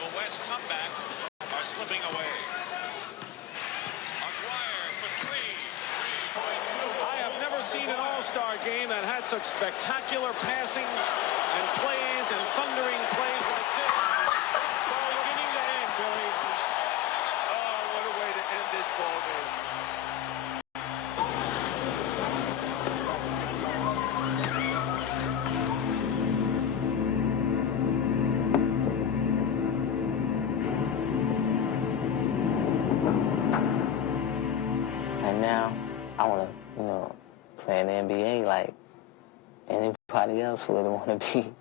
the West comeback are slipping away. Aguirre for three. I have never seen an all-star game that had such spectacular passing and plays and thundering plays like this. From beginning to end, Billy. Oh, what a way to end this ball game. And now I want to, play in the NBA like anybody else would want to be.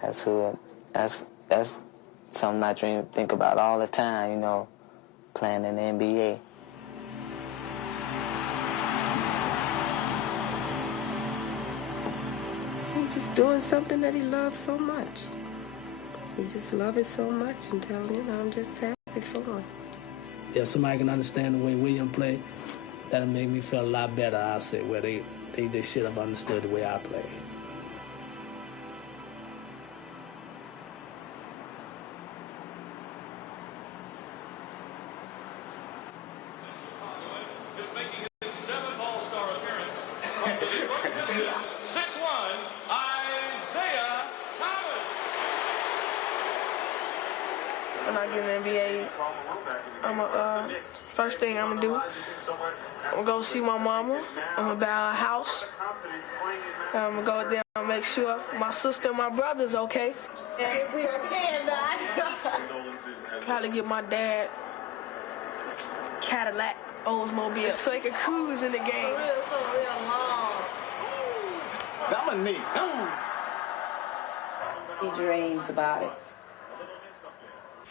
That's something I think about all the time, playing in the NBA. He's just doing something that he loves so much. He just loves it so much until, I'm just happy for him. If somebody can understand the way William played, that'll make me feel a lot better, I say, where they should have understood the way I play. Is making his 7th All-Star appearance. 6'1", Isaiah Thomas. When I get in the NBA, first thing I'm gonna do, I'm gonna go see my mama. I'm gonna buy a house. I'm gonna go there and make sure my sister and my brother's okay. If we can, probably get my dad Cadillac Oldsmobile so he can cruise in the game. Real long. Dominique. He dreams about it.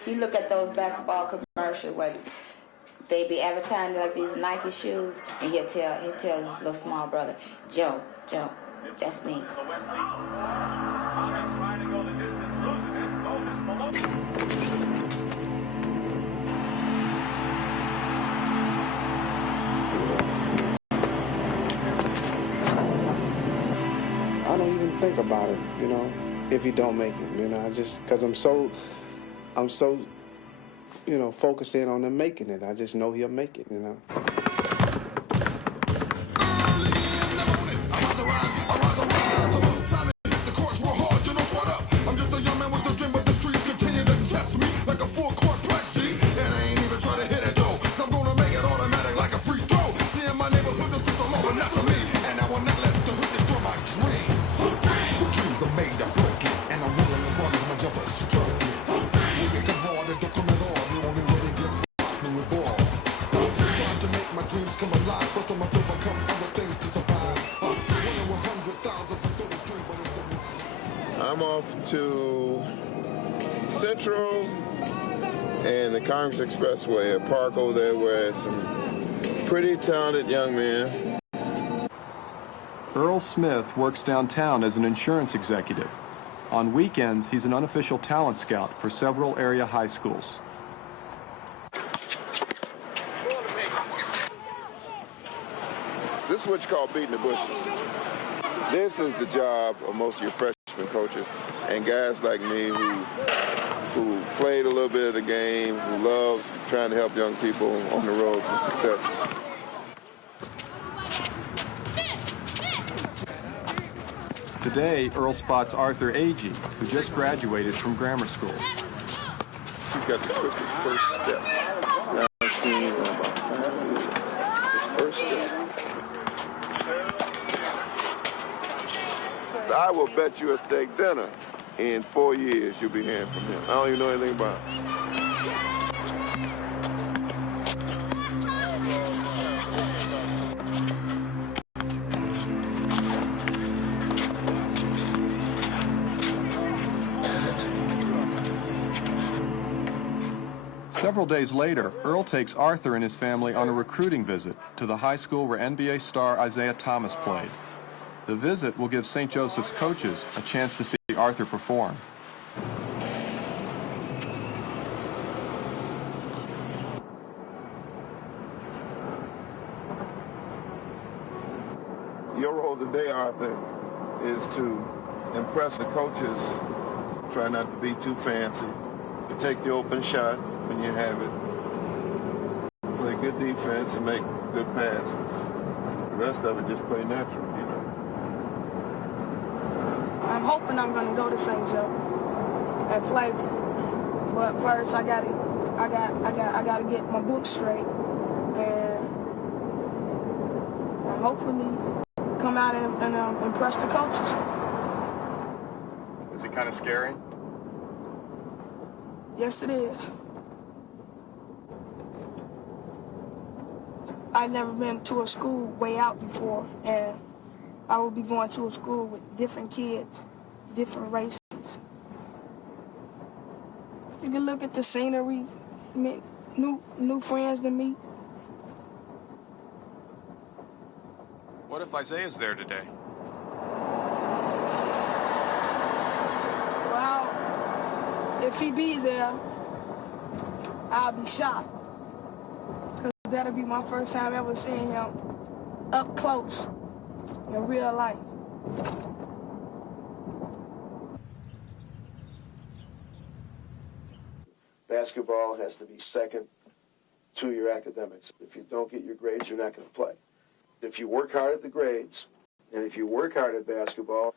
You look at those basketball commercials where they be advertising like these Nike shoes, and he'll tell his little small brother, Joe, that's me. I don't even think about it, if he don't make it, I just, because I'm so, focused in on him making it. I just know he'll make it, I'm off to Central and the Congress Expressway, a park over there where some pretty talented young men. Earl Smith works downtown as an insurance executive. On weekends, he's an unofficial talent scout for several area high schools. This is what you call beating the bushes. This is the job of most of your freshman coaches and guys like me who played a little bit of the game, who loves trying to help young people on the road to success. Today, Earl spots Arthur Agee, who just graduated from grammar school. He got the quickest first step I've seen in about 5 years. His first step. I will bet you a steak dinner in 4 years you'll be hearing from him. I don't even know anything about him. Several days later, Earl takes Arthur and his family on a recruiting visit to the high school where NBA star Isaiah Thomas played. The visit will give St. Joseph's coaches a chance to see Arthur perform. Your role today, Arthur, is to impress the coaches, try not to be too fancy, take the open shot when you have it, play good defense, and make good passes. The rest of it, just play natural, you know. I'm hoping I'm gonna go to St. Joe and play, but first I gotta get my book straight and hopefully come out and impress the coaches. Is it kind of scary? Yes, it is. I've never been to a school way out before, and I will be going to a school with different kids, different races. You can look at the scenery, meet new friends to meet. What if Isaiah's there today? Well, if he be there, I'll be shocked. Because that'll be my first time ever seeing him up close in real life. Basketball has to be second to your academics. If you don't get your grades, you're not going to play. If you work hard at the grades, and if you work hard at basketball,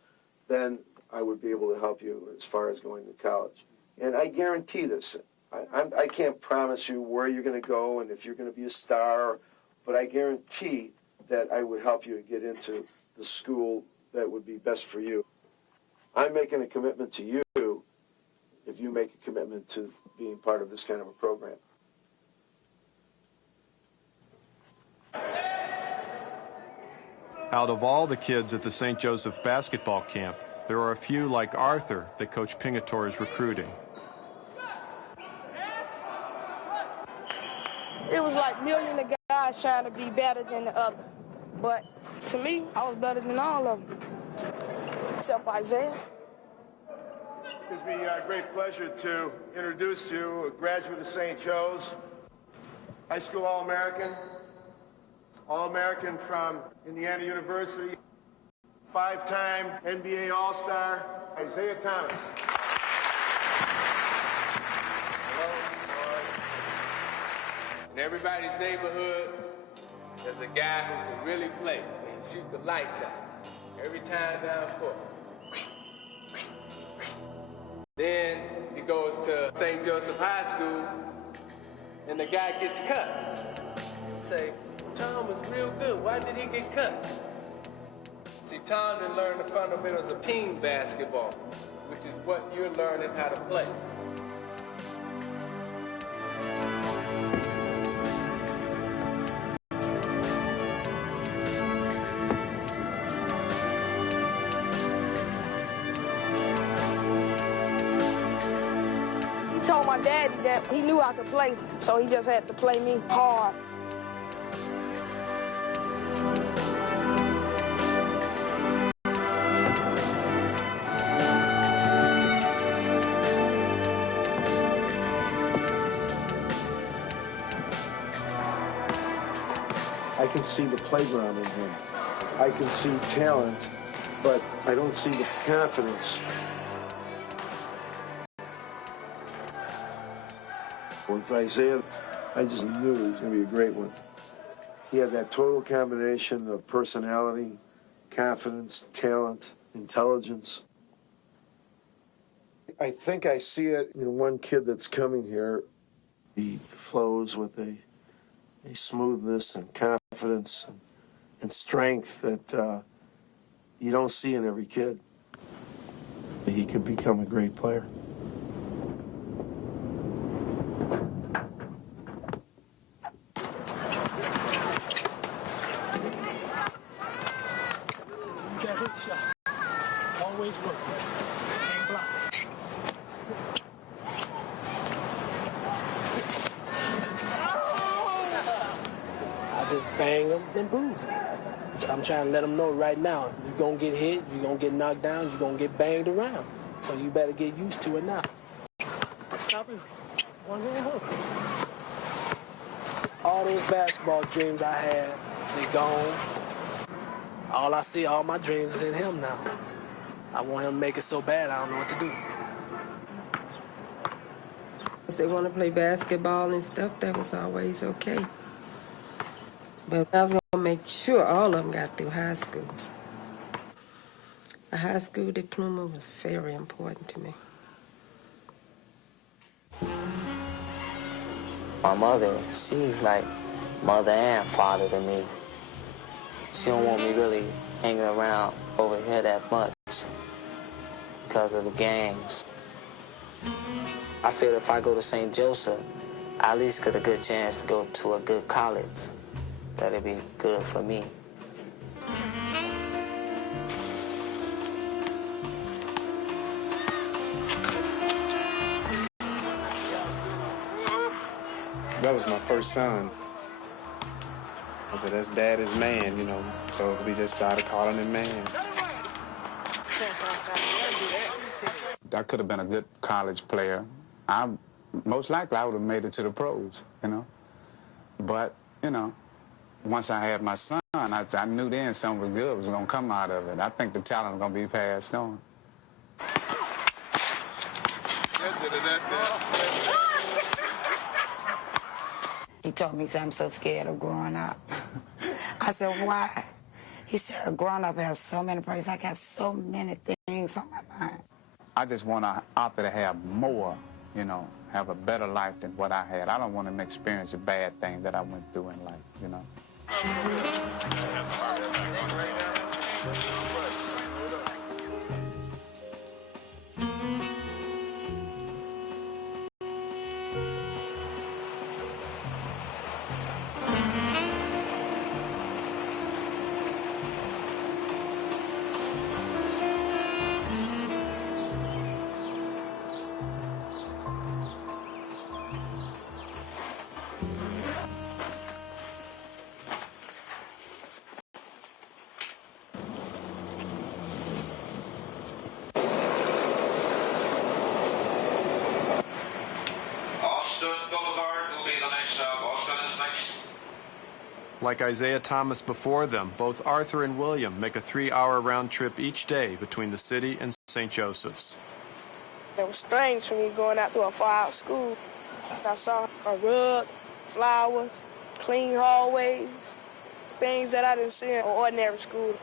then I would be able to help you as far as going to college. And I guarantee this. I can't promise you where you're going to go and if you're going to be a star, but I guarantee that I would help you get into the school that would be best for you. I'm making a commitment to you if you make a commitment to being part of this kind of a program. Out of all the kids at the St. Joseph basketball camp, there are a few like Arthur that Coach Pingatore is recruiting. It was like millions of guys trying to be better than the other. But to me, I was better than all of them, except Isaiah. It gives me a great pleasure to introduce you, a graduate of St. Joe's, high school All-American from Indiana University, 5-time NBA All-Star, Isaiah Thomas. In everybody's neighborhood, there's a guy who can really play and shoot the lights out every time down court. Then he goes to St. Joseph High School, and the guy gets cut. Say, Tom was real good. Why did he get cut? See, Tom didn't learn the fundamentals of team basketball, which is what you're learning how to play. He told my daddy that he knew I could play, so he just had to play me hard. I can see the playground in him. I can see talent, but I don't see the confidence. With Isaiah, I just knew he was going to be a great one. He had that total combination of personality, confidence, talent, intelligence. I think I see it in one kid that's coming here. He flows with a smoothness and confidence and strength that you don't see in every kid. He could become a great player. Always work. Can't block. I just bang them and bruise them. I'm trying to let them know right now, you're going to get hit, you're going to get knocked down, you're going to get banged around. So you better get used to it now. Stop it. One hand hook. All those basketball dreams I had, they're gone. All I see, all my dreams is in him now. I want him to make it so bad, I don't know what to do. If they want to play basketball and stuff, that was always okay. But I was going to make sure all of them got through high school. A high school diploma was very important to me. My mother, she's like mother and father to me. She don't want me really hanging around over here that much because of the gangs. I feel if I go to St. Joseph, I at least get a good chance to go to a good college. That'd be good for me. That was my first son. I said, that's Daddy's man, you know. So we just started calling him man. I could have been a good college player. Most likely I would have made it to the pros, you know. But, you know, once I had my son, I knew then something was good was going to come out of it. I think the talent was going to be passed on. He told me, he said, I'm so scared of growing up. I said, why? He said, growing up has so many problems. I got so many things on my mind. I just want Arthur to have more, you know, have a better life than what I had. I don't want him to experience the bad thing that I went through in life, you know. Like Isaiah Thomas before them, both Arthur and William make a 3-hour round trip each day between the city and St. Joseph's. It was strange for me going out to a far-out school. I saw a rug, flowers, clean hallways, things that I didn't see in an ordinary school.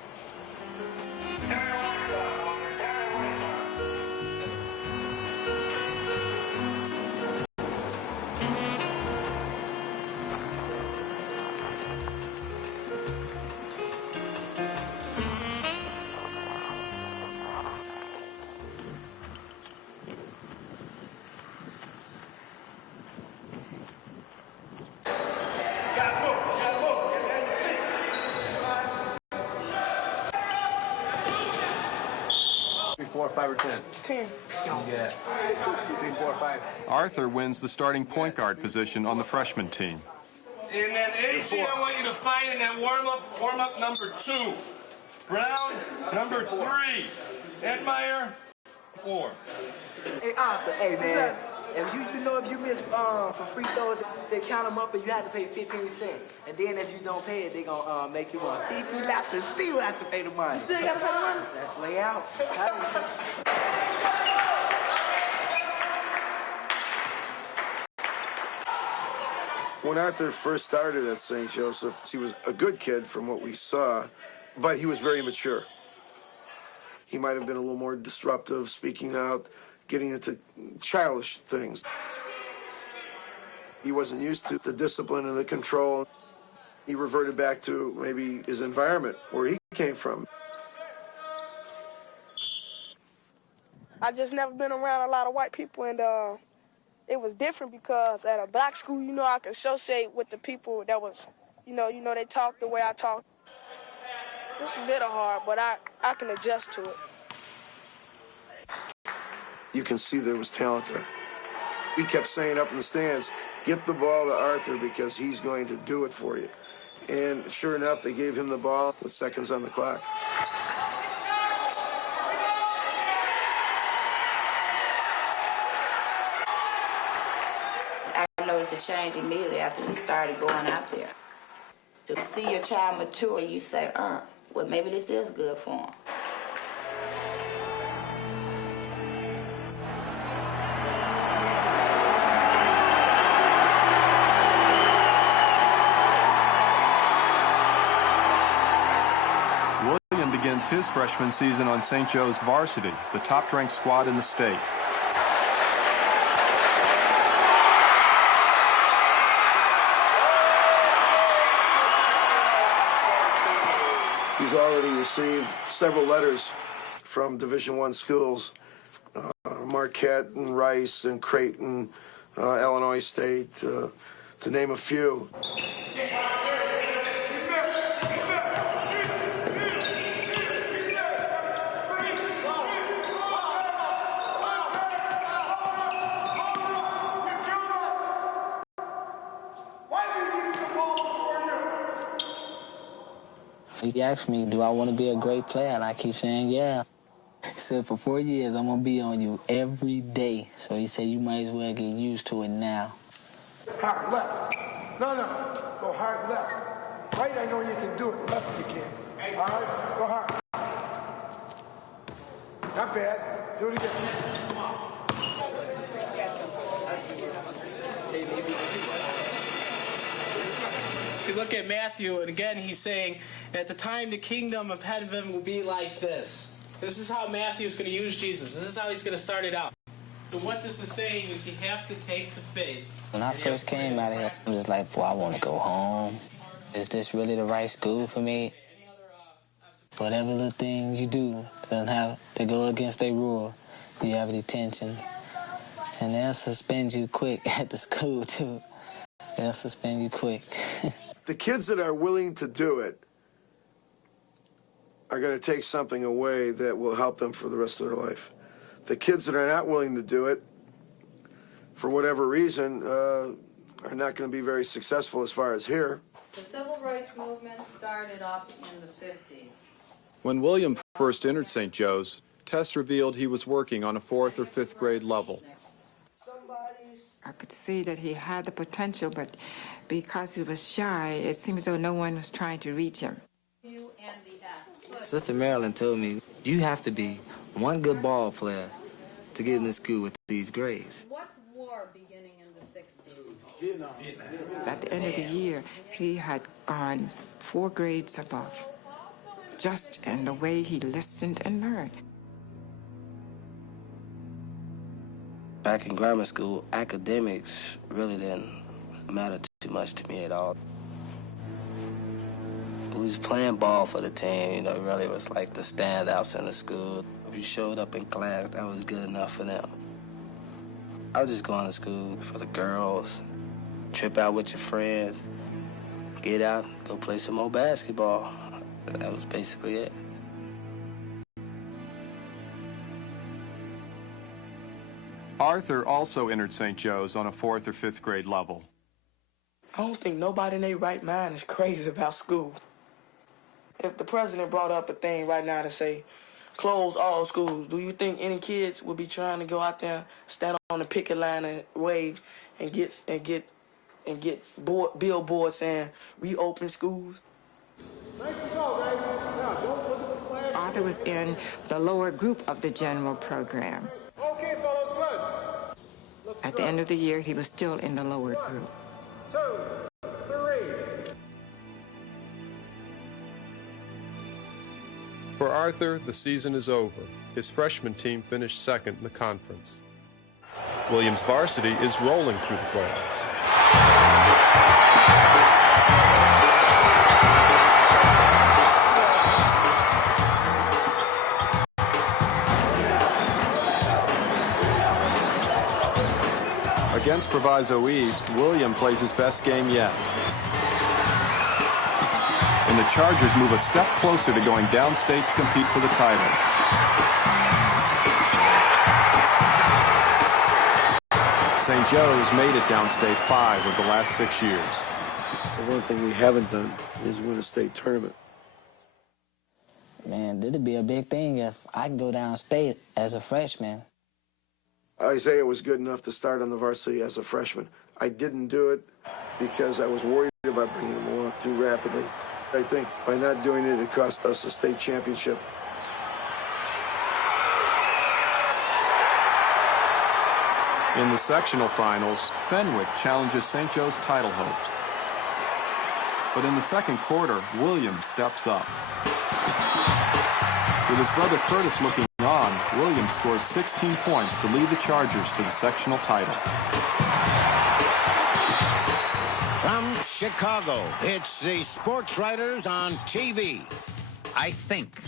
Four, 5, or 10? 10. Yeah. 3, 4, 5. Arthur wins the starting point guard position on the freshman team. And then AG, I want you to find in that warm-up number 2. Brown, number 3. Edmeyer, 4. Hey, Arthur, hey, man. If you know if you miss for free throws, they count them up and you have to pay 15 cents. And then if you don't pay it, they gonna make you 50 laps and still have to pay the money. You still gotta pay the money? That's way out. When Arthur first started at St. Joseph's, he was a good kid from what we saw, but he was very mature. He might have been a little more disruptive, speaking out, getting into childish things. He wasn't used to the discipline and the control. He reverted back to maybe his environment where he came from. I just never been around a lot of white people, and it was different because at a black school, you know, I could associate with the people that was, you know, they talk the way I talk. It's a little hard, but I can adjust to it. You can see there was talent there. We kept saying up in the stands, get the ball to Arthur because he's going to do it for you. And sure enough, they gave him the ball with seconds on the clock. I noticed a change immediately after he started going out there. To see your child mature, you say, well, maybe this is good for him. begins his freshman season on St. Joe's varsity, the top-ranked squad in the state. He's already received several letters from Division I schools, Marquette and Rice and Creighton, Illinois State, to name a few. He asked me, do I want to be a great player? And I keep saying, yeah. He said, for 4 years, I'm going to be on you every day. So he said, you might as well get used to it now. Hard left. No. Go hard left. Right, I know you can do it. Left, you can. All right, go hard. Not bad. Do it again. If you look at Matthew, and again, he's saying, at the time, the kingdom of heaven will be like this. This is how Matthew's going to use Jesus. This is how he's going to start it out. So what this is saying is you have to take the faith. When I first came out of here, I was just like, boy, I want to go home. Is this really the right school for me? Whatever the things you do doesn't have to go against their rule, you have detention. And they'll suspend you quick at the school, too. They'll suspend you quick. The kids that are willing to do it are going to take something away that will help them for the rest of their life. The kids that are not willing to do it, for whatever reason, are not going to be very successful as far as here. The civil rights movement started up in the 50s. When William first entered St. Joe's, tests revealed he was working on a 4th or 5th grade level. I could see that he had the potential, but because he was shy, it seemed as though no one was trying to reach him. Sister Marilyn told me, you have to be one good ball player to get into school with these grades. What war beginning in the 60s? At the end of the year, he had gone 4 grades above, just in the way he listened and learned. Back in grammar school, academics really didn't matter too much to me at all. We was playing ball for the team, you know, really was like the standouts in the school. If you showed up in class, that was good enough for them. I was just going to school for the girls, trip out with your friends, get out, go play some more basketball. That was basically it. Arthur also entered St. Joe's on a 4th or 5th grade level. I don't think nobody in their right mind is crazy about school. If the president brought up a thing right now to say, close all schools, do you think any kids would be trying to go out there, stand on the picket line and wave and get billboards saying reopen schools? Nice to go, guys. Now, don't look at the flash. Arthur was in the lower group of the general program. Okay, fellas, good. At the end of the year, he was still in the lower group. 2, 3. For Arthur, the season is over. His freshman team finished 2nd in the conference. Williams varsity is rolling through the grades. Against Proviso East, William plays his best game yet. And the Chargers move a step closer to going downstate to compete for the title. St. Joe's made it downstate 5 of the last 6 years. The one thing we haven't done is win a state tournament. Man, it'd be a big thing if I could go downstate as a freshman. Isaiah was good enough to start on the varsity as a freshman. I didn't do it because I was worried about bringing him along too rapidly. I think by not doing it, it cost us a state championship. In the sectional finals, Fenwick challenges St. Joe's title hopes. But in the second quarter, Williams steps up. With his brother Curtis looking on, Williams scores 16 points to lead the Chargers to the sectional title. From Chicago, it's the Sports Writers on TV. I think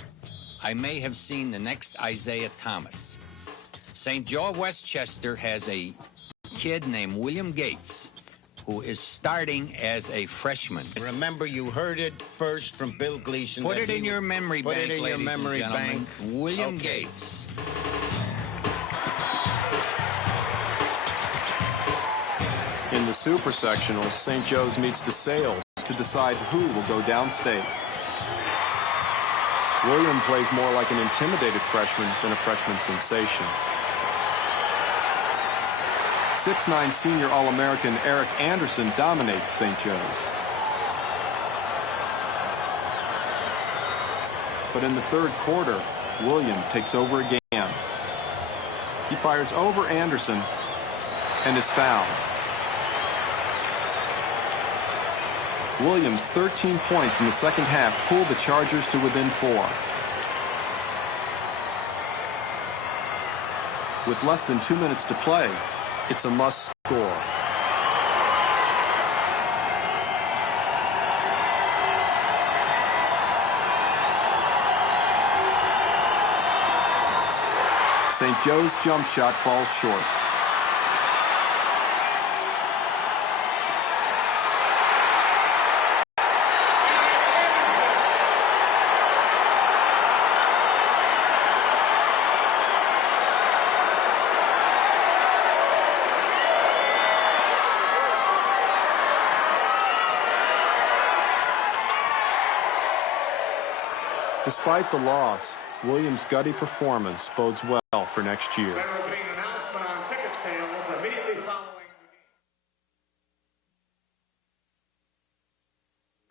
I may have seen the next Isaiah Thomas. St. Joe of Westchester has a kid named William Gates, who is starting as a freshman. Remember, you heard it first from Bill Gleason. Put it in your memory bank, Put it in your memory bank. William Gates. In the Super Sectionals, St. Joe's meets DeSales to decide who will go downstate. William plays more like an intimidated freshman than a freshman sensation. 6'9" senior All-American Eric Anderson dominates St. Joe's. But in the third quarter, William takes over again. He fires over Anderson and is fouled. Williams' 13 points in the second half pulled the Chargers to within 4. With less than 2 minutes to play, it's a must score. St. Joe's jump shot falls short. Despite the loss, Williams' gutty performance bodes well for next year. There will be an announcement on ticket sales immediately following.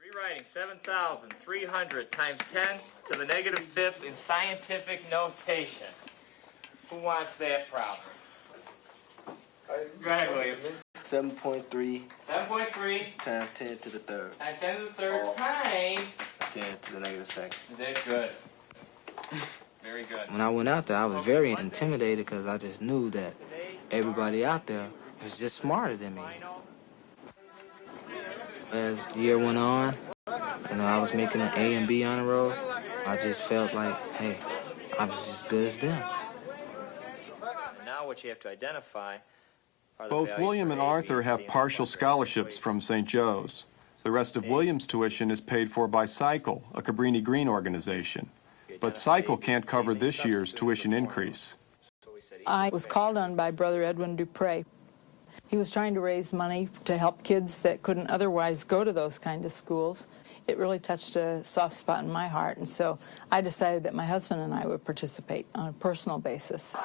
Rewriting 7,300 times 10 to the negative fifth in scientific notation. Who wants that problem? Go ahead, William. 7.3 7.3 times 10 to the third. times 10 to the third times 10 to the negative second. Is that good? Very good. When I went out there, I was very intimidated because I just knew that everybody out there was just smarter than me. As the year went on, I was making an A and B on the road. I just felt like, hey, I was as good as them. Now what you have to identify are the Both values William for and A, B, Arthur C, have and partial scholarships from St. Joe's. The rest of William's tuition is paid for by Cycle, a Cabrini Green organization. But Cycle can't cover this year's tuition increase. I was called on by Brother Edwin Dupre. He was trying to raise money to help kids that couldn't otherwise go to those kind of schools. It really touched a soft spot in my heart, and so I decided that my husband and I would participate on a personal basis.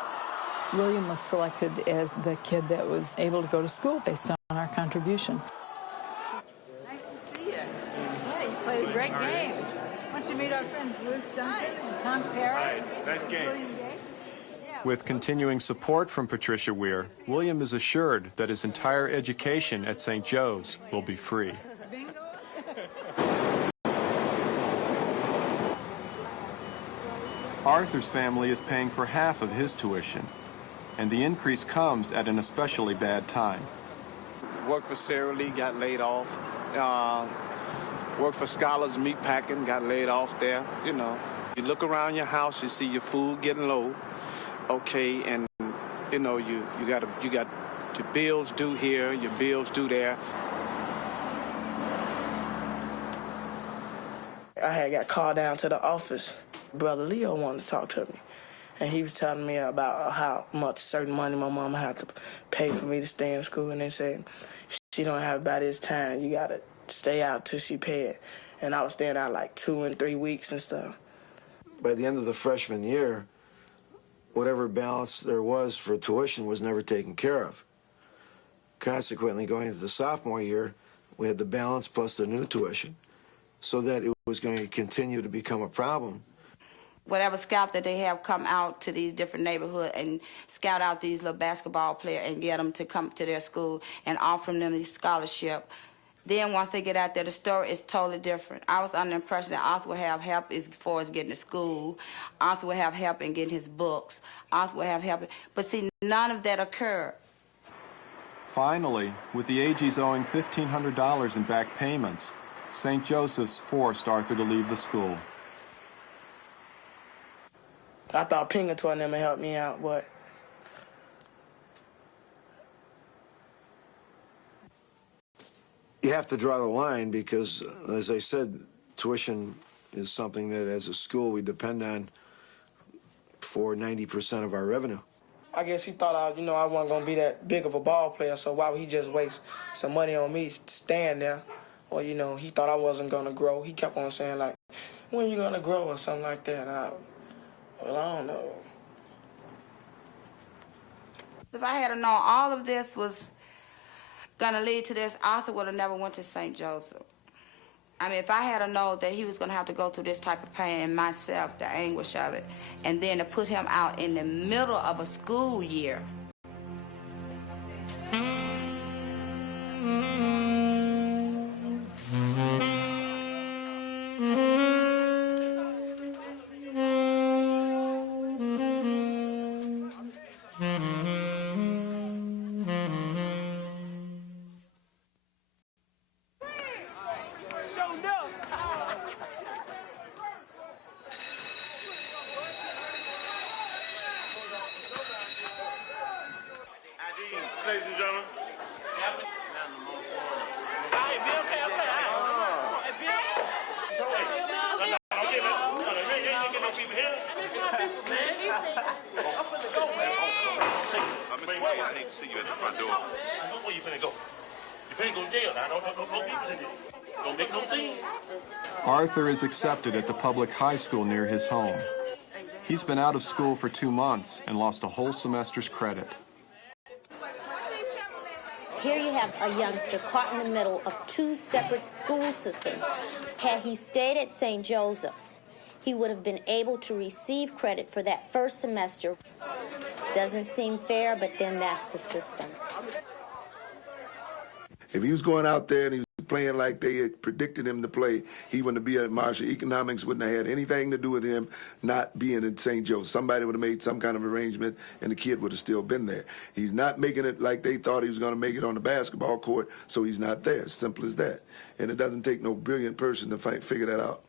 William was selected as the kid that was able to go to school based on our contribution. Nice to see you. Yeah, you played a great game. Why don't you meet our friends Liz Duncan and Tom Paris? Hi, nice game. William Gates? With continuing support from Patricia Weir, William is assured that his entire education at St. Joe's will be free. Arthur's family is paying for half of his tuition, and the increase comes at an especially bad time. Worked for Sara Lee, got laid off. Worked for Scholars Meatpacking, got laid off there. You know, you look around your house, you see your food getting low. Okay, and you know you got your bills due here, your bills due there. I had got called down to the office. Brother Leo wanted to talk to me, and he was telling me about how much certain money my mama had to pay for me to stay in school, and they said she don't have by this time. You gotta stay out till she pay it. And I was staying out like 2 and 3 weeks and stuff. By the end of the freshman year, whatever balance there was for tuition was never taken care of. Consequently, going into the sophomore year, we had the balance plus the new tuition, so that it was going to continue to become a problem. Whatever scout that they have come out to these different neighborhoods and scout out these little basketball players and get them to come to their school and offer them these scholarship, Then once they get out there, the story is totally different. I was under the impression that Arthur would have help as far as getting to school. Arthur would have help in getting his books. Arthur would have help. But see, none of that occurred. Finally, with the AGs owing $1,500 in back payments, St. Joseph's forced Arthur to leave the school. I thought Pinkerton and them would help me out, but you have to draw the line because, as I said, tuition is something that as a school we depend on for 90% of our revenue. I guess he thought I wasn't going to be that big of a ball player, so why would he just waste some money on me staying there? Or, he thought I wasn't going to grow. He kept on saying, like, when are you going to grow or something like that? Well, I don't know. If I had known all of this was going to lead to this, Arthur would have never went to St. Joseph. I mean, if I had known that he was going to have to go through this type of pain and myself, the anguish of it, and then to put him out in the middle of a school year. Ladies and gentlemen. I need to see you at the front door. I know where you finna go. You finna go to jail now. No people's in there. Don't make no scene. Arthur is accepted at the public high school near his home. He's been out of school for 2 months and lost a whole semester's credit. Here you have a youngster caught in the middle of 2 separate school systems. Had he stayed at St. Joseph's, he would have been able to receive credit for that first semester. Doesn't seem fair, but then that's the system. If he was going out there and he was playing like they had predicted him to play, he wouldn't be at Marshall. Economics wouldn't have had anything to do with him not being at St. Joe. Somebody would have made some kind of arrangement, and the kid would have still been there. He's not making it like they thought he was going to make it on the basketball court, so he's not there. Simple as that. And it doesn't take no brilliant person to figure that out.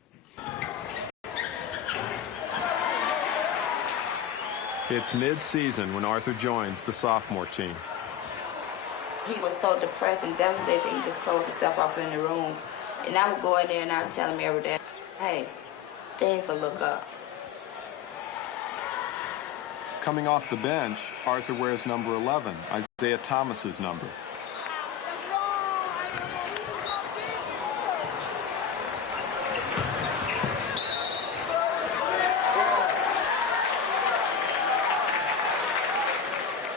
It's mid-season when Arthur joins the sophomore team. He was so depressed and devastated, he just closed himself off in the room. And I would go in there and I would tell him every day, hey, things will look up. Coming off the bench, Arthur wears number 11, Isaiah Thomas's number.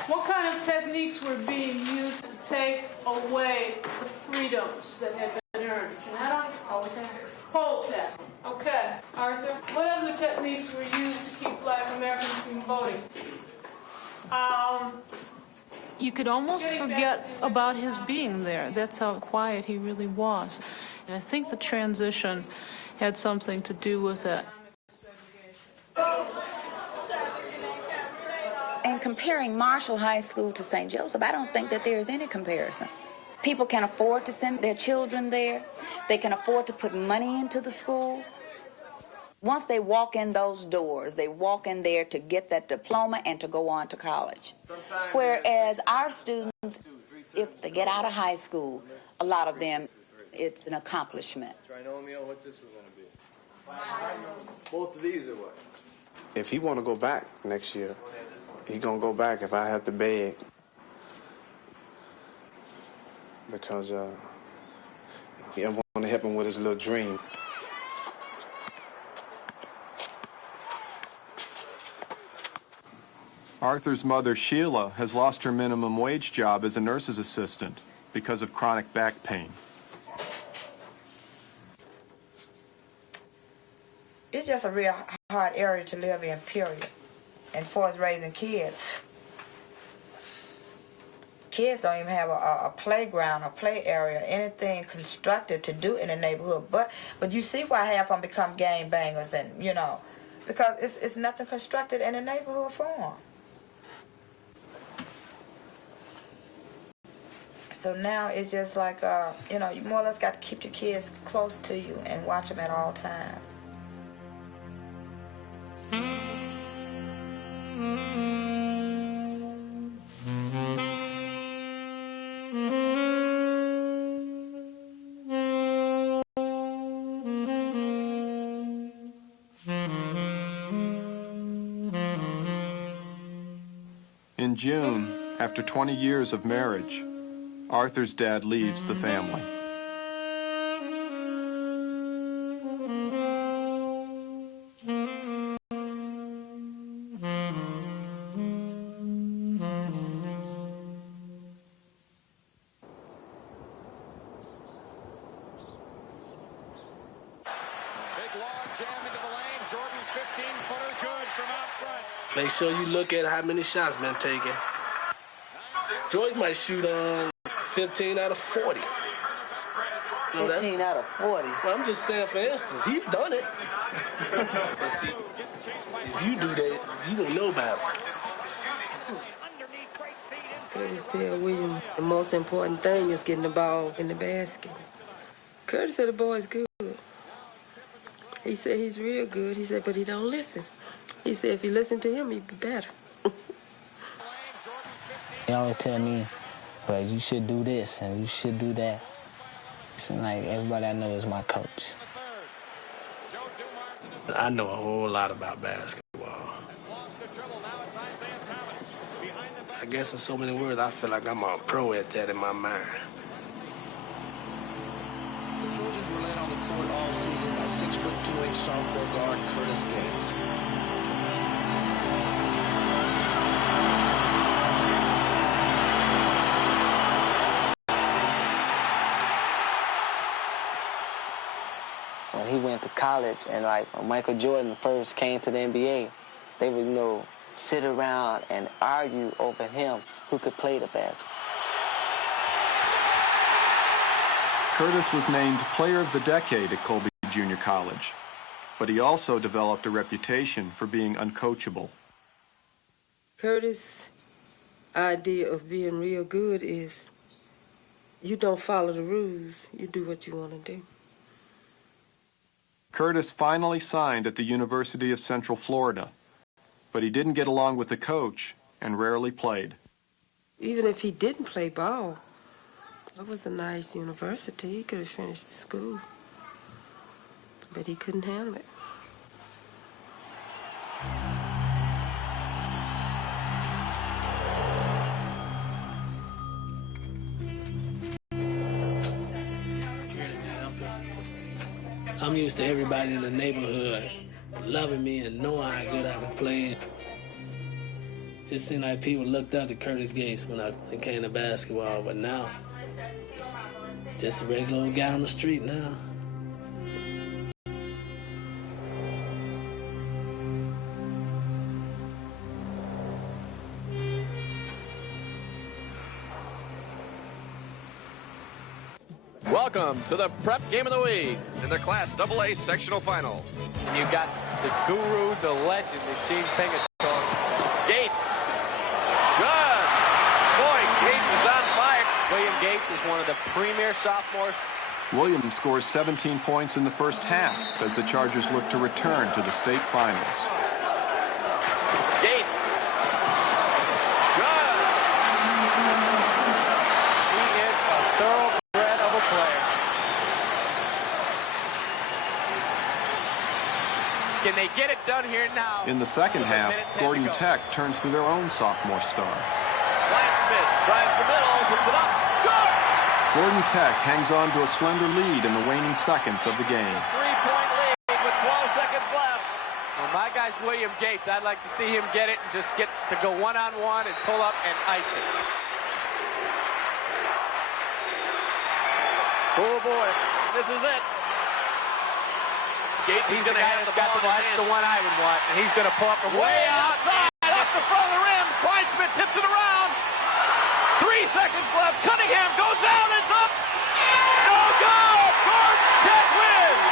What kind of techniques were being used to take away the freedoms that had been earned? Janetta? Poll tax. Poll tax. Okay. Arthur, what other techniques were used to keep Black Americans from voting? You could almost forget about his being there. That's how quiet he really was. And I think the transition had something to do with it. And comparing Marshall High School to St. Joseph, I don't think that there's any comparison. People can afford to send their children there. They can afford to put money into the school. Once they walk in those doors, they walk in there to get that diploma and to go on to college. Whereas our students, if they get out of high school, a lot of them, it's an accomplishment. Trinomial, what's this one going to be? Both of these are what? If he want to go back next year, he going to go back if I have to beg. Because I want to help him with his little dream. Arthur's mother, Sheila, has lost her minimum wage job as a nurse's assistant because of chronic back pain. It's just a real hard area to live in, period. And for us raising kids kids don't even have a playground, a play area, anything constructive to do in the neighborhood. But you see why half of them become gang bangers, and because it's nothing constructed in the neighborhood for them. So now it's just like, you more or less got to keep your kids close to you and watch them at all times. In June, after 20 years of marriage, Arthur's dad leaves the family. Make sure you look at how many shots been taken. George might shoot 15 out of 40. 15 out of 40? Well, I'm just saying, for instance, he's done it. But see, if you do that, you don't know about it. Curtis tell William the most important thing is getting the ball in the basket. Curtis said the boy's good. He said he's real good. He said, but he don't listen. He said if he listened to him, he'd be better. He always tell me, well, you should do this and you should do that. It's like everybody I know is my coach. I know a whole lot about basketball. I guess in so many words, I feel like I'm a pro at that in my mind. The Trojans were led on the court all season by 6'2" two-inch sophomore guard Curtis Gates. When he went to college and like when Michael Jordan first came to the NBA, they would, sit around and argue over him who could play the basketball. Curtis was named Player of the Decade at Colby Junior College, but he also developed a reputation for being uncoachable. Curtis' idea of being real good is you don't follow the rules, you do what you want to do. Curtis finally signed at the University of Central Florida, but he didn't get along with the coach and rarely played. Even if he didn't play ball, it was a nice university. He could have finished school, but he couldn't handle it. I'm used to everybody in the neighborhood loving me and knowing how good I can play. Just seemed like people looked up to Curtis Gates when it came to basketball, but now, just a regular old guy on the street now. Welcome to the prep game of the week in the Class AA sectional final. And you've got the guru, the legend, Gene Pingatone. Gates. Good. Boy, Gates is on fire. William Gates is one of the premier sophomores. Williams scores 17 points in the first half as the Chargers look to return to the state finals. Gates. Good. He is a thoroughbred of a player. Can they get it done here now? In the second half, Gordon Tech turns to their own sophomore star. Smith drives the middle, puts it up. Good. Gordon Tech hangs on to a slender lead in the waning seconds of the game. Three-point lead with 12 seconds left. Well, my guy's William Gates. I'd like to see him get it and just get to go one-on-one and pull up and ice it. Oh, boy. This is it. Gates is going to have the ball in his hands. That's the one I would want. And he's going to pull up from way outside. Off the front of the rim. Smith tips it around. 3 seconds left. Cunningham goes out. It's up. No good. Gordon Tech wins.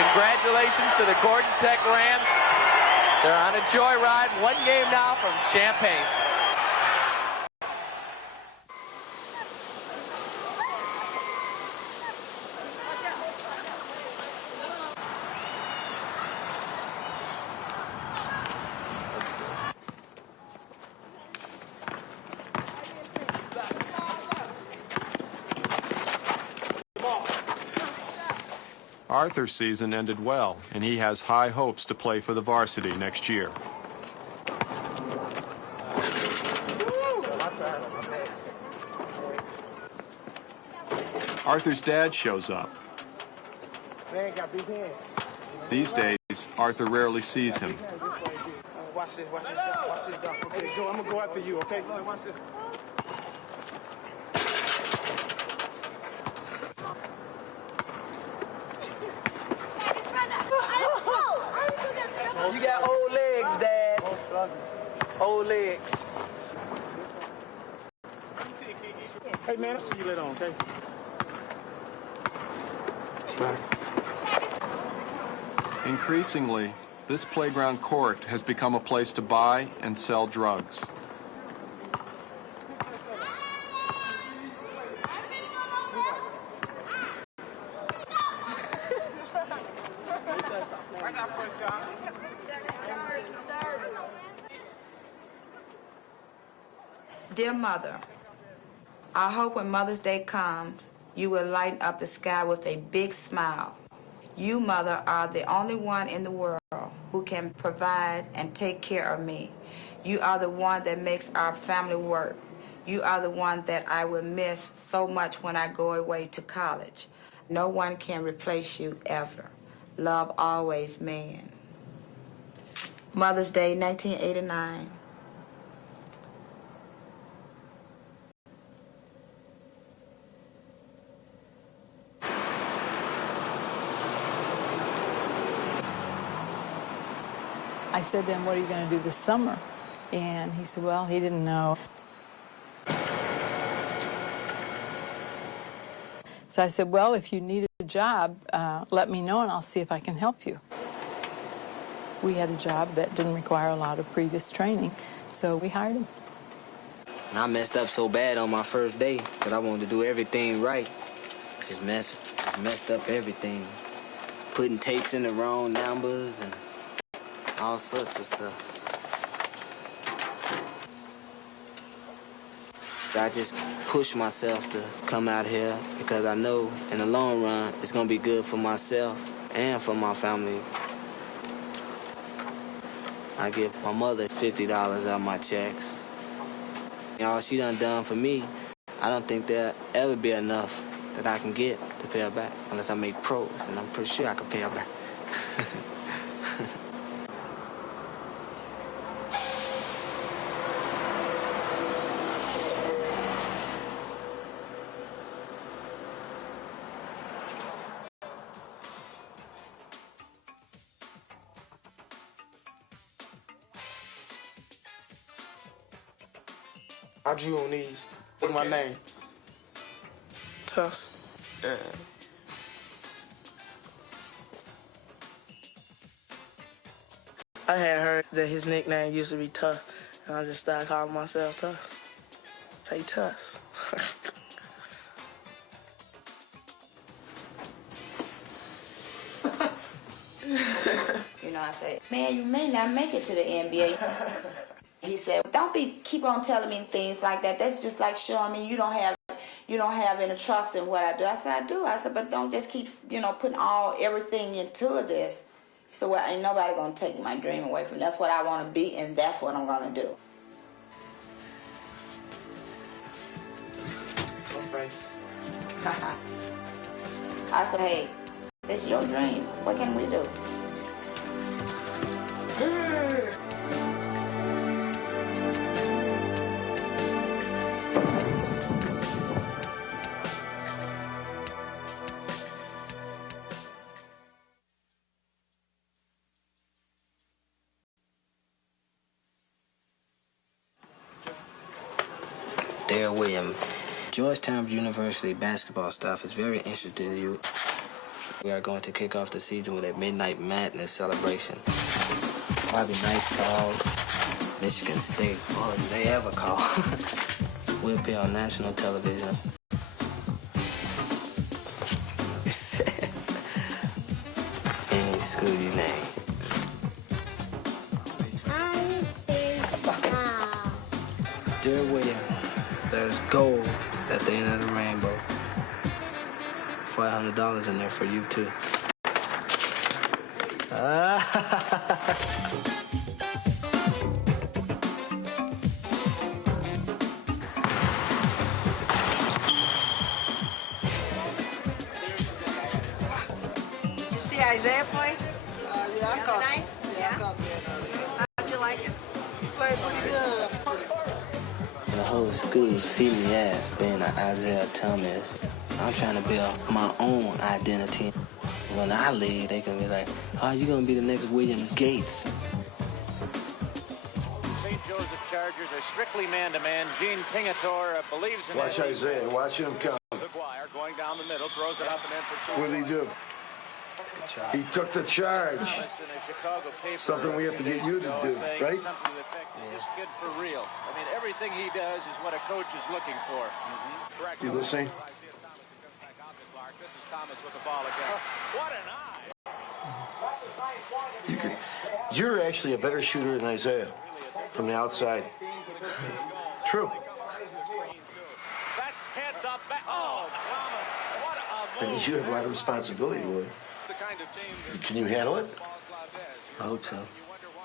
Congratulations to the Gordon Tech Rams. They're on a joyride. One game now from Champaign. Arthur's season ended well, and he has high hopes to play for the varsity next year. Arthur's dad shows up. These days, Arthur rarely sees him. Watch this, watch this, watch this. Okay, Joe, I'm gonna go after you, okay? Watch this. You got old legs, Dad. Old legs. Hey, man, I'll see you later on, okay? Increasingly, this playground court has become a place to buy and sell drugs. Dear Mother, I hope when Mother's Day comes, you will lighten up the sky with a big smile. You, Mother, are the only one in the world who can provide and take care of me. You are the one that makes our family work. You are the one that I will miss so much when I go away to college. No one can replace you ever. Love always, man. Mother's Day, 1989. I said to him, what are you going to do this summer? And he said, well, he didn't know. So I said, well, if you need a job, let me know and I'll see if I can help you. We had a job that didn't require a lot of previous training, so we hired him. And I messed up so bad on my first day because I wanted to do everything right. Just messed up everything. Putting tapes in the wrong numbers and all sorts of stuff. I just push myself to come out here because I know in the long run it's gonna be good for myself and for my family. I give my mother $50 out of my checks. All she done for me, I don't think there'll ever be enough that I can get to pay her back unless I make pros, and I'm pretty sure I can pay her back. I drew on these. What's my name? Tuss. Yeah. I had heard that his nickname used to be Tuss, and I just started calling myself Tuss. Say Tuss. You know, I said, man, you may not make it to the NBA. He said, don't keep on telling me things like that. That's just like showing me you don't have any trust in what I do. I said, I do. I said, but don't just keep, putting everything into this. He said, well, ain't nobody gonna take my dream away from me. That's what I want to be, and that's what I'm gonna do. I said, hey, it's your dream. What can we do? Dale Williams. Georgetown University basketball staff is very interested in you. We are going to kick off the season with a Midnight Madness celebration. Bobby Knight called, Michigan State, more than they ever call. We'll appear on national television. Any school you name. Dear William, there's gold at the end of the rainbow. $500 in there for you, too. Did you see Isaiah play? Yeah, I caught night? Yeah, I caught that. How'd you like it? He played pretty good. The whole school see me as being an Isaiah Thomas. I'm trying to build my own identity. When I leave, they can be like, oh, you're going to be the next William Gates. St. Joseph Chargers are strictly man-to-man. Gene Pingatore believes in Watch Isaiah. Watch him come. Aguirre going down the middle, throws it up and in for two. What did he do? He took the charge. Something we have to get you to do, right? This kid for real. I mean, everything he does is what a coach is looking for. You listening? This is Thomas with the ball again. What an eye! You're actually a better shooter than Isaiah from the outside. It's true. That's heads up. Oh, Thomas! What a That means you have a lot of responsibility, Willie. Can you handle it? I hope so.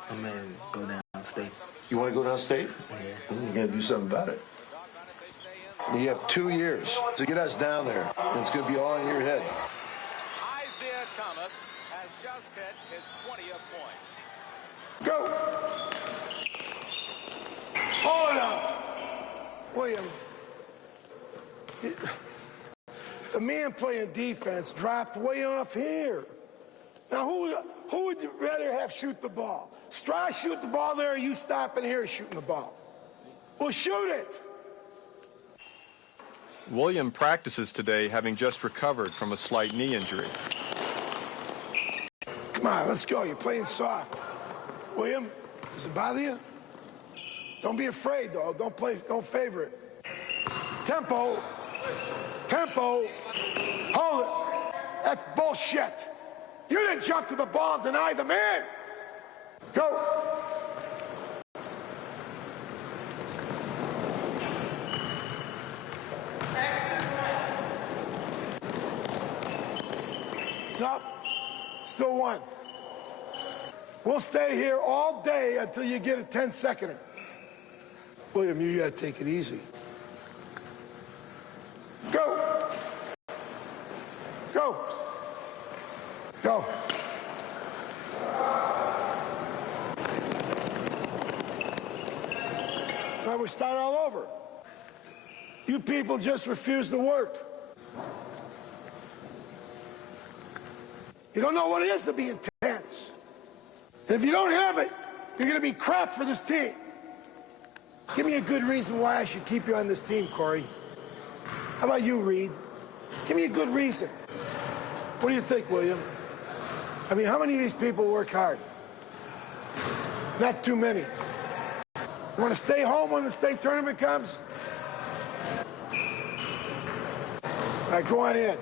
I'm going to go downstate. You want to go downstate? Yeah. You got to do something about it. You have 2 years to get us down there, and it's going to be all in your head. Isaiah Thomas has just hit his 20th point. Go! Hold up! William, the man playing defense dropped way off here. Now, who would you rather have shoot the ball? Strauss shoot the ball there, or you stopping here shooting the ball? Well, shoot it! William practices today having just recovered from a slight knee injury. Come on, let's go. You're playing soft. William, does it bother you? Don't be afraid, though. Don't favor it. Tempo. Tempo. Hold it. That's bullshit. You didn't jump to the ball and deny the man. Go. No, still one. We'll stay here all day until you get a 10-seconder. William, you gotta take it easy. Go. Go. Go. Now we start all over. You people just refuse to work. You don't know what it is to be intense. And if you don't have it, you're going to be crap for this team. Give me a good reason why I should keep you on this team, Corey. How about you, Reed? Give me a good reason. What do you think, William? I mean, how many of these people work hard? Not too many. You want to stay home when the state tournament comes? All right, go on in.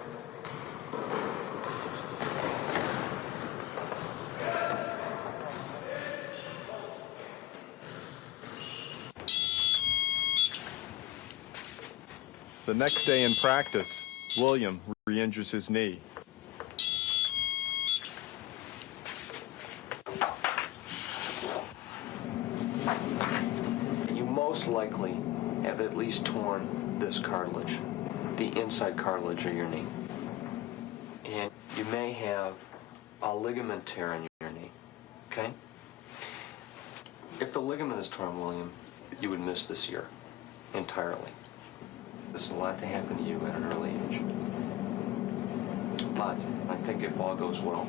The next day in practice, William re-injures his knee. You most likely have at least torn this cartilage, the inside cartilage of your knee. And you may have a ligament tear in your knee, okay? If the ligament is torn, William, you would miss this year entirely. This is a lot to happen to you at an early age. But I think if all goes well,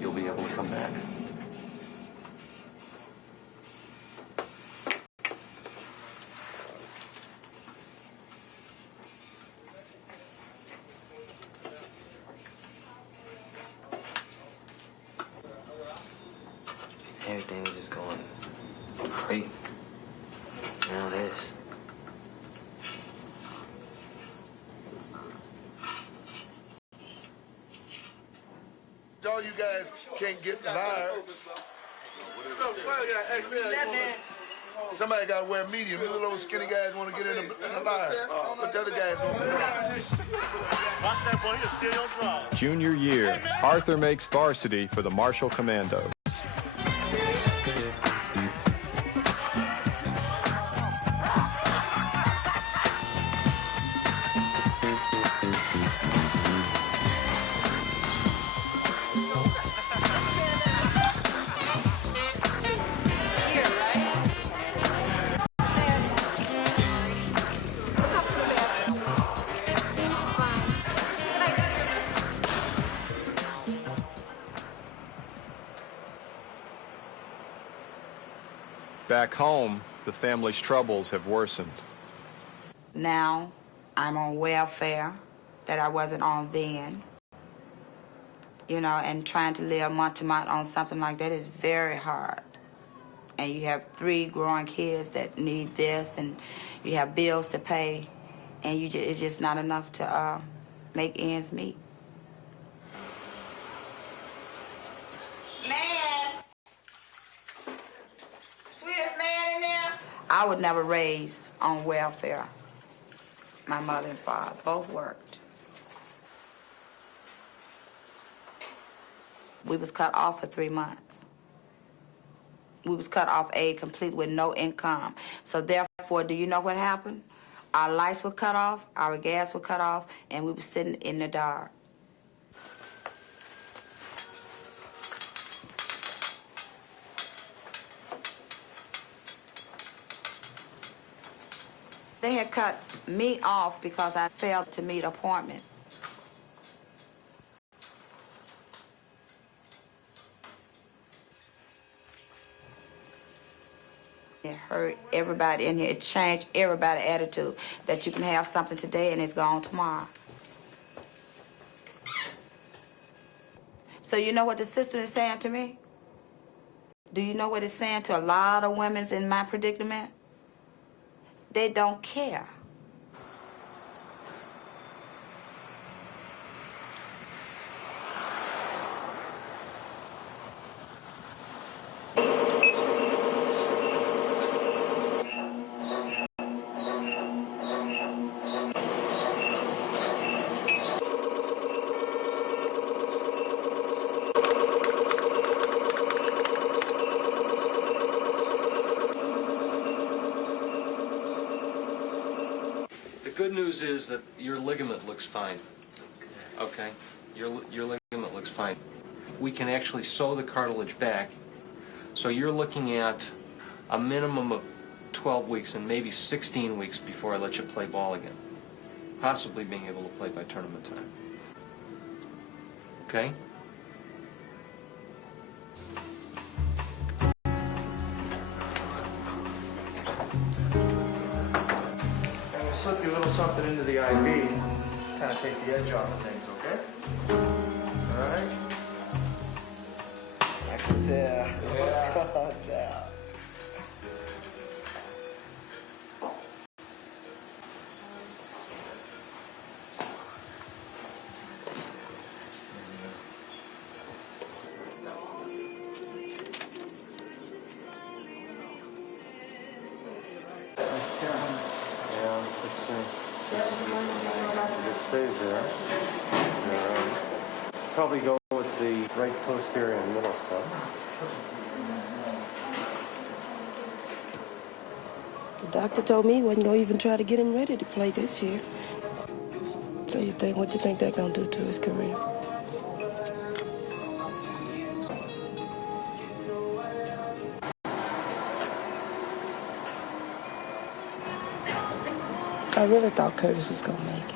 you'll be able to come back. Everything was just going great. Now this. All you guys can't get denied. Somebody got to wear medium. You little skinny guys want to get in the line, but the other guys don't come Watch that boy, he'll steal your draw. Junior year, Arthur makes varsity for the Marshall Commandos. Back home, the family's troubles have worsened. Now, I'm on welfare that I wasn't on then. You know, and trying to live month to month on something like that is very hard. And you have 3 growing kids that need this, and you have bills to pay, and it's just not enough to make ends meet. I would never raise on welfare. My mother and father both worked. We was cut off for 3 months. We was cut off aid complete with no income. So therefore, do you know what happened? Our lights were cut off, our gas were cut off, and we were sitting in the dark. They had cut me off because I failed to meet appointment. It hurt everybody in here. It changed everybody's attitude that you can have something today and it's gone tomorrow. So you know what the system is saying to me? Do you know what it's saying to a lot of women in my predicament? They don't care. The good news is that your ligament looks fine. Okay? Your ligament looks fine. We can actually sew the cartilage back. So you're looking at a minimum of 12 weeks and maybe 16 weeks before I let you play ball again. Possibly being able to play by tournament time. Okay? Slip you a little something into the IV, kind of take the edge off of things, okay? All right? I can tell. Yeah. Oh, yeah. It stays there. Probably go with the right posterior and middle stuff. The doctor told me he wasn't going to even try to get him ready to play this year. So what you think that's going to do to his career? I really thought Curtis was going to make it.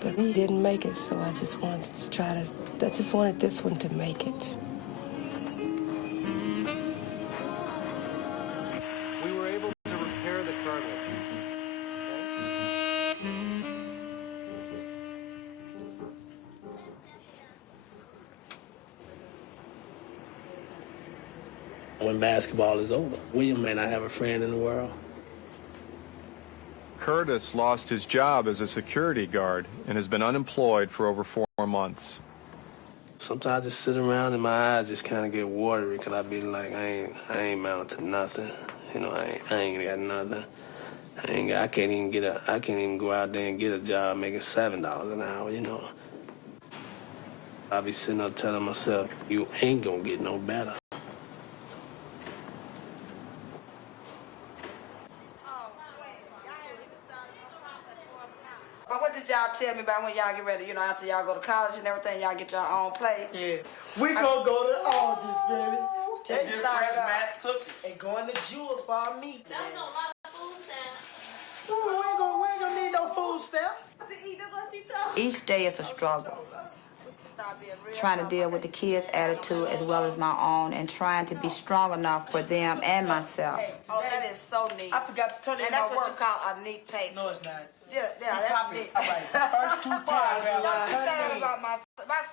But he didn't make it, so I just wanted this one to make it. We were able to repair the cartilage. when basketball is over. William may not have a friend in the world. Curtis lost his job as a security guard and has been unemployed for over 4 months. Sometimes I just sit around and my eyes just kind of get watery because I be like, I ain't amounted to nothing. You know, I ain't got nothing. I can't even go out there and get a job making $7 an hour, you know. I be sitting up telling myself, you ain't gonna get no better. But what did y'all tell me about when y'all get ready? You know, after y'all go to college and everything, y'all get your own place? Yes. We gonna go to Aldous, baby. Take Get fresh match cookies. And going to Jewel's for our meat. That's a lot of food stamps. We ain't gonna need no food stamps. Each day is a struggle. Trying to deal with the kids' attitude as well as my own and trying to be strong enough for them and myself. Oh, that is so neat. I forgot to turn in and that's my what work. you call a neat tape. No, it's not. Yeah, that's neat. All right, the first 2 paragraphs. About my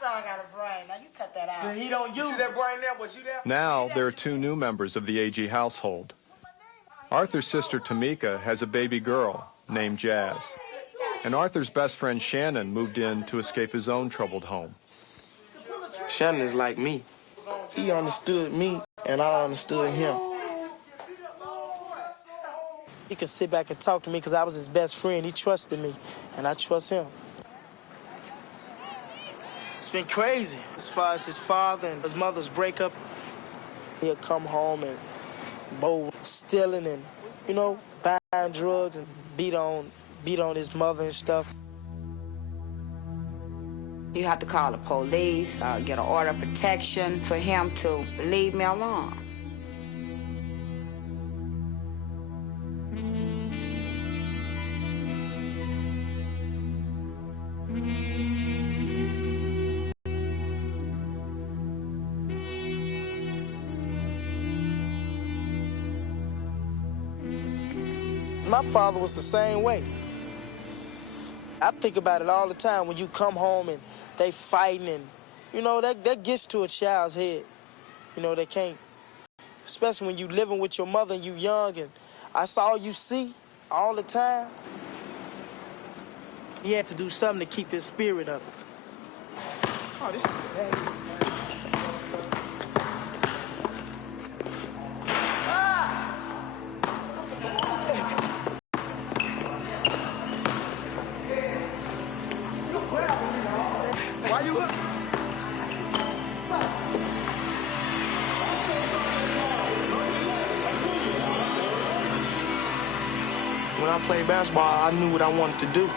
son got a brain. Now you cut that out. He don't use. You see that brain there? Was you there? Now there are 2 new members of the AG household. Arthur's sister Tamika has a baby girl named Jazz. And Arthur's best friend Shannon moved in to escape his own troubled home. Shannon is like me. He understood me, and I understood him. He could sit back and talk to me because I was his best friend. He trusted me, and I trust him. It's been crazy. As far as his father and his mother's breakup, he'll come home and bowl stealing and, you know, buying drugs and beat on his mother and stuff. You have to call the police, get an order of protection for him to leave me alone. My father was the same way. I think about it all the time when you come home and they fighting and, you know, that gets to a child's head. You know, they can't, especially when you living with your mother and you young and that's all you see all the time. He had to do something to keep his spirit up. Oh, this is bad. Why you up? When I played basketball, I knew what I wanted to do.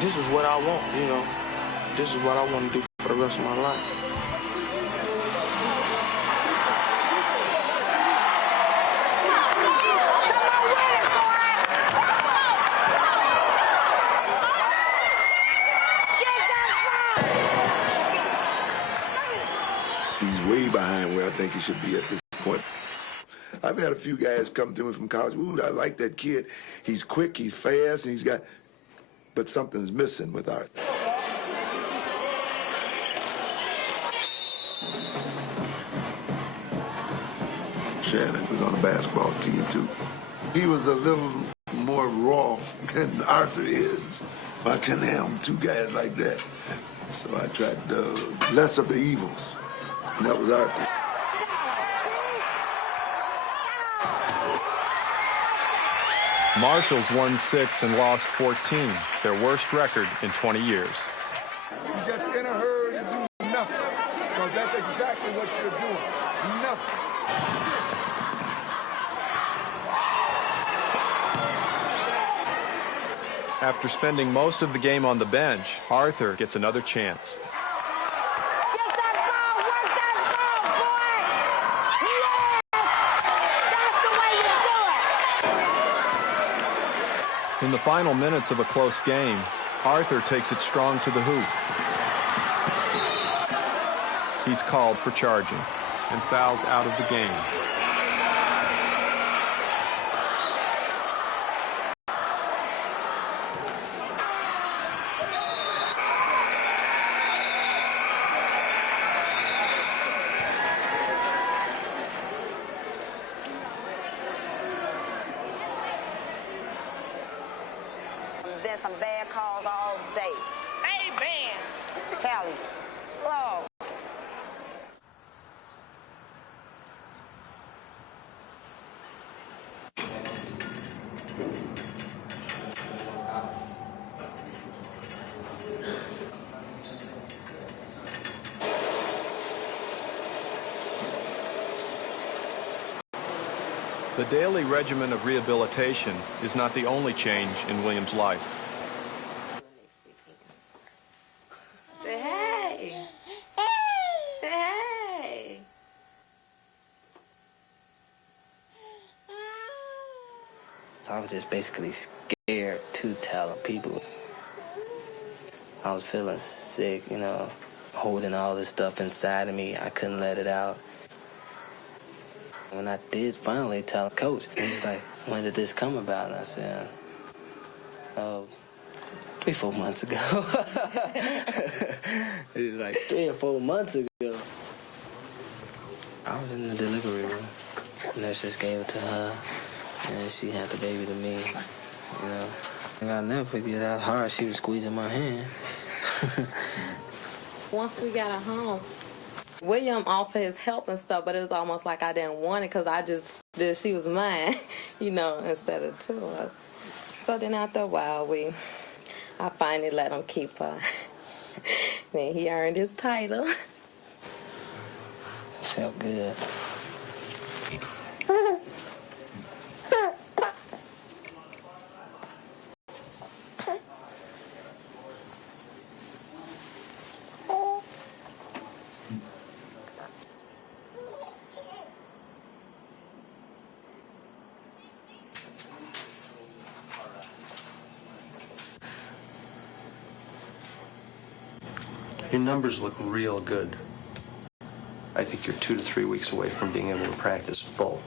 This is what I want, you know. This is what I want to do for the rest of my life. He's way behind where I think he should be at this point. I've had a few guys come to me from college. Ooh, I like that kid. He's quick, he's fast, and he's got... But something's missing with Art. Shannon was on the basketball team, too. He was a little more raw than Arthur is. I couldn't handle 2 guys like that. So I tried less of the evils. And that was Arthur. Marshall's won 6 and lost 14, their worst record in 20 years. You're just in a hurry to do nothing. Because that's exactly what you're doing. Nothing. After spending most of the game on the bench, Arthur gets another chance. In the final minutes of a close game, Arthur takes it strong to the hoop. He's called for charging and fouls out of the game. some bad calls all day. Amen. Tell you. Oh. The daily regimen of rehabilitation is not the only change in William's life. Say hey. Say hey. So I was just basically scared to tell people. I was feeling sick, you know, holding all this stuff inside of me. I couldn't let it out. When I did finally tell Coach, he was like, when did this come about? And I said, 3-4 months ago. He was like, 3 or 4 months ago. I was in the delivery room. The nurse just gave it to her, and she had the baby to me, you know. And I'll never forget how hard she was squeezing my hand. Once we got her home, William offered his help and stuff, but it was almost like I didn't want it because I just did. She was mine, you know, instead of two of us. So then after a while, I finally let him keep her. Then he earned his title. Felt good. Your numbers look real good. I think you're 2 to 3 weeks away from being able to practice full.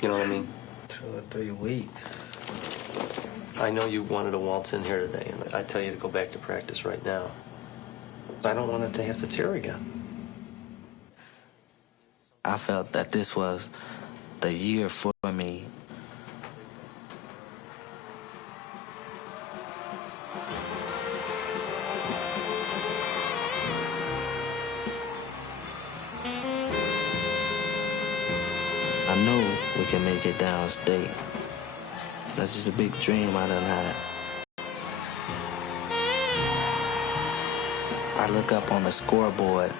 You know what I mean? 2 or 3 weeks. I know you wanted to waltz in here today, and I tell you to go back to practice right now. I don't want it to have to tear again. I felt that this was the year for me. I know we can make it downstate. That's just a big dream I done had. I look up on the scoreboard.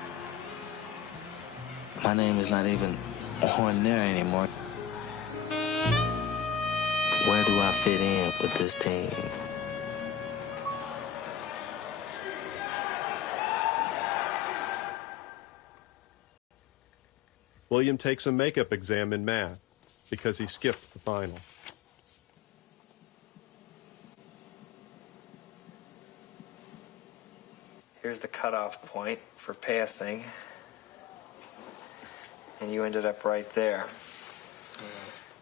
My name is not even on there anymore. Where do I fit in with this team? William takes a makeup exam in math because he skipped the final. Here's the cutoff point for passing. And you ended up right there.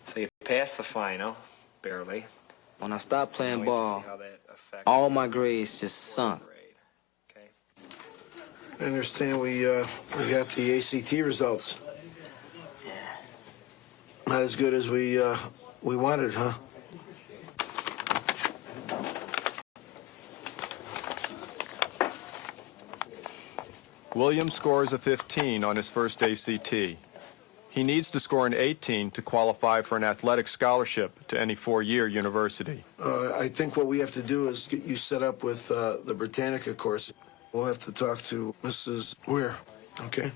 So you passed the final, barely. When I stopped playing ball, all my grades just sunk. I understand we got the ACT results. Not as good as we wanted, huh? William scores a 15 on his first ACT. He needs to score an 18 to qualify for an athletic scholarship to any 4-year university. I think what we have to do is get you set up with the Britannica course. We'll have to talk to Mrs. Weir, okay?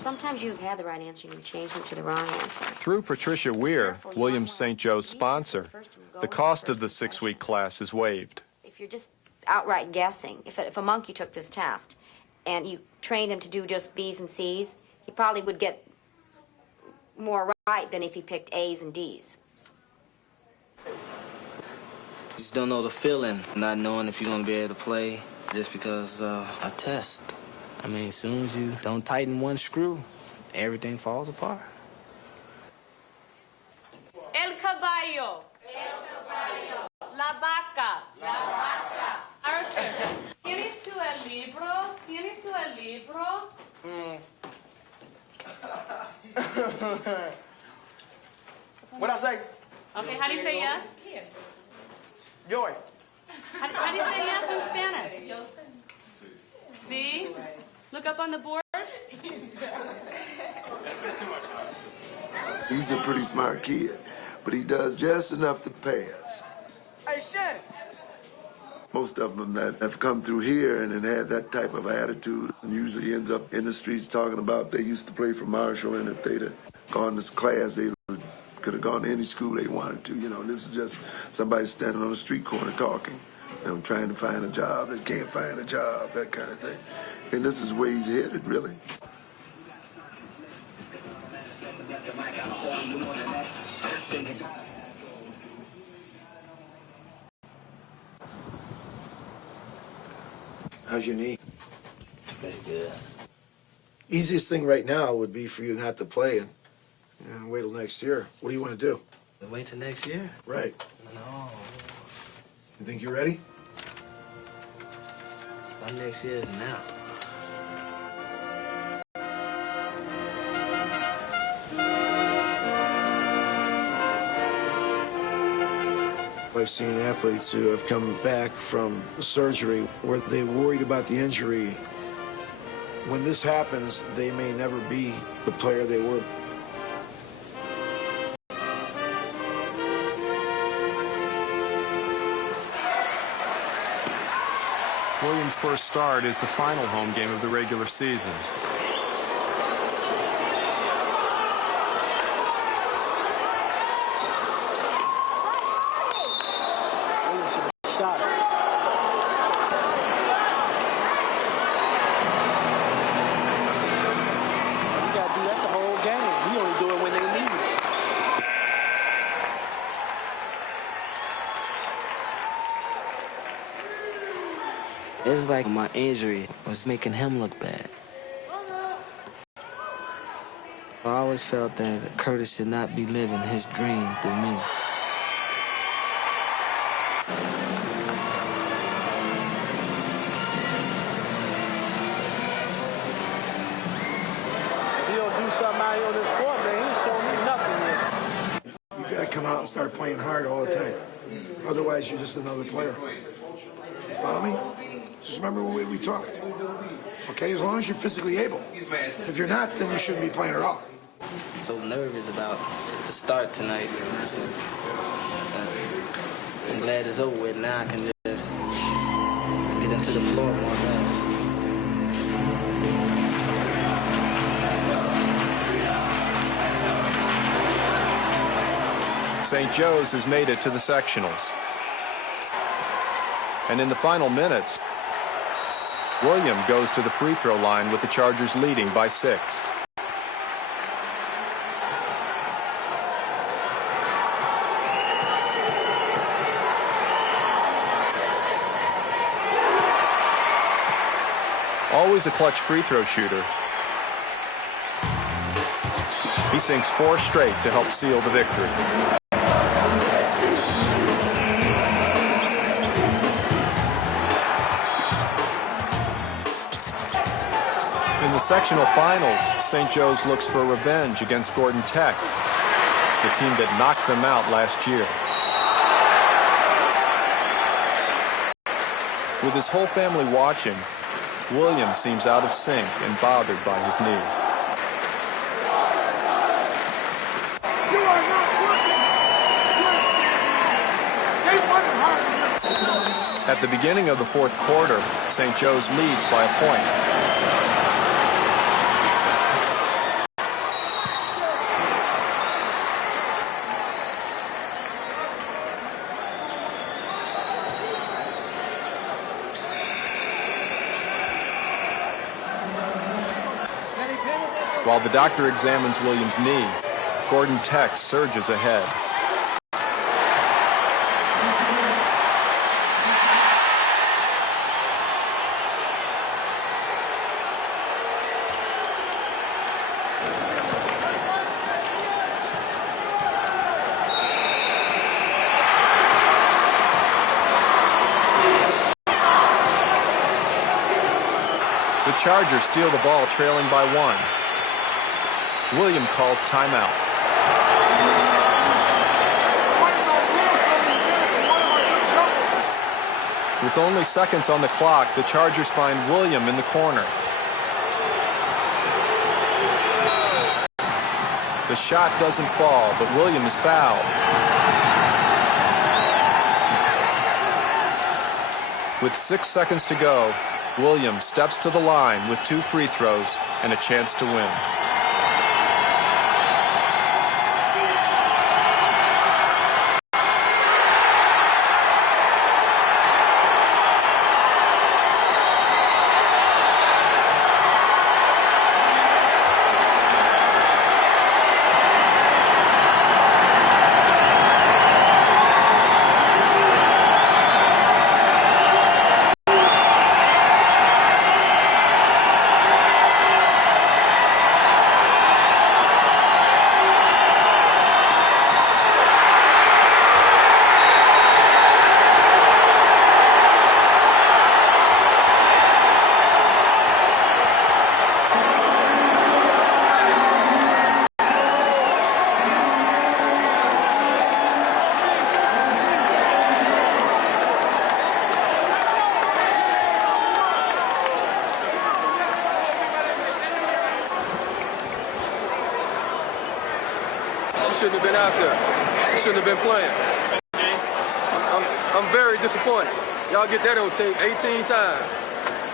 Sometimes you've had the right answer and you change them to the wrong answer. Through Patricia Weir, William's St. Joe's sponsor, the cost of the 6-week class is waived. If you're just outright guessing, if a monkey took this test and you trained him to do just B's and C's, he probably would get more right than if he picked A's and D's. You just don't know the feeling, not knowing if you're going to be able to play just because a test. I mean, as soon as you don't tighten one screw, everything falls apart. El caballo. El caballo. La vaca. La vaca. Arthur, ¿tienes tú el libro? ¿Tienes tú el libro? What'd I say? Okay, how do you say yes? Joy. How do you say yes in Spanish? See? Look up on the board. He's a pretty smart kid, but he does just enough to pass. Hey, Shannon. Most of them that have come through here and had that type of attitude and usually ends up in the streets talking about they used to play for Marshall, and if they'd have gone to class, they could have gone to any school they wanted to. You know, this is just somebody standing on the street corner talking, you know, trying to find a job that can't find a job, that kind of thing. And this is where he's headed, really. How's your knee? Pretty good. Easiest thing right now would be for you not to play and wait till next year. What do you want to do? Wait till next year? Right. No. You think you're ready? My next year is now. I've seen athletes who have come back from surgery where they worried about the injury. When this happens, they may never be the player they were. Williams' first start is the final home game of the regular season. Shot it. You gotta do that the whole game. We only do it when they need it. It's like my injury was making him look bad. I always felt that Curtis should not be living his dream through me. Something out here on this court, man. He ain't showing me nothing yet. You got to come out and start playing hard all the time. Otherwise, you're just another player. You follow me? Just remember when we talked. Okay, as long as you're physically able. If you're not, then you shouldn't be playing at all. So nervous about the start tonight. I'm glad it's over with. Now I can just get into the floor more now. St. Joe's has made it to the sectionals. And in the final minutes, William goes to the free throw line with the Chargers leading by 6. Always a clutch free throw shooter, he sinks 4 straight to help seal the victory. In the sectional finals, St. Joe's looks for revenge against Gordon Tech, the team that knocked them out last year. With his whole family watching, William seems out of sync and bothered by his knee. At the beginning of the fourth quarter, St. Joe's leads by a point. While the doctor examines Williams' knee, Gordon Tech surges ahead. The Chargers steal the ball trailing by 1. William calls timeout. With only seconds on the clock, the Chargers find William in the corner. The shot doesn't fall, but William is fouled. With 6 seconds to go, William steps to the line with 2 free throws and a chance to win. Shouldn't have been out there. You shouldn't have been playing. I'm very disappointed. Y'all get that on tape 18 times.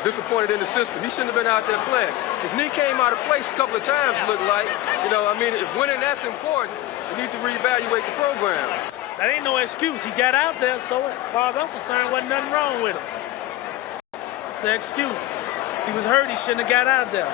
Disappointed in the system. He shouldn't have been out there playing. His knee came out of place a couple of times, looked like. You know, I mean, if winning that's important, you need to reevaluate the program. That ain't no excuse. He got out there, so as far as I'm concerned, wasn't nothing wrong with him. It's an excuse. He was hurt, he shouldn't have got out there.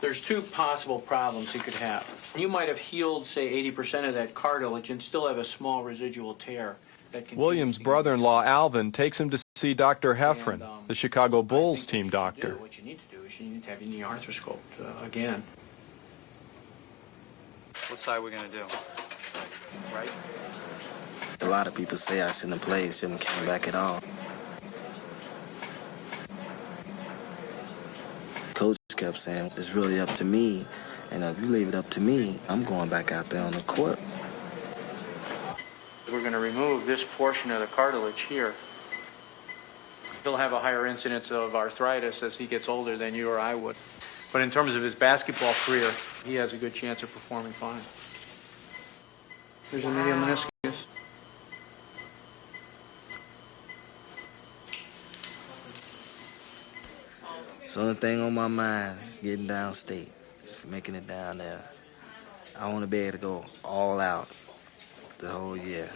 There's 2 possible problems he could have. You might have healed, say, 80% of that cartilage and still have a small residual tear. William's brother-in-law, Alvin, takes him to see Dr. Heffron, the Chicago Bulls team doctor. What you need to do is you need to have your knee arthroscoped again. What side are we going to do? Right? A lot of people say I shouldn't have played, shouldn't have came back at all. Coach kept saying, it's really up to me, and if you leave it up to me, I'm going back out there on the court. We're going to remove this portion of the cartilage here. He'll have a higher incidence of arthritis as he gets older than you or I would. But in terms of his basketball career, he has a good chance of performing fine. There's a medial meniscus. So the thing on my mind is getting downstate, just making it down there. I want to be able to go all out the whole year.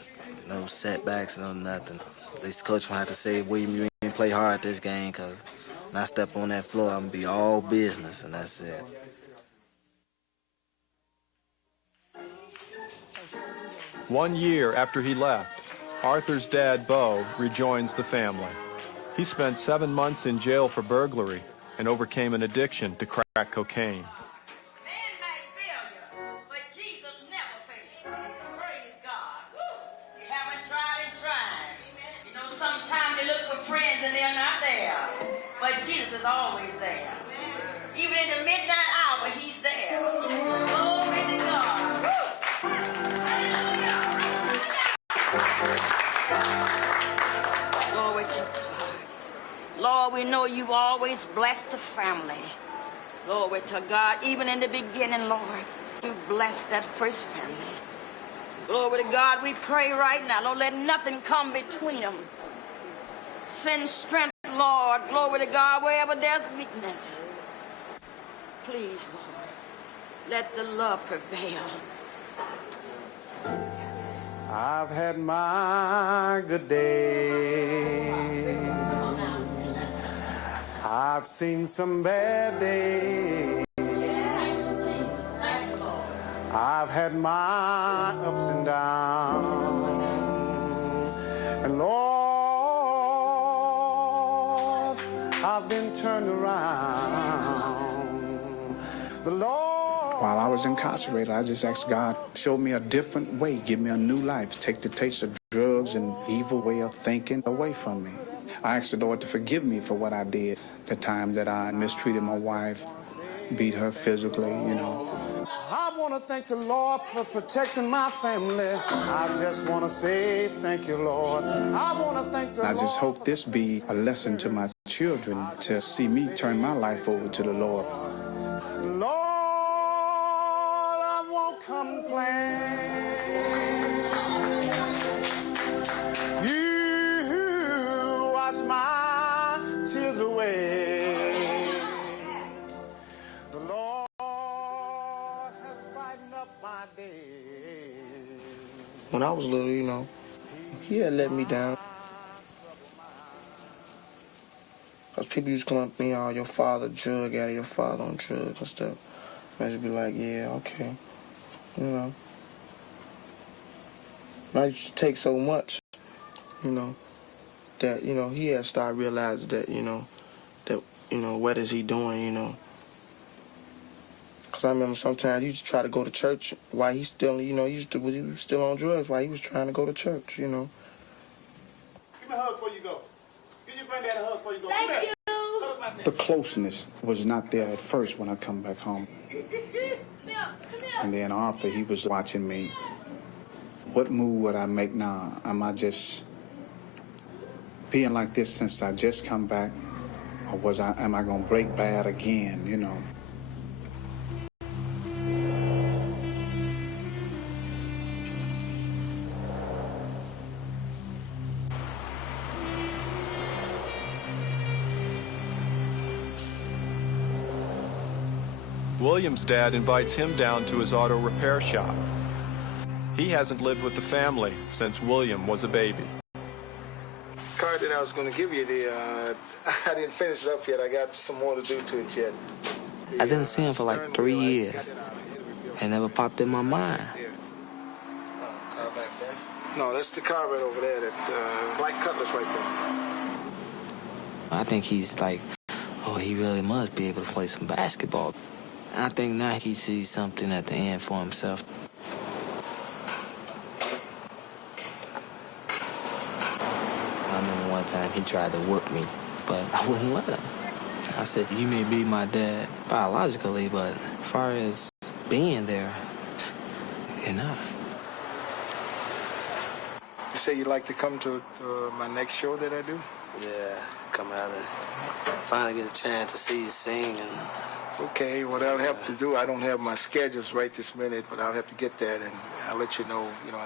No setbacks, no nothing. This coach might have to say, William, you ain't play hard this game, because when I step on that floor, I'm going to be all business, and that's it. One year after he left, Arthur's dad, Bo, rejoins the family. He spent 7 months in jail for burglary and overcame an addiction to crack cocaine. But Jesus is always there. Even in the midnight hour, he's there. Glory to God. Glory to God. Lord, we know you've always blessed the family. Glory to God. Even in the beginning, Lord, you blessed that first family. Glory to God. We pray right now. Lord, let nothing come between them. Send strength, Lord, glory to God, wherever there's weakness. Please, Lord, let the love prevail. I've had my good days. I've seen some bad days. I've had my ups and downs. And Lord, I've I've been turned around. The Lord. While I was incarcerated, I just asked God, show me a different way, give me a new life, take the taste of drugs and evil way of thinking away from me. I asked the Lord to forgive me for what I did, the time that I mistreated my wife, beat her physically, you know. I want to thank the Lord for protecting my family. I just want to say thank you, Lord. I want to thank the Lord. I just hope this be a lesson to my children to see me turn my life over to the Lord. Lord, I won't complain. You wash my tears away. The Lord has brightened up my day. When I was little, you know, he had let me down. Because people used to come up to me, oh, your father drug out of your father on drugs and stuff. I used to be like, yeah, okay, you know. And I used to take so much, you know, that, you know, he had started realizing that, you know, what is he doing, you know. Because I remember sometimes he used to try to go to church while he still, you know, he was still on drugs while he was trying to go to church, you know. Give me a hug before you go. Give your granddad a hug before you go. Thank you. The closeness was not there at first when I come back home. And then Arthur, he was watching me. What move would I make now? Am I just being like this since I just come back? Or am I gonna break bad again, you know? William's dad invites him down to his auto repair shop. He hasn't lived with the family since William was a baby. Card that I was going to give you, I didn't finish it up yet. I got some more to do to it yet. I didn't see him for like 3 years. It never popped in my mind. Car back there? No, that's the car right over there, that black Cutlass right there. I think he's like, oh, he really must be able to play some basketball. And I think now he sees something at the end for himself. I remember one time he tried to whoop me, but I wouldn't let him. I said, you may be my dad biologically, but as far as being there, you're not. You say you'd like to come to my next show that I do? Yeah, come out and finally get a chance to see you sing. And okay, what I'll have to do, I don't have my schedules right this minute, but I'll have to get that, and I'll let you know, you know.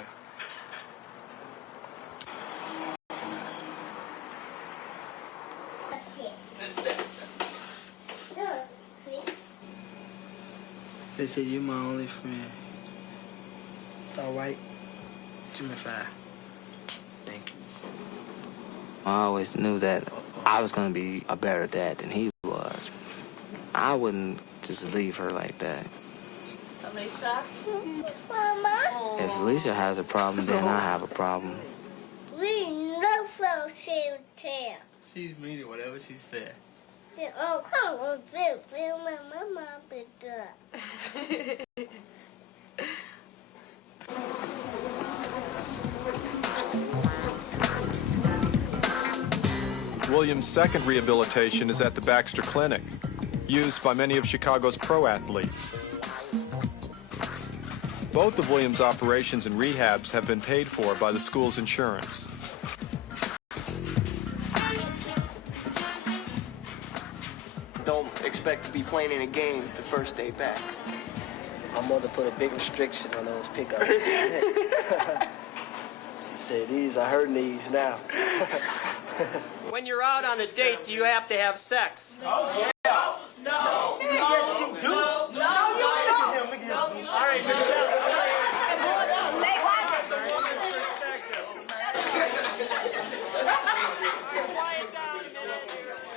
They said you're my only friend. All right? Give me 5. Thank you. I always knew that I was going to be a better dad than he was. I wouldn't just leave her like that. Alicia? Mama? If Alicia has a problem, then I have a problem. We love her tail. She's meaning whatever she said. Oh, come on, Bill. My mama picked up. William's second rehabilitation is at the Baxter Clinic, used by many of Chicago's pro athletes. Both of William's operations and rehabs have been paid for by the school's insurance. Don't expect to be playing in a game the first day back. My mother put a big restriction on those pickups. She said, these are her knees now. When you're out on a date, do you have to have sex? Oh, yeah. No. Yes, you do. No, you don't. All right, Michelle.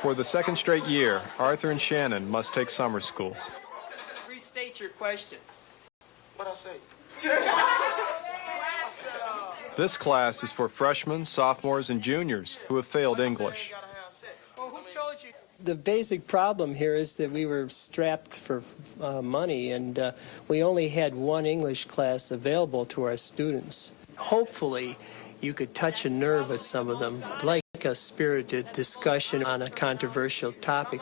For the second straight year, Arthur and Shannon must take summer school. Restate your question. What'd I say? This class is for freshmen, sophomores, and juniors who have failed English. Well, who told you? The basic problem here is that we were strapped for money, and we only had one English class available to our students. Hopefully, you could touch a nerve with some of them, like a spirited discussion on a controversial topic.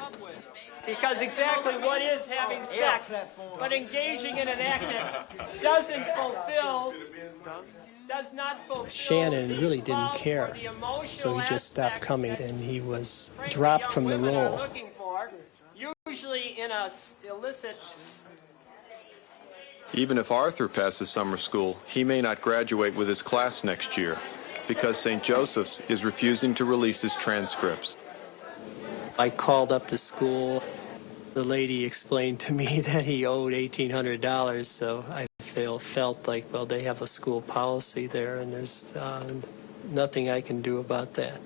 Because exactly what is having sex, but engaging in an act that does not fulfill Shannon really didn't care, so he just stopped coming, and he was dropped from the role. Usually in a illicit. Even if Arthur passes summer school, he may not graduate with his class next year because St. Joseph's is refusing to release his transcripts. I called up the school. The lady explained to me that he owed $1,800, so I felt like, well, they have a school policy there, and there's nothing I can do about that.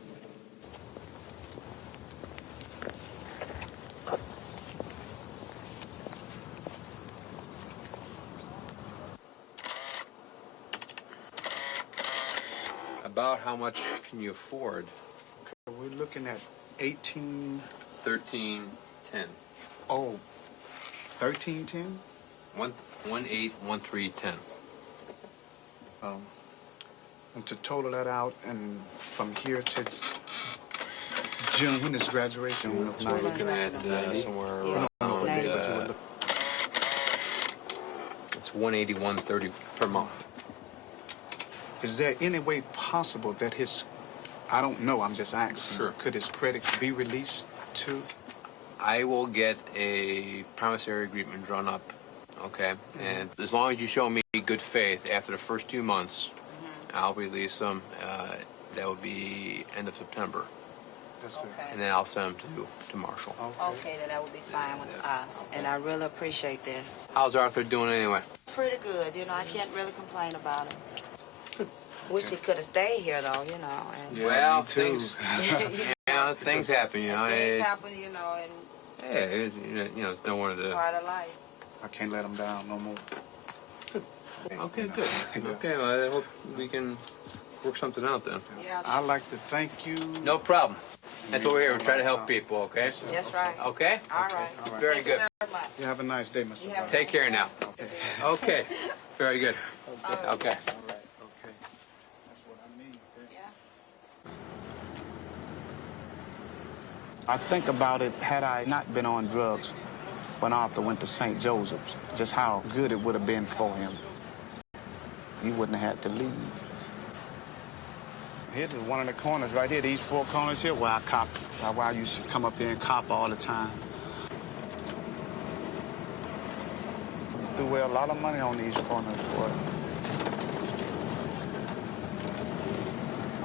About how much can you afford? We're looking at 18... 13.10. Oh, 13.10? 1.813.10. And to total that out, and from here to June, when is graduation? So we're looking at somewhere around. It's $181.30 per month. Is there any way possible that his, I don't know, I'm just asking, sure, could his credits be released to? I will get a promissory agreement drawn up, okay? And as long as you show me good faith after the first 2 months, I'll release them. That will be end of September. That's it. And then I'll send them to Marshall. Okay, then that would be fine with us. And I really appreciate this. How's Arthur doing anyway? Pretty good, you know, I can't really complain about him. Wish he could have stayed here, though, you know. And Well, things, things happen, you know. Things happen, you know, and Yeah, don't want to. it's part of life. I can't let him down no more. Okay, good. Okay, well, I hope we can work something out then. Yeah. I'd like to thank you. No problem. That's what we're here. We're trying to help people, okay? That's right. Okay? All right. Very Thank good. you very much. You have a nice day, Mr. Brown. Take care now. Okay. Very good. Okay. I think about it, had I not been on drugs when Arthur went to St. Joseph's, just how good it would have been for him. He wouldn't have had to leave. Here's one of the corners right here, these 4 corners here, where I used to come up here and cop all the time. Threw away a lot of money on these corners, boy.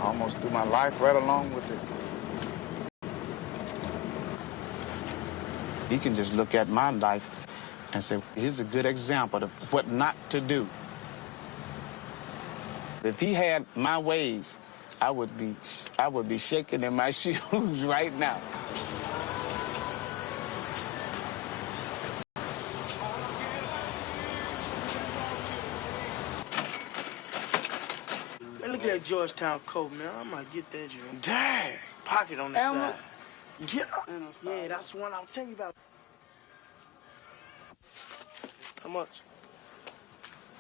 I almost threw my life right along with it. He can just look at my life and say, here's a good example of what not to do. If he had my ways, I would be shaking in my shoes right now. Man, look at that Georgetown coat, man. I might get that joint. Dang. Pocket on the side. Yeah, that's the one I was telling you about. How much?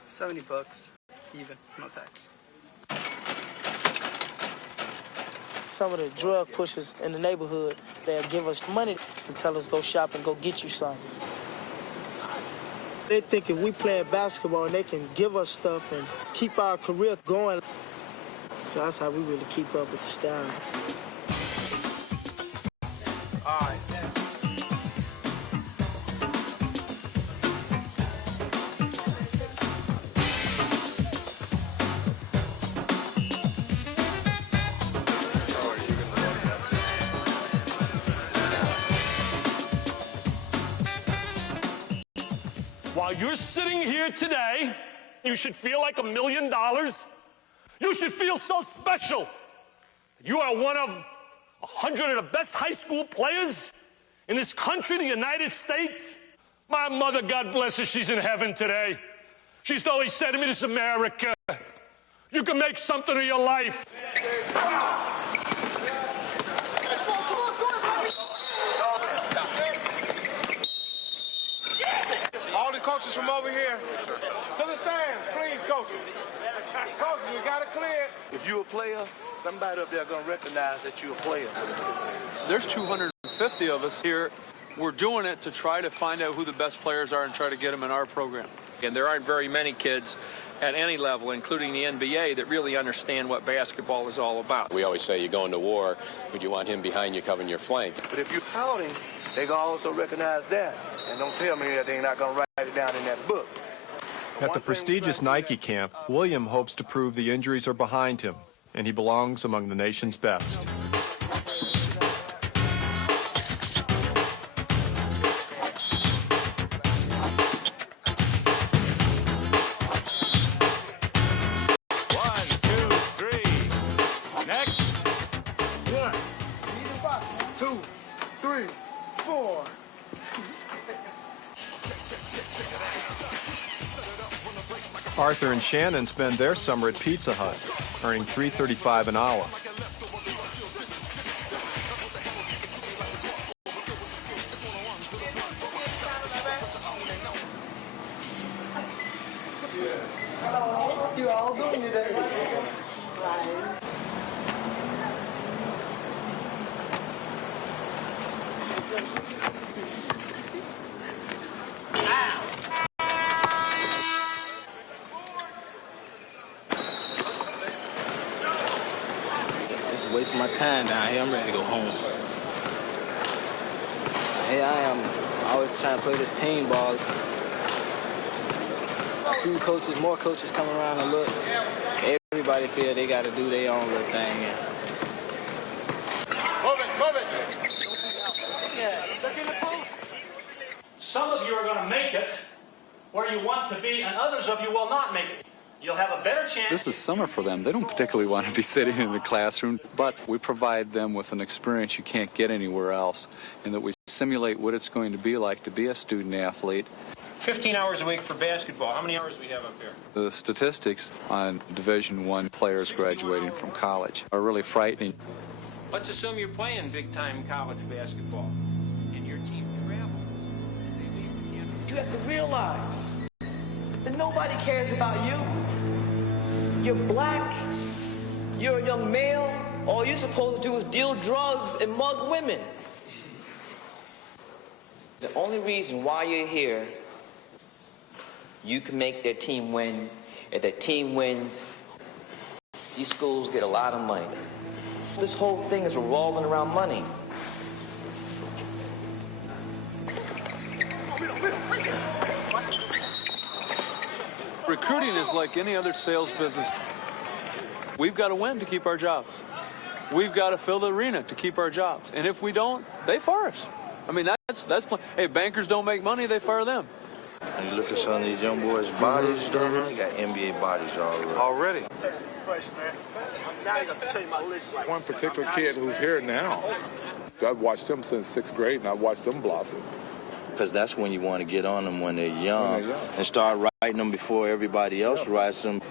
$70, even, no tax. Some of the drug pushers in the neighborhood, they'll give us money to tell us go shop and go get you something. They think if we playing basketball and they can give us stuff and keep our career going. So that's how we really keep up with the style. All right. While you're sitting here today, you should feel like $1 million. You should feel so special. You are one of 100 of the best high school players in this country, the United States. My mother, God bless her, she's in heaven today. She's always said to me, this is America. You can make something of your life. coaches from over here. To the stands, please, coaches. Coaches, we got it clear. If you're a player, somebody up there going to recognize that you're a player. There's 250 of us here. We're doing it to try to find out who the best players are and try to get them in our program. And there aren't very many kids at any level, including the NBA, that really understand what basketball is all about. We always say you go into war, but you want him behind you covering your flank. But if you're pouting, they're going to also recognize that. And don't tell me that they're not going to write it down in that book. At the prestigious Nike camp, William hopes to prove the injuries are behind him, and he belongs among the nation's best. Arthur and Shannon spend their summer at Pizza Hut, earning $3.35 an hour. You all doing today? This is wasting my time down here. I'm ready to go home. Here I am, always trying to play this team ball. A few coaches, more coaches come around and look. Everybody feel they got to do their own little thing. Move it. Some of you are going to make it where you want to be, and others of you will not make it. You'll have a better chance. This is summer for them. They don't particularly want to be sitting in the classroom, but we provide them with an experience you can't get anywhere else, and that we simulate what it's going to be like to be a student athlete. 15 hours a week for basketball. How many hours do we have up here? The statistics on Division I players graduating from college are really frightening. Let's assume you're playing big-time college basketball, and your team travel. You have to realize that nobody cares about you. You're black, you're a young male, all you're supposed to do is deal drugs and mug women. The only reason why you're here, you can make their team win. If their team wins, these schools get a lot of money. This whole thing is revolving around money. Recruiting is like any other sales business. We've got to win to keep our jobs. We've got to fill the arena to keep our jobs. And if we don't, they fire us. I mean, that's hey, bankers don't make money, they fire them. And you look at some of these young boys' bodies, they got NBA bodies already. One particular kid who's here now, I've watched him since 6th grade, and I've watched them blossom. Because that's when you want to get on them when they're young and start writing them before everybody else writes them.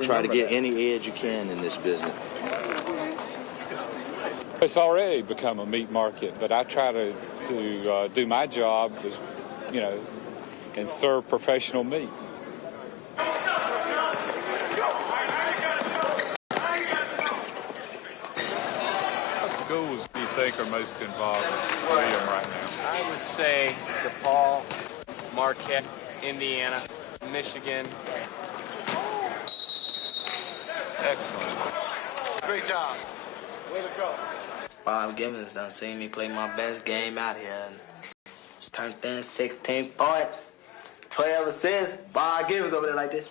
Try to get any edge you can in this business. It's already become a meat market, but I try to do my job, as, and serve professional meat. What schools do you think are most involved with William right now? I would say DePaul, Marquette, Indiana, Michigan. Excellent. Great job. Way to go. Bob Gibbons done seen me play my best game out here and turned in 16 points, 12 assists. Bob Gibbons over there like this.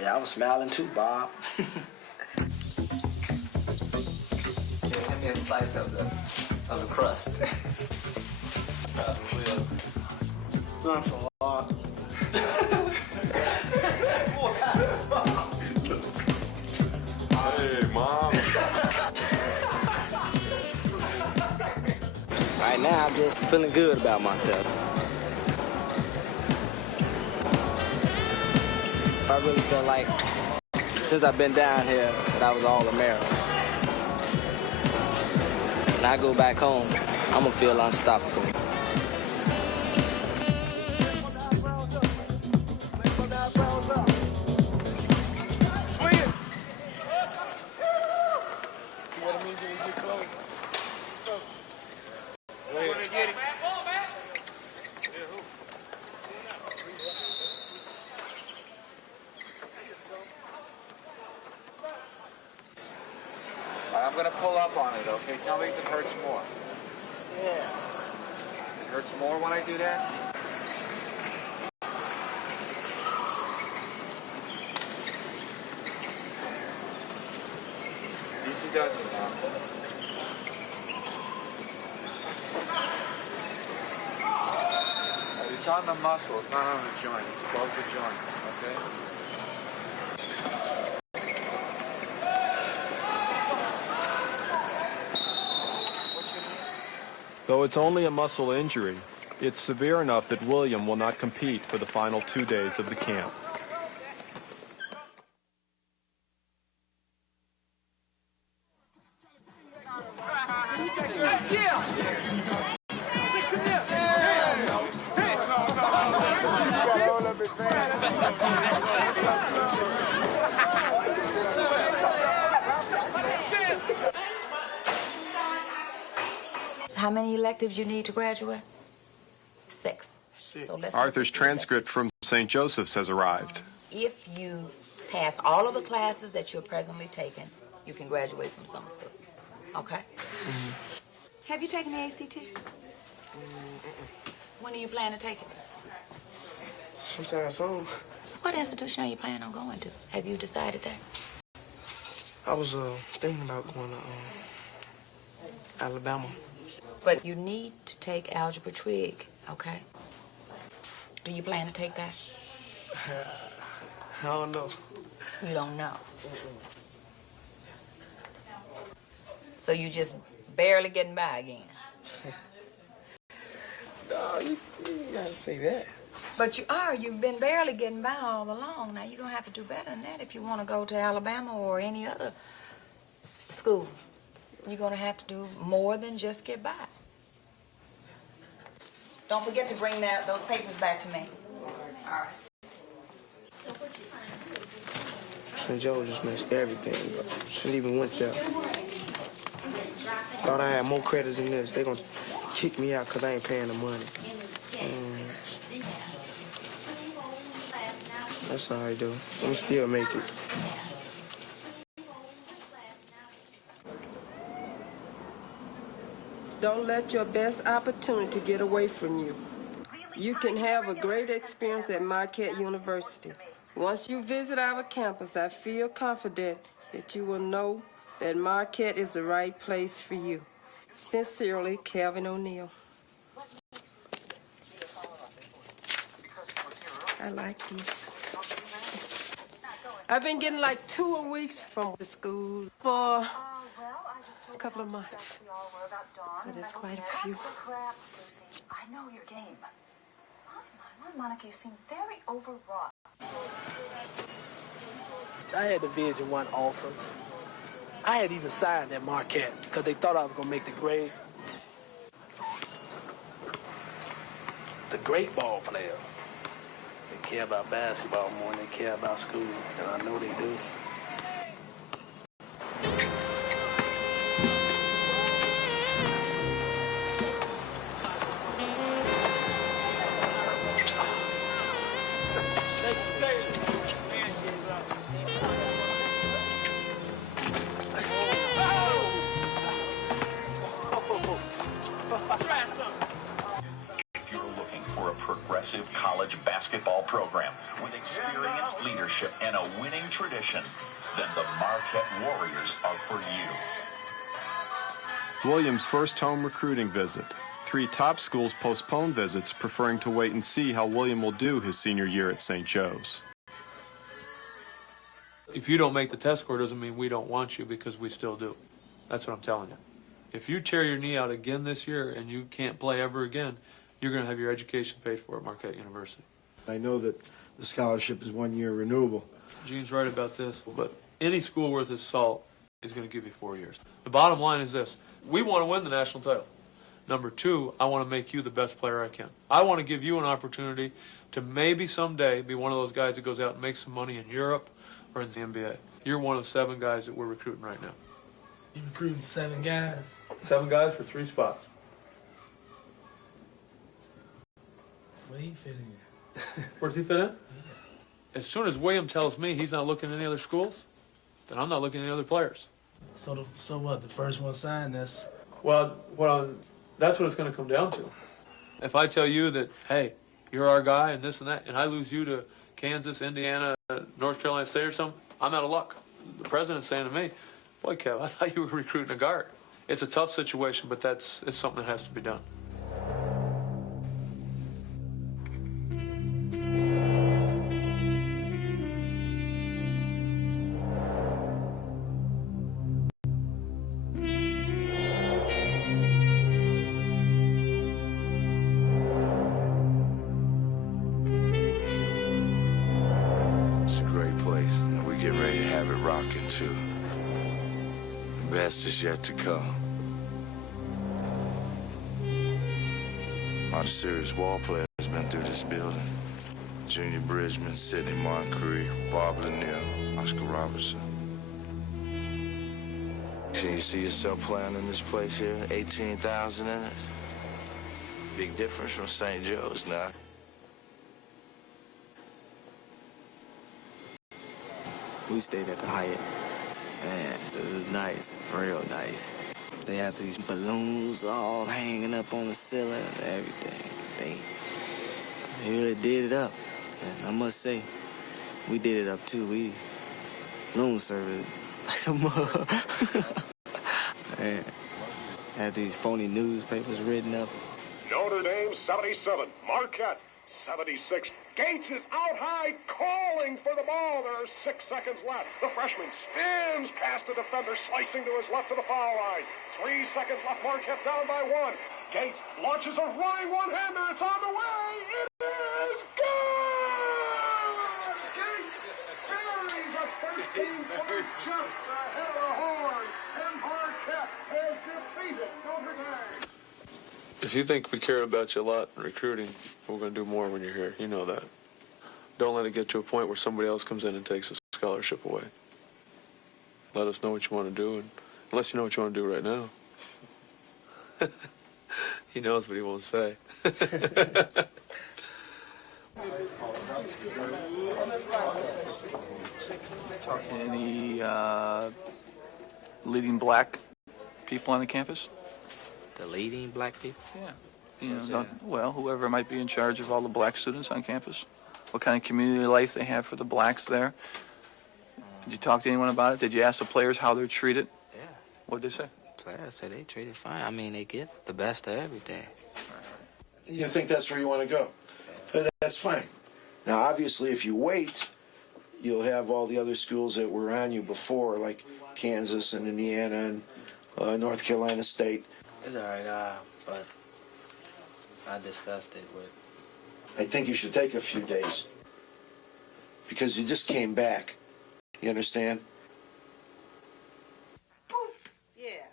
Yeah, I was smiling too, Bob. Give me a slice of the crust. Thanks a lot. Hey, Mom. Right now, I'm just feeling good about myself. I really feel like, since I've been down here, that I was All-American. When I go back home, I'm gonna feel unstoppable. going to pull up on it, okay? Tell me if it hurts more. Yeah. It hurts more when I do that? Easy does it now. It's on the muscle, it's not on the joint. It's above the joint, okay? Though it's only a muscle injury, it's severe enough that William will not compete for the final 2 days of the camp. How many electives you need to graduate? 6. So let's Arthur's transcript from St. Joseph's has arrived. If you pass all of the classes that you're presently taking, you can graduate from summer school. Okay? Have you taken the ACT? When are you planning to take it? Sometime soon. What institution are you planning on going to? Have you decided that? I was thinking about going to Alabama. But you need to take algebra trig, okay? Do you plan to take that? I don't know. You don't know. So you just barely getting by again. No, you gotta say that. But you are. You've been barely getting by all along. Now you're gonna have to do better than that if you want to go to Alabama or any other school. You're gonna have to do more than just get by. Don't forget to bring those papers back to me. All right. St. Joe just messed everything up. Shouldn't even went there. Thought I had more credits than this. They gonna kick me out because I ain't paying the money. That's all I do. I'm gonna still make it. Don't let your best opportunity get away from you. You can have a great experience at Marquette University. Once you visit our campus, I feel confident that you will know that Marquette is the right place for you. Sincerely, Calvin O'Neill. I like these. I've been getting like 2 a week from the school for a couple of months. So that's quite a few. I know your game. Monica, you seem very overwrought. I had Division I offers. I had even signed at Marquette because they thought I was going to make the grades. The great ball player. They care about basketball more than they care about school, and I know they do. Progressive college basketball program with experienced leadership and a winning tradition, then the Marquette Warriors are for you. Williams' first home recruiting visit. 3 top schools postponed visits, preferring to wait and see how William will do his senior year at St. Joe's. If you don't make the test score, doesn't mean we don't want you, because we still do. That's what I'm telling you. If you tear your knee out again this year and you can't play ever again, you're going to have your education paid for at Marquette University. I know that the scholarship is 1 year renewable. Gene's right about this, but any school worth its salt is going to give you 4 years. The bottom line is this. We want to win the national title. Number 2, I want to make you the best player I can. I want to give you an opportunity to maybe someday be one of those guys that goes out and makes some money in Europe or in the NBA. You're one of 7 guys that we're recruiting right now. You recruiting 7 guys? 7 guys for 3 spots. Where he fit in? Where does he fit in? As soon as William tells me he's not looking at any other schools, then I'm not looking at any other players. So what? The first one signed, that's... Well, that's what it's going to come down to. If I tell you that, hey, you're our guy and this and that, and I lose you to Kansas, Indiana, North Carolina State or something, I'm out of luck. The president's saying to me, boy, Kev, I thought you were recruiting a guard. It's a tough situation, but it's something that has to be done. It's a great place. We're getting ready to have it rocking, too. The best is yet to come. A lot of serious ball players been through this building. Junior Bridgman, Sidney Moncrief, Bob Lanier, Oscar Robertson. Can you see yourself playing in this place here? 18,000 in it? Big difference from St. Joe's now. We stayed at the Hyatt. Man, it was nice, real nice. They had these balloons all hanging up on the ceiling and everything. They really did it up. And I must say, we did it up too. We room service like a mug. Man, had these phony newspapers written up. Notre Dame 77, Marquette 76. Gates is out high, calling for the ball. There are 6 seconds left. The freshman spins past the defender, slicing to his left to the foul line. 3 seconds left. Marquette down by 1. Gates launches a running one-hander. It's on the way. It is good! Gates buries a 13-point just ahead of the horn, and Marquette has defeated Notre Dame. If you think we care about you a lot in recruiting, we're going to do more when you're here. You know that. Don't let it get to a point where somebody else comes in and takes a scholarship away. Let us know what you want to do, and unless you know what you want to do right now. He knows what he won't say. Talk to any leading black people on the campus? The leading black people? Yeah. You know, well, whoever might be in charge of all the black students on campus. What kind of community life they have for the blacks there. Did you talk to anyone about it? Did you ask the players how they're treated? Yeah. What did they say? Players said they treated fine. I mean, they get the best of everything. You think that's where you want to go? But that's fine. Now, obviously, if you wait, you'll have all the other schools that were on you before, like Kansas and Indiana and North Carolina State. It's all right, but I discussed it with... I think you should take a few days because you just came back. You understand? Yeah.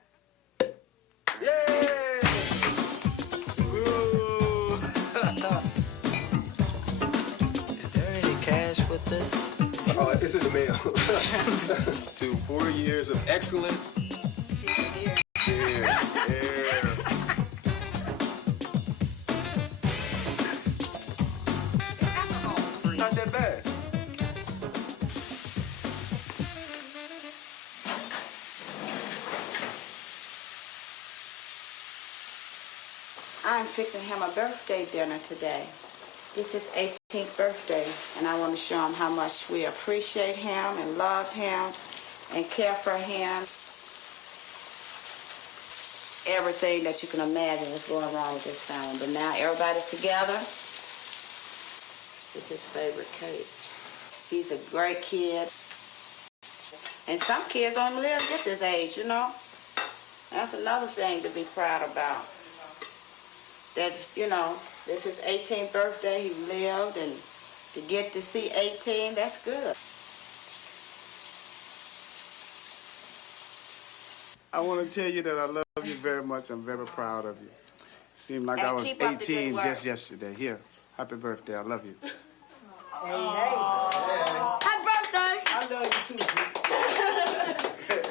Yay! Woo! Is there any cash with this? Oh, it's in the mail. To 4 years of excellence. Here. Not that bad. I'm fixing him a birthday dinner today. This is his 18th birthday, and I want to show him how much we appreciate him and love him and care for him. Everything that you can imagine is going wrong with this family, but now everybody's together. This is his favorite cake. He's a great kid. And some kids don't even live to get this age, you know? That's another thing to be proud about. That's, you know, this is his 18th birthday. He lived, and to get to see 18, that's good. I want to tell you that I love you very much. I'm very proud of you. It seemed like I was 18 just yesterday. Here, happy birthday. I love you. Hey, hey. Happy birthday. I love you too, G.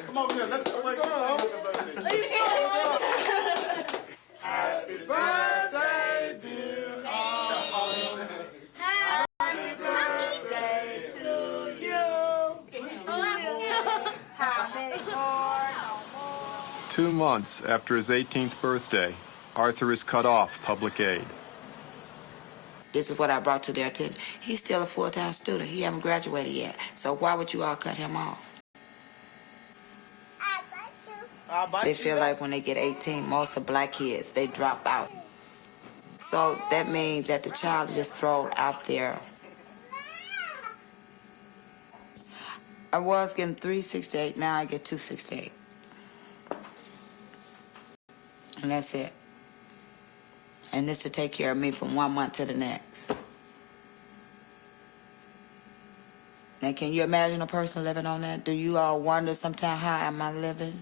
Come on, here. Let's go. Happy birthday, dear. Happy birthday to you. Happy birthday. 2 months after his 18th birthday, Arthur is cut off public aid. This is what I brought to their attention. He's still a full-time student. He haven't graduated yet. So why would you all cut him off? They feel like when they get 18, most of black kids, they drop out. So that means that the child is just thrown out there. I was getting $368, now I get $268. And that's it. And this to take care of me from 1 month to the next. Now, can you imagine a person living on that? Do you all wonder sometimes, how am I living?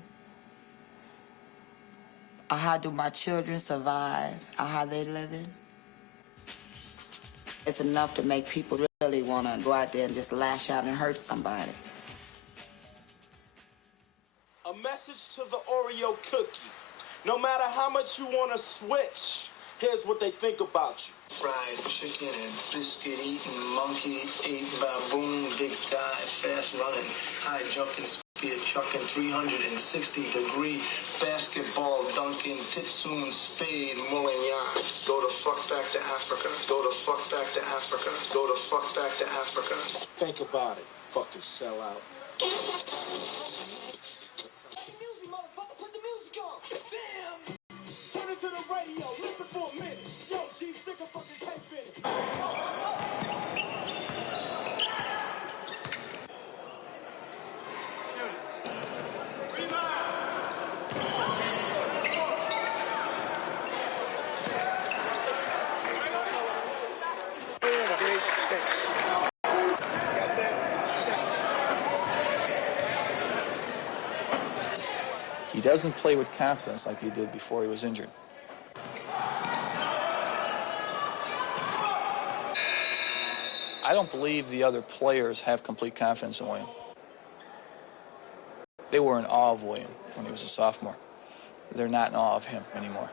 Or how do my children survive? Or how they living? It's enough to make people really want to go out there and just lash out and hurt somebody. A message to the Oreo cookie. No matter how much you want to switch, here's what they think about you. Fried chicken and biscuit eating, monkey ate baboon, big guy, fast running, high jumping, spear chucking, 360-degree basketball dunking, titsoon, spade, mulling yarn. Go the fuck back to Africa. Go the fuck back to Africa. Go the fuck back to Africa. Think about it, fucking sellout. Turn it to the radio, listen for a minute. Yo, G, stick a fucking tape in it. Shoot it. Rebound. Great sticks. Got that? Sticks. He doesn't play with confidence like he did before he was injured. I don't believe the other players have complete confidence in William. They were in awe of William when he was a sophomore. They're not in awe of him anymore.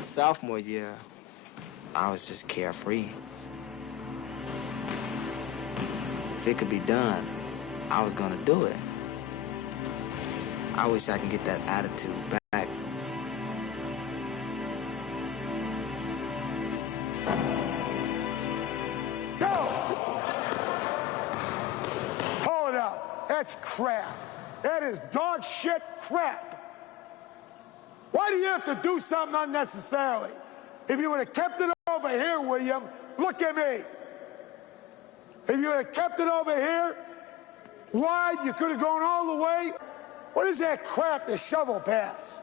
Sophomore year, I was just carefree. If it could be done, I was gonna do it. I wish I could get that attitude back. Go! Hold up. That's crap. That is dog shit crap. Why do you have to do something unnecessarily? If you would have kept it over here, William, look at me. If you would have kept it over here, wide, you could have gone all the way. What is that crap, the shovel pass?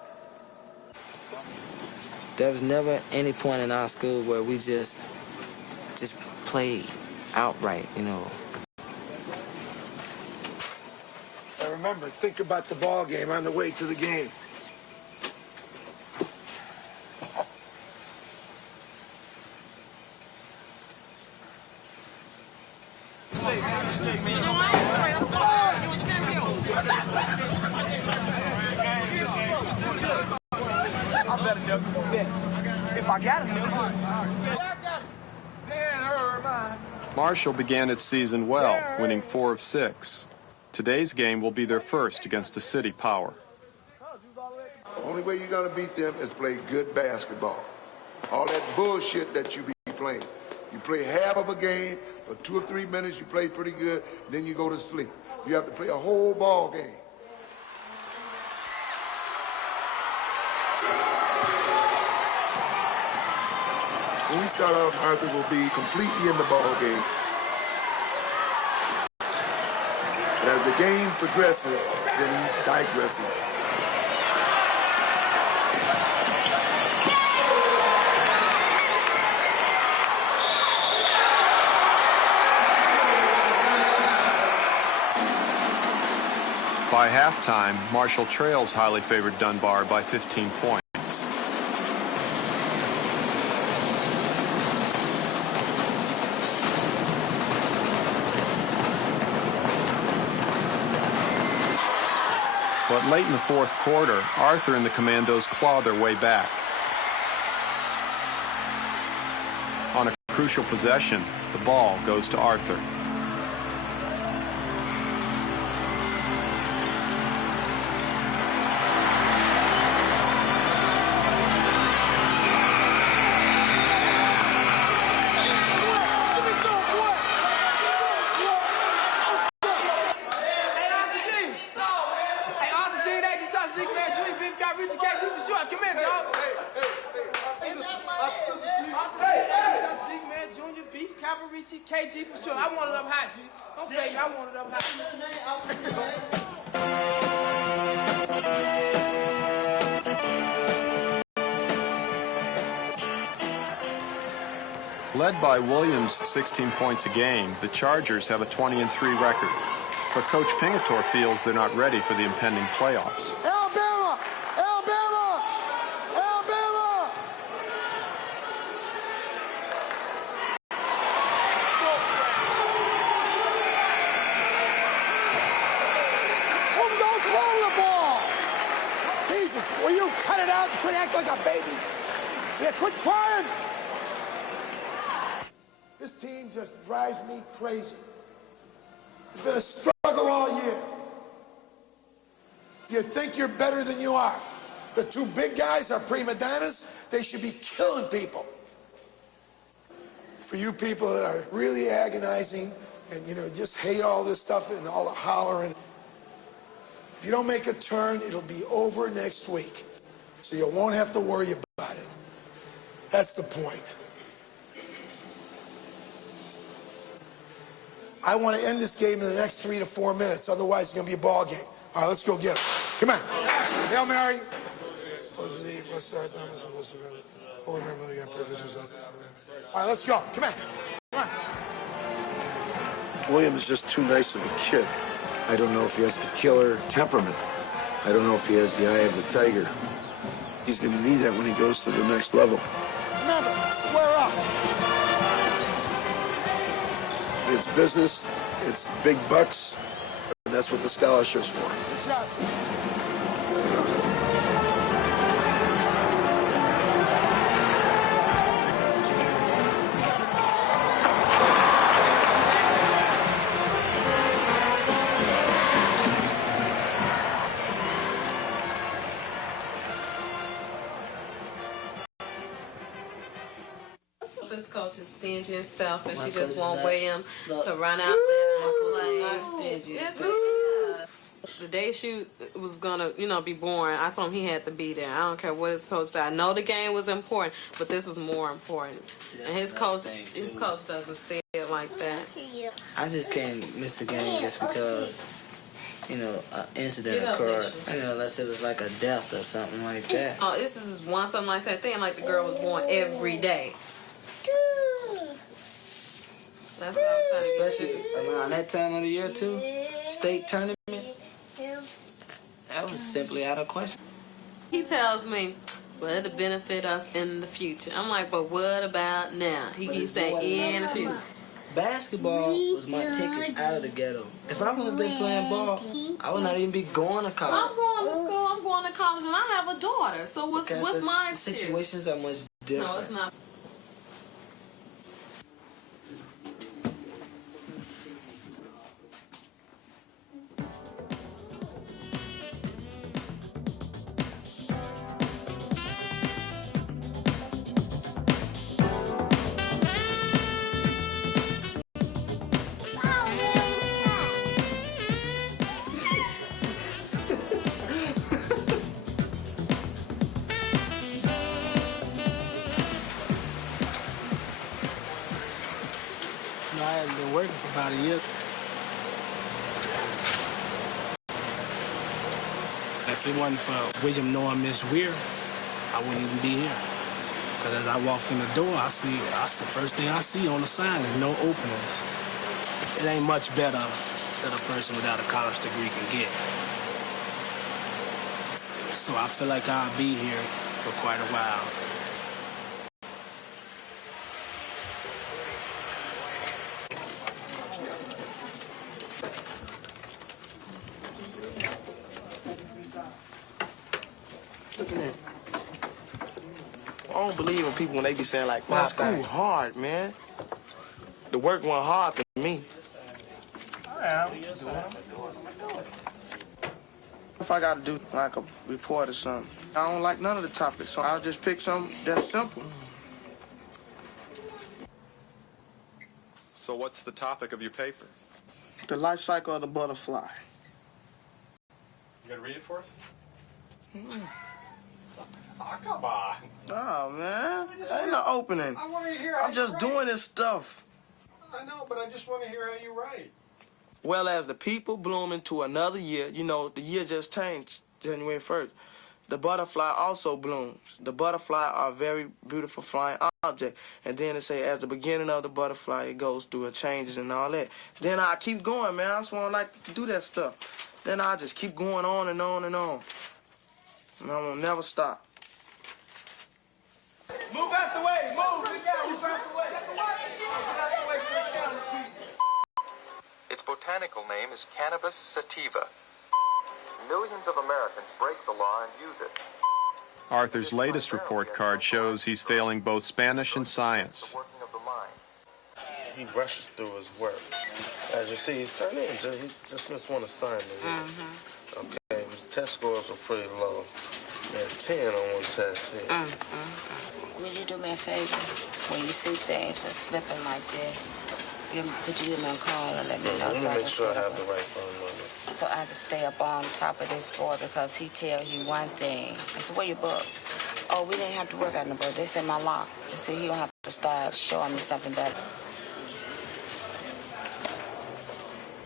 There was never any point in our school where we just played outright, you know. Now remember, think about the ball game on the way to the game. Marshall began its season well, winning 4 of 6. Today's game will be their first against a city power. The only way you're going to beat them is play good basketball. All that bullshit that you be playing. You play half of a game, or 2 or 3 minutes, you play pretty good, then you go to sleep. You have to play a whole ball game. When we start out, Arthur will be completely in the ball game. But as the game progresses, then he digresses. By halftime, Marshall trails highly favored Dunbar by 15 points. But late in the fourth quarter, Arthur and the Commandos claw their way back. On a crucial possession, the ball goes to Arthur. KG for sure. I want it up high, G. Don't say I want it up high. Led by Williams' 16 points a game, the Chargers have a 20-3 record. But Coach Pingatore feels they're not ready for the impending playoffs. Alabama! Alabama! Alabama! Don't throw the ball! Jesus, will you cut it out and quit acting like a baby? Yeah, quit crying! This team just drives me crazy. It's been a struggle all year. You think you're better than you are. The two big guys are prima donnas. They should be killing people. For you people that are really agonizing and, just hate all this stuff and all the hollering, if you don't make a turn, it'll be over next week. So you won't have to worry about it. That's the point. I want to end this game in the next 3 to 4 minutes. Otherwise, it's going to be a ball game. All right, let's go get it. Come on. Hail Mary. All right, let's go. Come on. Come on. Williams is just too nice of a kid. I don't know if he has the killer temperament. I don't know if he has the eye of the tiger. He's going to need that when he goes to the next level. Remember, square up. It's business, it's big bucks, and that's what the scholarship's for. Good job, This coach is stingy and selfish. He just won't William to run out there and play. The day shoot was gonna, be boring. I told him he had to be there. I don't care what his coach said. I know the game was important, but this was more important. And his coach doesn't see it like that. I just can't miss the game just because, an incident occurred. Unless it was like a death or something like that. Oh, this is something like that thing, like the girl was born every day. That's what I was trying to get you to say. Around that time of the year, too, state tournament, that was simply out of question. He tells me, well, it'll benefit us in the future. I'm like, but what about now? He keeps saying, in the future. Basketball was my ticket out of the ghetto. If I would have been playing ball, I would not even be going to college. I'm going to school, I'm going to college, and I have a daughter. So what's my excuse? Situations are much different. No, it's not. I hadn't been working for about a year. If it wasn't for William knowing Miss Weir, I wouldn't even be here. Because as I walked in the door, I see the first thing I see on the sign is no openings. It ain't much better than a person without a college degree can get. So I feel like I'll be here for quite a while. don't believe in people when they be saying like, "Man, school hard, man." The work went hard for me. If I got to do like a report or something, I don't like none of the topics, so I'll just pick something that's simple. So what's the topic of your paper? The life cycle of the butterfly. You gonna read it for us? Oh, come on. Oh, man. That ain't no opening. I want to hear I'm just doing this stuff. I know, but I just want to hear how you write. Well, as the people bloom into another year, you know, the year just changed January 1st. The butterfly also blooms. The butterfly are a very beautiful flying object. And then it say, as the beginning of the butterfly, it goes through a changes and all that. Then I keep going, man. I just want to like to do that stuff. Then I just keep going on and on and on. And I will never stop. Move out the way. Move. Move out the way. Its botanical name is Cannabis sativa. Millions of Americans break the law and use it. Arthur's latest report card shows he's failing both Spanish and science. He rushes through his work. As you see, he's turning in. He just missed one assignment. Okay, his test scores are pretty low. He had 10 on one test here. Will you do me a favor? When you see things that's slipping like this, could you give me a call and let me know? Let me make sure I have the right phone number. So I can stay up on top of this board, because he tells you one thing. I said, where your book? Oh, we didn't have to work on the book. They said my lock. They said he don't have to start showing me something better.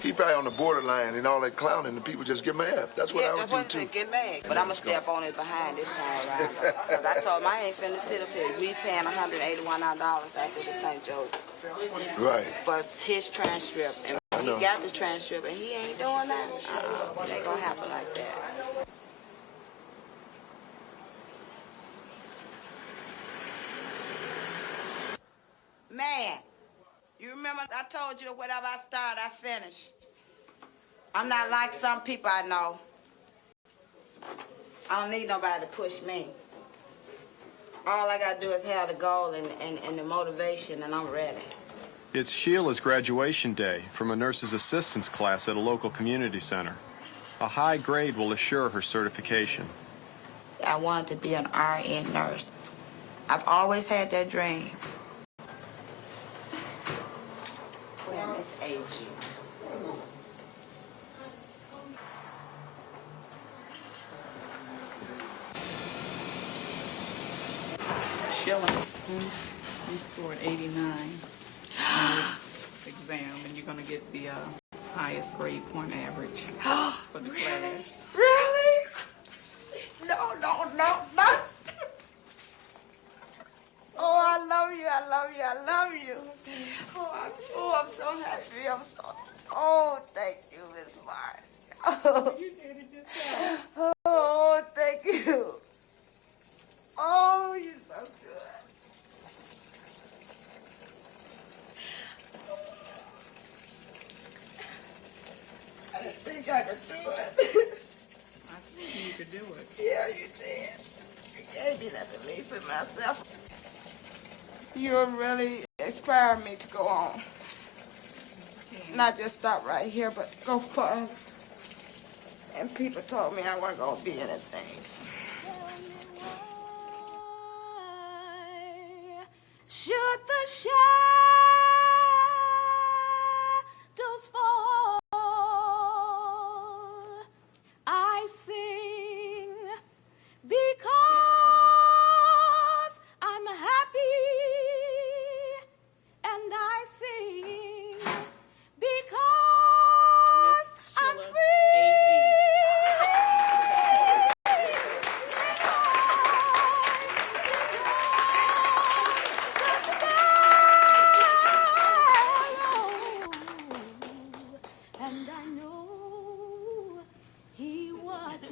He probably on the borderline and all that clowning, and people just give him an F. That's what I would do, too. Get mad. But I'm going to step on his behind this time around. Because I told him I ain't finna sit up here. We paying $181 after the St. Joseph. Right. For his transcript. And he got the transcript, and he ain't doing that. It ain't going to happen like that. Man, you remember I told you whatever I start, I finish. I'm not like some people I know. I don't need nobody to push me. All I gotta do is have the goal and the motivation, and I'm ready. It's Sheila's graduation day from a nurse's assistance class at a local community center. A high grade will assure her certification. I wanted to be an RN nurse. I've always had that dream. Where Miss AG? Sheila, you scored 89 on the exam, and you're going to get the highest grade point average for the class. Really? No. Oh, I love you. Oh, I'm so happy. Oh, thank you, Miss Martin. Oh, thank you. Oh, you're so good. I didn't think I could do it. I think you could do it. Yeah, you did. You gave me that belief in myself. You really inspired me to go on. Not just stop right here, but go further. And people told me I wasn't going to be anything. Should the shadows fall, I sing because I'm happy, and I sing because I'm free. And I know he watches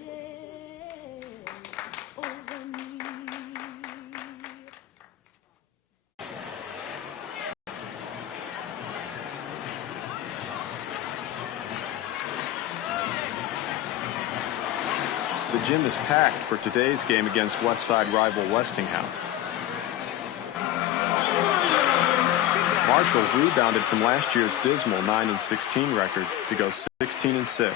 over me. The gym is packed for today's game against West Side rival Westinghouse. Marshall's rebounded from last year's dismal 9-16 record to go 16-6.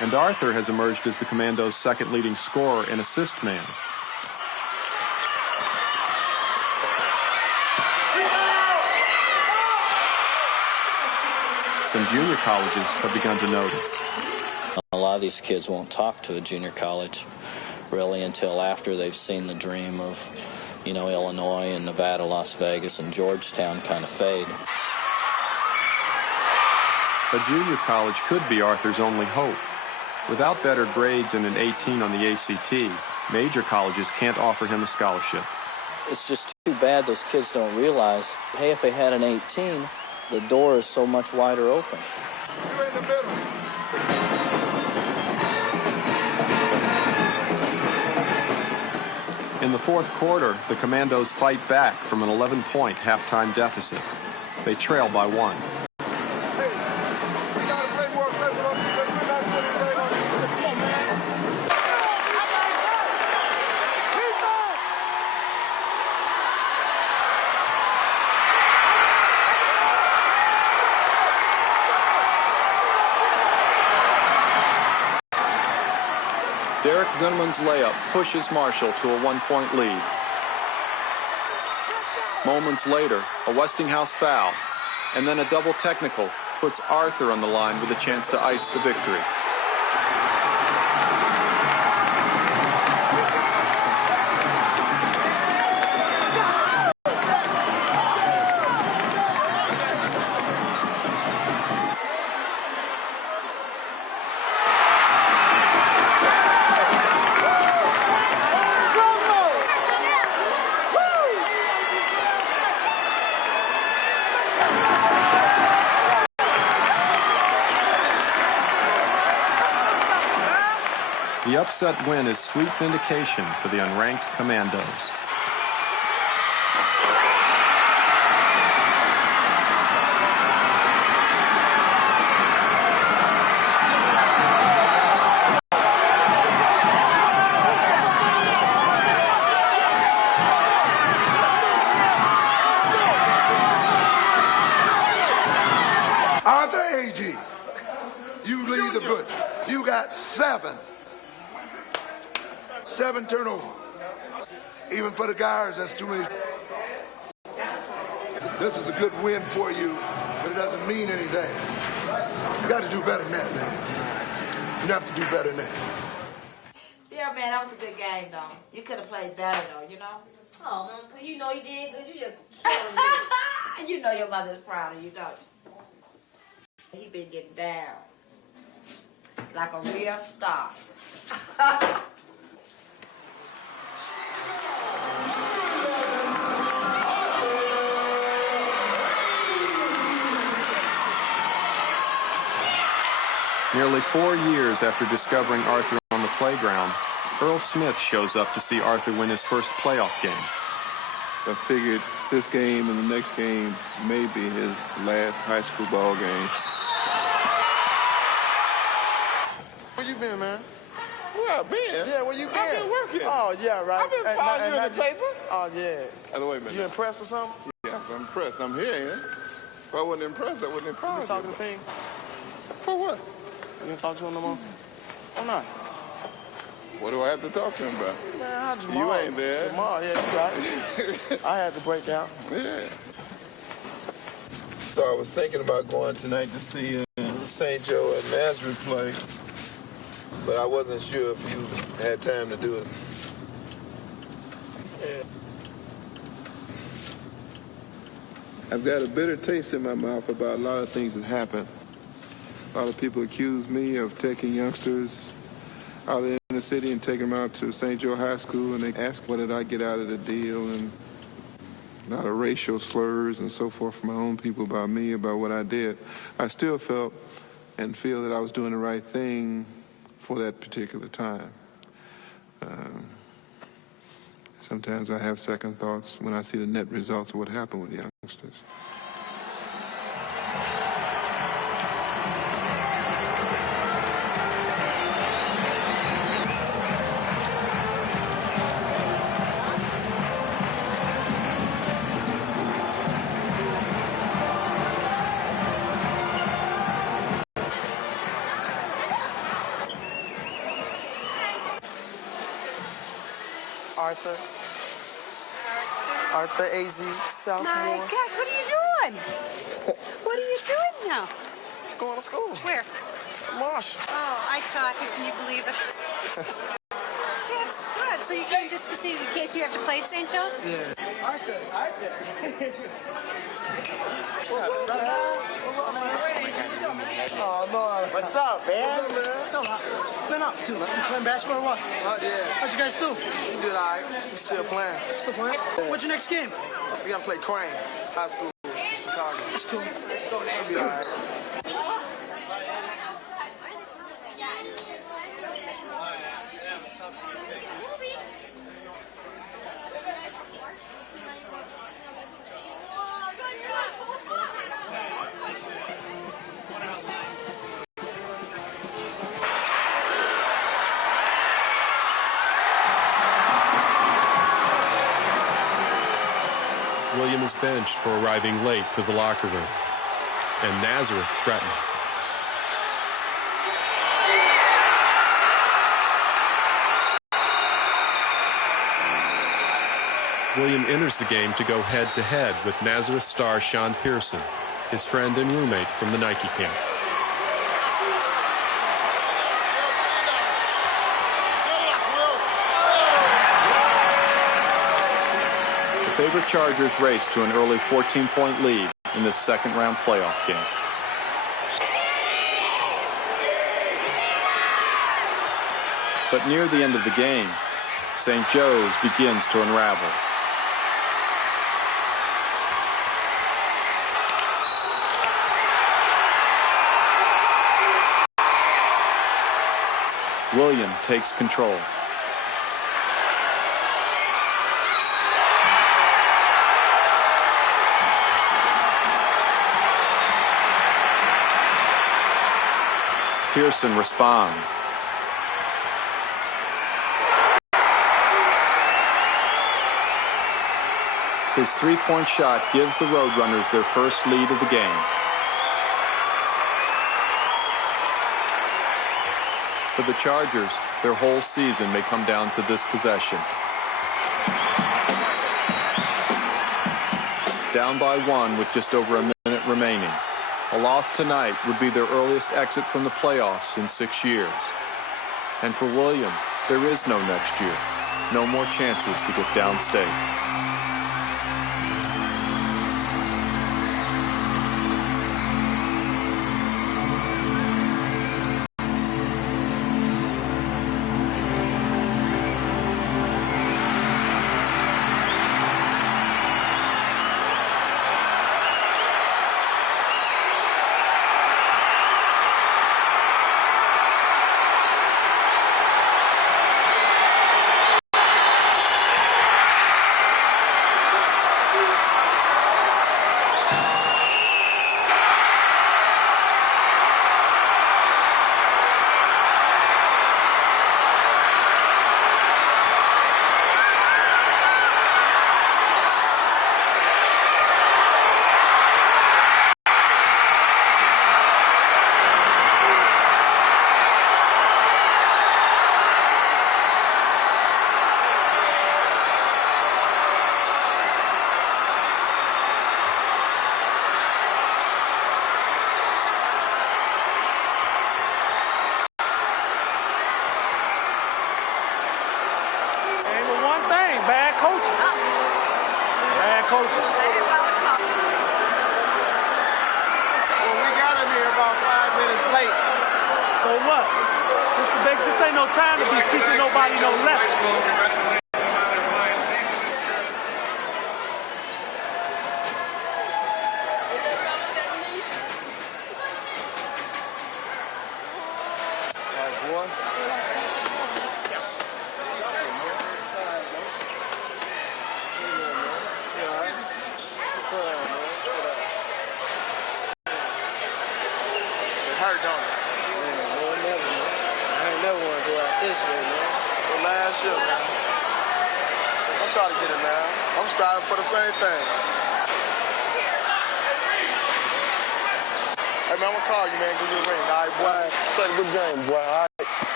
And Arthur has emerged as the Commandos' second leading scorer and assist man. Some junior colleges have begun to notice. A lot of these kids won't talk to a junior college really until after they've seen the dream of, you know, Illinois and Nevada, Las Vegas, and Georgetown kind of fade. A junior college could be Arthur's only hope. Without better grades and an 18 on the ACT, major colleges can't offer him a scholarship. It's just too bad those kids don't realize, hey, if they had an 18, the door is so much wider open. You're in the middle. In the fourth quarter, the Commandos fight back from an 11-point halftime deficit. They trail by 1. Derek Zinman's layup pushes Marshall to a 1-point lead. Moments later, a Westinghouse foul, and then a double technical puts Arthur on the line with a chance to ice the victory. The upset win is sweet vindication for the unranked Commandos. Arthur A.G., you lead the butch. You got 7 turnovers. Even for the guards, that's too many. This is a good win for you, but it doesn't mean anything. You got to do better than that, man. You have to do better than that. Yeah, man, that was a good game, though. You could have played better, though, you know? Oh, you know you did good. You just showing me. You know your mother's proud of you, don't you? He been getting down like a real star. Nearly 4 years after discovering Arthur on the playground, Earl Smith shows up to see Arthur win his first playoff game. I figured this game and the next game may be his last high school ball game. Where you been, man? Where I been? Yeah, where you been? I've been working. Oh, yeah, right. I've been following you in the paper. Oh, yeah. Wait a minute. You impressed or something? Yeah, I'm impressed. I'm here, ain't I? If I wasn't impressed, I wouldn't have followed you. You talking to Ping? For what? You gonna talk to him no more? Why not? What do I have to talk to him about? Man, Jamal. You ain't there. Jamal, yeah, you right. I had to break out. Yeah. So I was thinking about going tonight to see St. Joe and Nazareth play, but I wasn't sure if you had time to do it. Yeah. I've got a bitter taste in my mouth about a lot of things that happened. A lot of people accuse me of taking youngsters out in the city and taking them out to St. Joe High School, and they ask what did I get out of the deal, and a lot of racial slurs and so forth from my own people about me, about what I did. I still felt and feel that I was doing the right thing for that particular time. Sometimes I have second thoughts when I see the net results of what happened with the youngsters. Arthur. Arthur AZ, sophomore. My gosh, what are you doing? What are you doing now? Going to school. Where? Marsh. Oh, I saw it. Can you believe it? That's good. So you came just to see in case you have to play St. Joe's? Yeah. Arthur. Oh, no. What's up, man? What's up, man? What's been up to? You playing basketball or what? Yeah. What'd you guys do? We did all right. We still playing. Still playing? What's your next game? We got to play Crane High School in Chicago. That's cool. We'll be all right. William is benched for arriving late to the locker room, and Nazareth threatens. William enters the game to go head-to-head with Nazareth star Sean Pearson, his friend and roommate from the Nike camp. The favorite Chargers race to an early 14-point lead in this second-round playoff game. But near the end of the game, St. Joe's begins to unravel. William takes control. Pearson responds. His three-point shot gives the Roadrunners their first lead of the game. For the Chargers, their whole season may come down to this possession. Down by one with just over a minute remaining. A loss tonight would be their earliest exit from the playoffs in 6 years. And for William, there is no next year. No more chances to get downstate.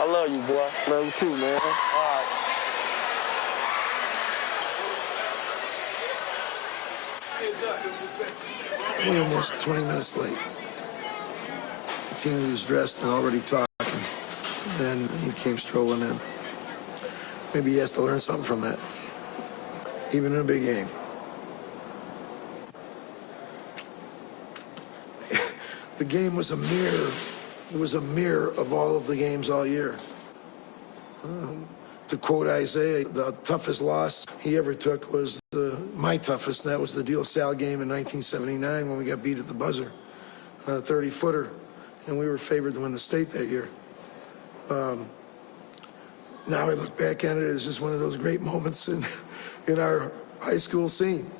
I love you, boy. Love you too, man. All right. We're almost 20 minutes late. The team was dressed and already talking. And he came strolling in. Maybe he has to learn something from that. Even in a big game. The game was a mirror. It was a mirror of all of the games all year. To quote Isaiah, the toughest loss he ever took was my toughest, and that was the De La Salle game in 1979 when we got beat at the buzzer on a 30-footer, and we were favored to win the state that year. Now I look back at it as just one of those great moments in our high school scene.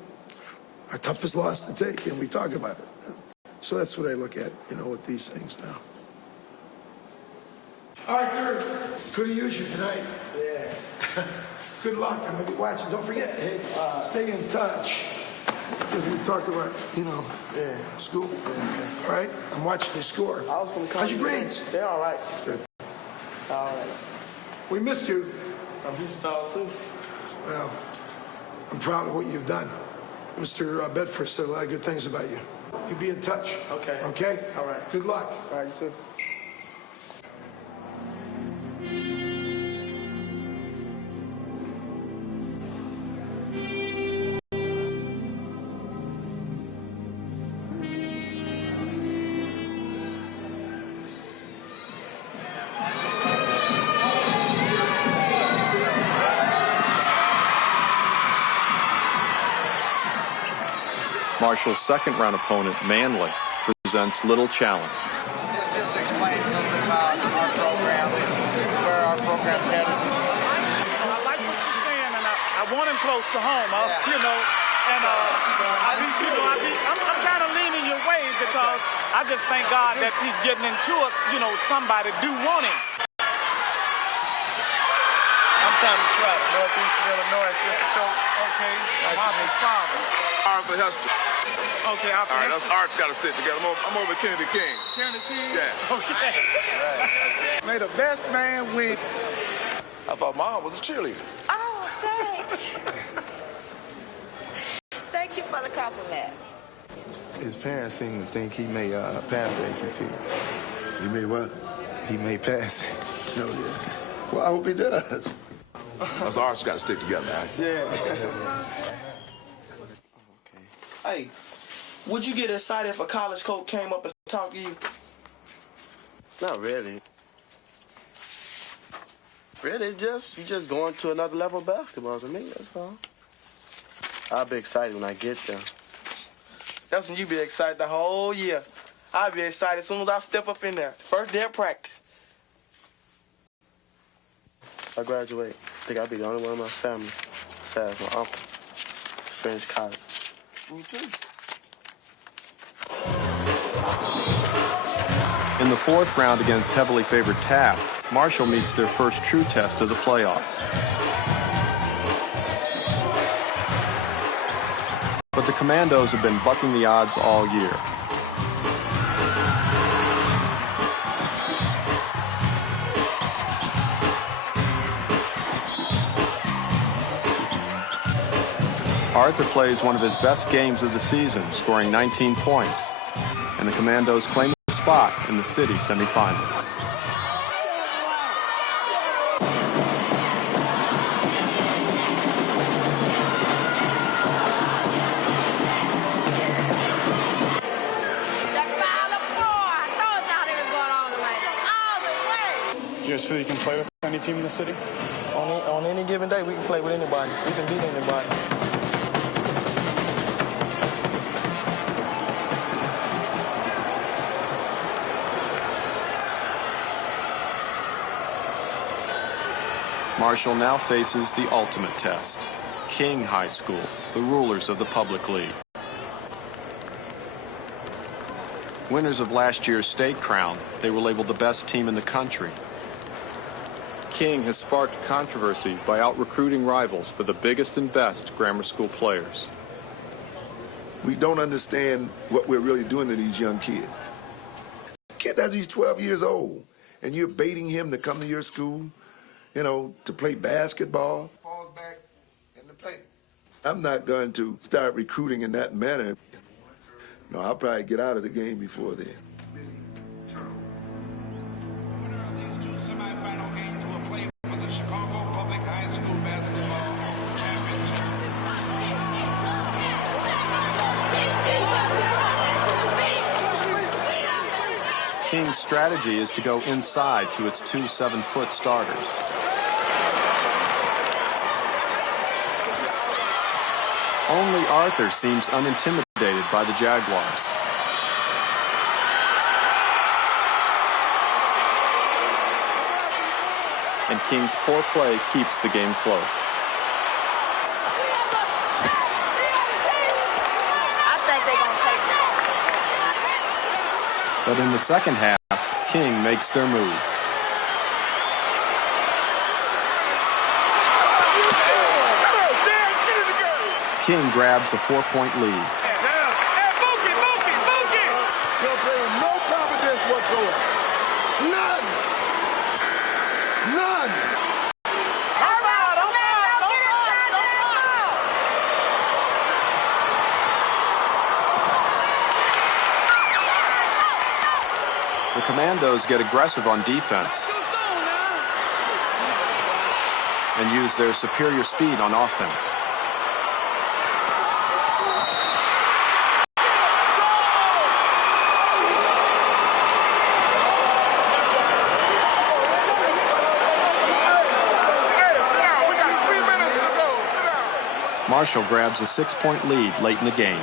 Our toughest loss to take, and we talk about it. So that's what I look at, with these things now. Arthur, could have used you tonight. Yeah. Good luck. I'm going to be watching. Don't forget, hey, stay in touch. Because we talked about, school. Yeah. All right? I'm watching the score. How's your grades? They're all right. Good. All right. We missed you. I missed y'all too. Well, I'm proud of what you've done. Mr. Bedford said a lot of good things about you. You be in touch. Okay. Okay? All right. Good luck. All right, you too. Marshall's second-round opponent, Manly, presents Little Challenge. This just explains a little bit about our program, where our program's headed. I like what you're saying, and I want him close to home, I'm kind of leaning your way because I just thank God that he's getting into it, somebody do want him. I'm Tommy Trout, Northeastern Illinois assistant coach. Okay, Nice to meet you. Arthur Hester. Okay, Arthur All right, Hester. us arts got to stick together. I'm over Kennedy King. Kennedy King? Yeah. Okay. May the best man win. I thought Mom was a cheerleader. Oh, thanks. Thank you for the compliment. His parents seem to think he may pass the ACT. He may what? He may pass. No, yeah. Well, I hope he does. Us arts got to stick together, man. Yeah. Hey, would you get excited if a college coach came up and talked to you? Not really. Really, you just going to another level of basketball to me, that's all. I'll be excited when I get there. That's when you be excited the whole year. I'll be excited as soon as I step up in there. First day of practice. If I graduate, I think I'll be the only one in my family, besides my uncle, finished college. Me too. In the fourth round against heavily favored Taft, Marshall meets their first true test of the playoffs. But the Commandos have been bucking the odds all year. Arthur plays one of his best games of the season, scoring 19 points, and the Commandos claim a spot in the city semifinals. Do you guys feel you can play with any team in the city? On any given day, we can play with anybody. We can beat anybody. Marshall now faces the ultimate test. King High School, the rulers of the public league. Winners of last year's state crown, they were labeled the best team in the country. King has sparked controversy by out-recruiting rivals for the biggest and best grammar school players. We don't understand what we're really doing to these young kids. Kid, that's he's 12 years old. and you're baiting him to come to your school, you know, to play basketball, falls back in the paint. I'm not going to start recruiting in that manner. No, I'll probably get out of the game before then. Winner of these two semifinal games will play for the Chicago Public High School Basketball Championship. King's strategy is to go inside to its 2 7-foot starters. Only Arthur seems unintimidated by the Jaguars. And King's poor play keeps the game close. I think they're going to take that. But in the second half, King makes their move. King grabs a 4-point lead. You're playing no confidence whatsoever. None. None. The Commandos get aggressive on defense and use their superior speed on offense. Marshall grabs a 6-point lead late in the game.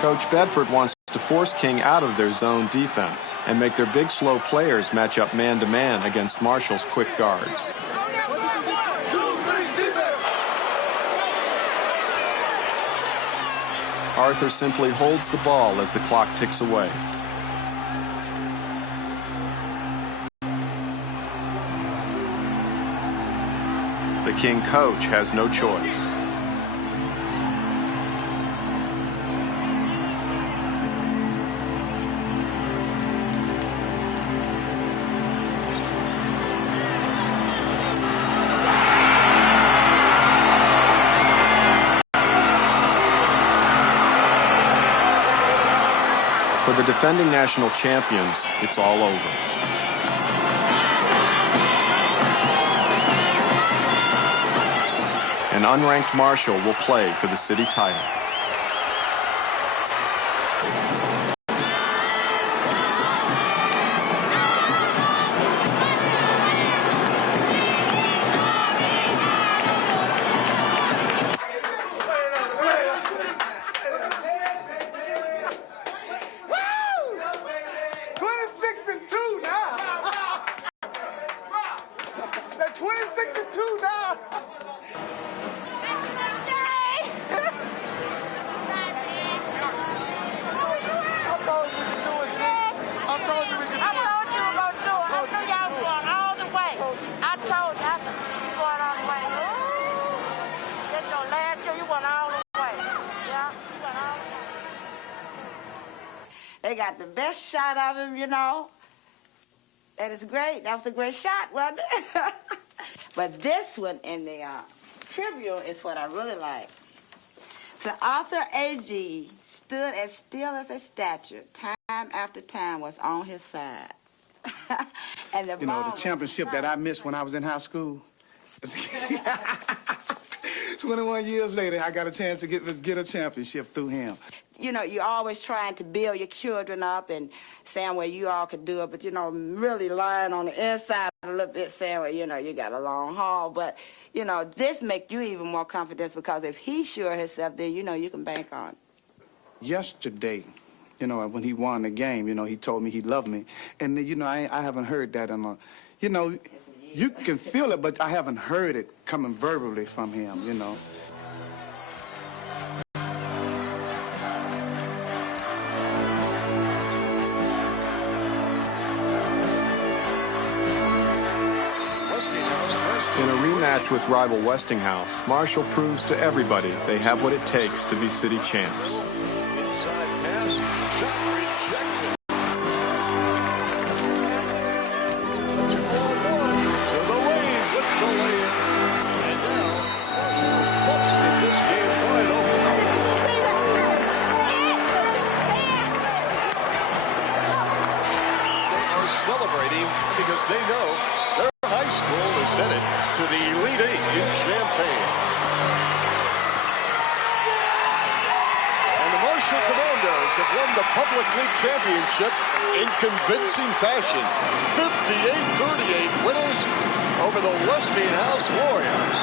Coach Bedford wants to force King out of their zone defense and make their big, slow players match up man-to-man against Marshall's quick guards. Arthur simply holds the ball as the clock ticks away. The King coach has no choice. For the defending national champions, it's all over. An unranked Marshall will play for the city title. They got the best shot of him, you know. That is great. That was a great shot, wasn't it? But this one in the tribune is what I really like. So Arthur A.G. stood as still as a statue. Time after time was on his side. And the you know, the championship that I missed when I was in high school. 21 years later, I got a chance to get a championship through him. You know, you're always trying to build your children up and saying, well, you all could do it, but, you know, really lying on the inside a little bit saying, well, you know, you got a long haul. But, you know, this makes you even more confident because if he's sure of himself, then, you know, you can bank on it. Yesterday, you know, when he won the game, you know, he told me he loved me. And, you know, I haven't heard that in a, you know, you can feel it, but I haven't heard it coming verbally from him, you know. In a rematch with rival Westinghouse, Marshall proves to everybody they have what it takes to be city champs. Inside pass, shot rejected. have won the Public League Championship in convincing fashion. 58-38 winners over the Westinghouse Warriors.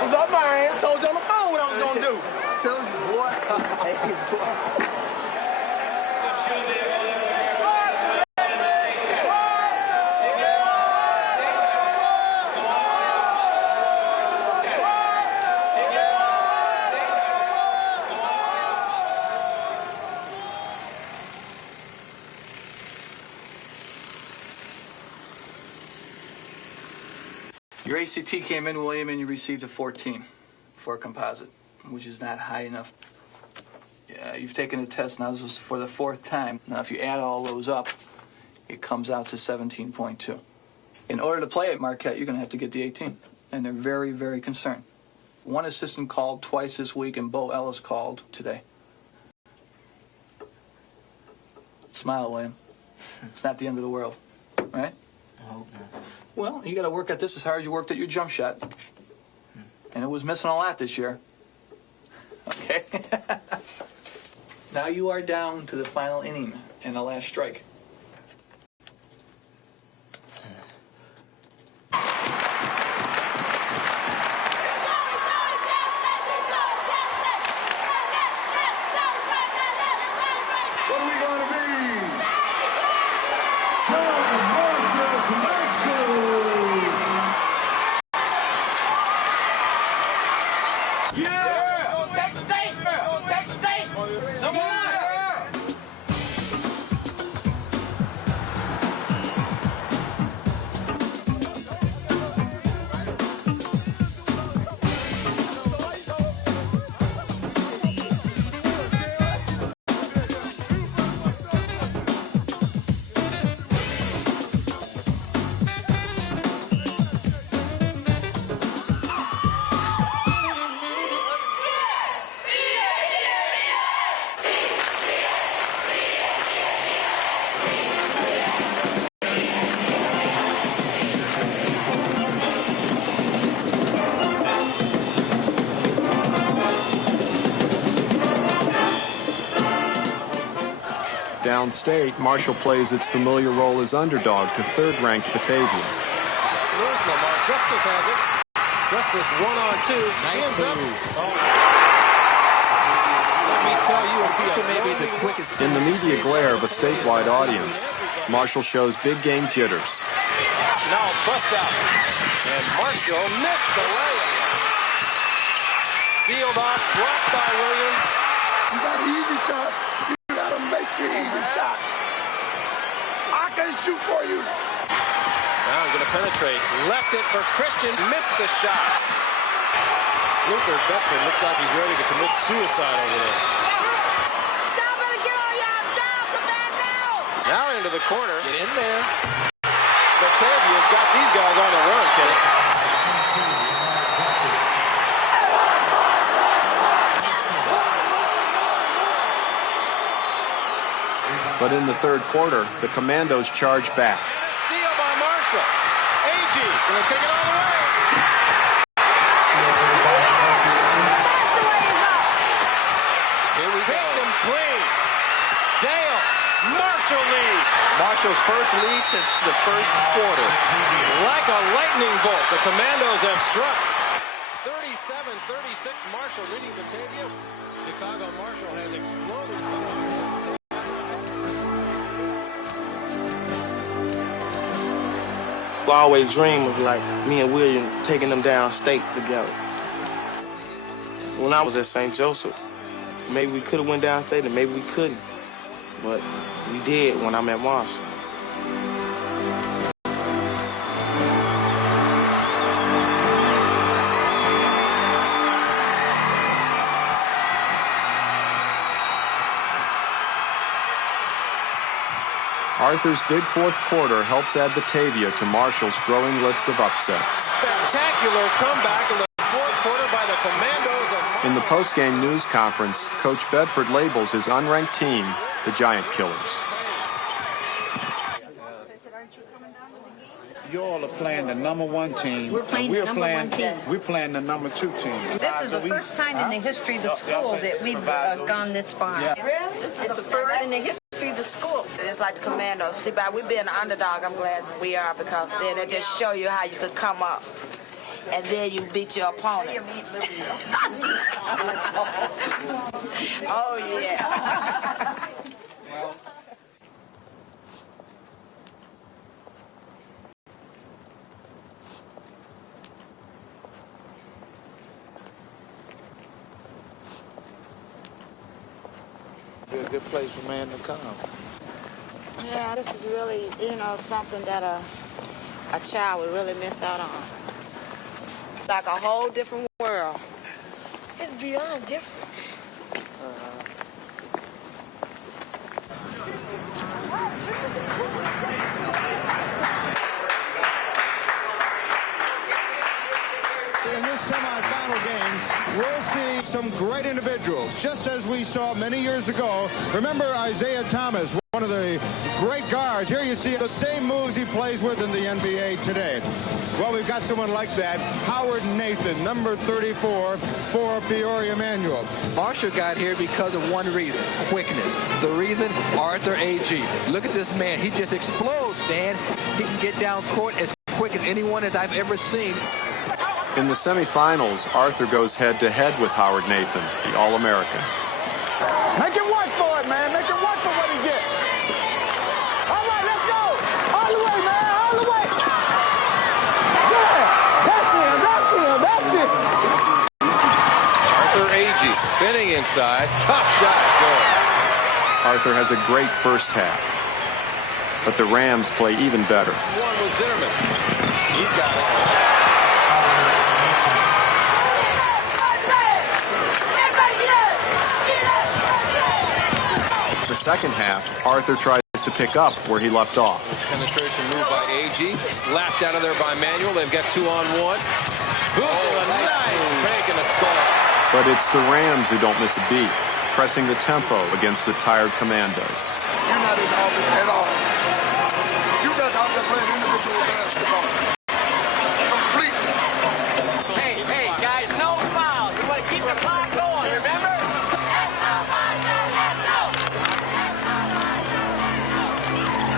What's up, man? I told you on the phone what I was going to do. Told you, boy. Hey, boy. Your ACT came in, William, and you received a 14 for a composite, which is not high enough. You've taken a test now. This is for the 4th time. Now, if you add all those up, it comes out to 17.2. In order to play at Marquette, you're going to have to get the 18, and they're very, very concerned. One assistant called twice this week, and Bo Ellis called today. Smile, William. It's not the end of the world, right? I hope not. Well, you got to work at this as hard as you worked at your jump shot. And it was missing a lot this year. Okay? Now you are down to the final inning and the last strike. What are we going to be? Yeah! Gonna take state! Gonna take state! Number one! Downstate, Marshall plays its familiar role as underdog to third-ranked Batavia. Here's Lamar. Justice has it. Justice 1-on-2. Nice move. Let me tell you, Marshall may be the quickest. In the media glare of a statewide audience, Marshall shows big game jitters. now bust out. And Marshall missed the layup. Sealed off, blocked by Williams. You got easy shots. You got to make the easy shots. I can shoot for you. Now I'm going to penetrate. Left it for Christian. Missed the shot. Luther Beckford looks like he's ready to commit suicide over there. Y'all better get on y'all job. Come back now. Now into the corner. Get in there. Batavia's got these guys on the run, Kenny. But in the third quarter, the Commandos charge back. Steal by Marshall. A.G. going to take it all the way. Here we go. Picked him clean. Dale. Marshall lead. Marshall's first lead since the first quarter. Like a lightning bolt, the Commandos have struck. 37-36, Marshall leading Batavia. Chicago Marshall has exploded. I always dream of like me and William taking them down state together. When I was at St. Joseph, maybe we could have went down state and maybe we couldn't. But we did when I'm at Marshall. Arthur's big fourth quarter helps add Batavia to Marshall's growing list of upsets. Spectacular comeback in the fourth quarter by the Commandos. In the post-game news conference, Coach Bedford labels his unranked team the Giant Killers. You all are playing the #1 team. We're playing the number one team. We're playing the #2 team. This is the first time in the history of the school that we've gone this far. Yeah. Really? This is the first in the history of the school. It's like the commando. See, by we being the underdog, I'm glad we are, because then they just show you how you could come up. And then you beat your opponent. Oh, yeah. Be a good place for man to come. Yeah, this is really, something that a child would really miss out on. Like a whole different world. It's beyond different. In this semifinal game, we'll see some great individuals, just as we saw many years ago. Remember Isaiah Thomas, one of the great guards. Here you see the same moves he plays with in the NBA today. Well, we've got someone like that. Howard Nathan, number 34 for Peoria Manual. Marshall got here because of one reason, quickness. The reason, Arthur A.G. Look at this man. He just explodes, Dan. He can get down court as quick as anyone that I've ever seen. In the semifinals, Arthur goes head-to-head with Howard Nathan, the All-American. Make him work for it, man. Make him work for what he gets. All right, let's go. All the way, man. All the way. Yeah. That's it. Arthur Agee spinning inside. Tough shot. Good. Arthur has a great first half, but the Rams play even better. One was Zimmerman. He's got it. The second half, Arthur tries to pick up where he left off. Penetration move by A.G. Slapped out of there by Manuel. They've got 2-on-1. A nice fake and a score. But it's the Rams who don't miss a beat, pressing the tempo against the tired Commandos. You're not in the offense at all. You guys out there playing individual basketball. Completely. Hey, guys, no fouls. We want to keep the clock going, remember?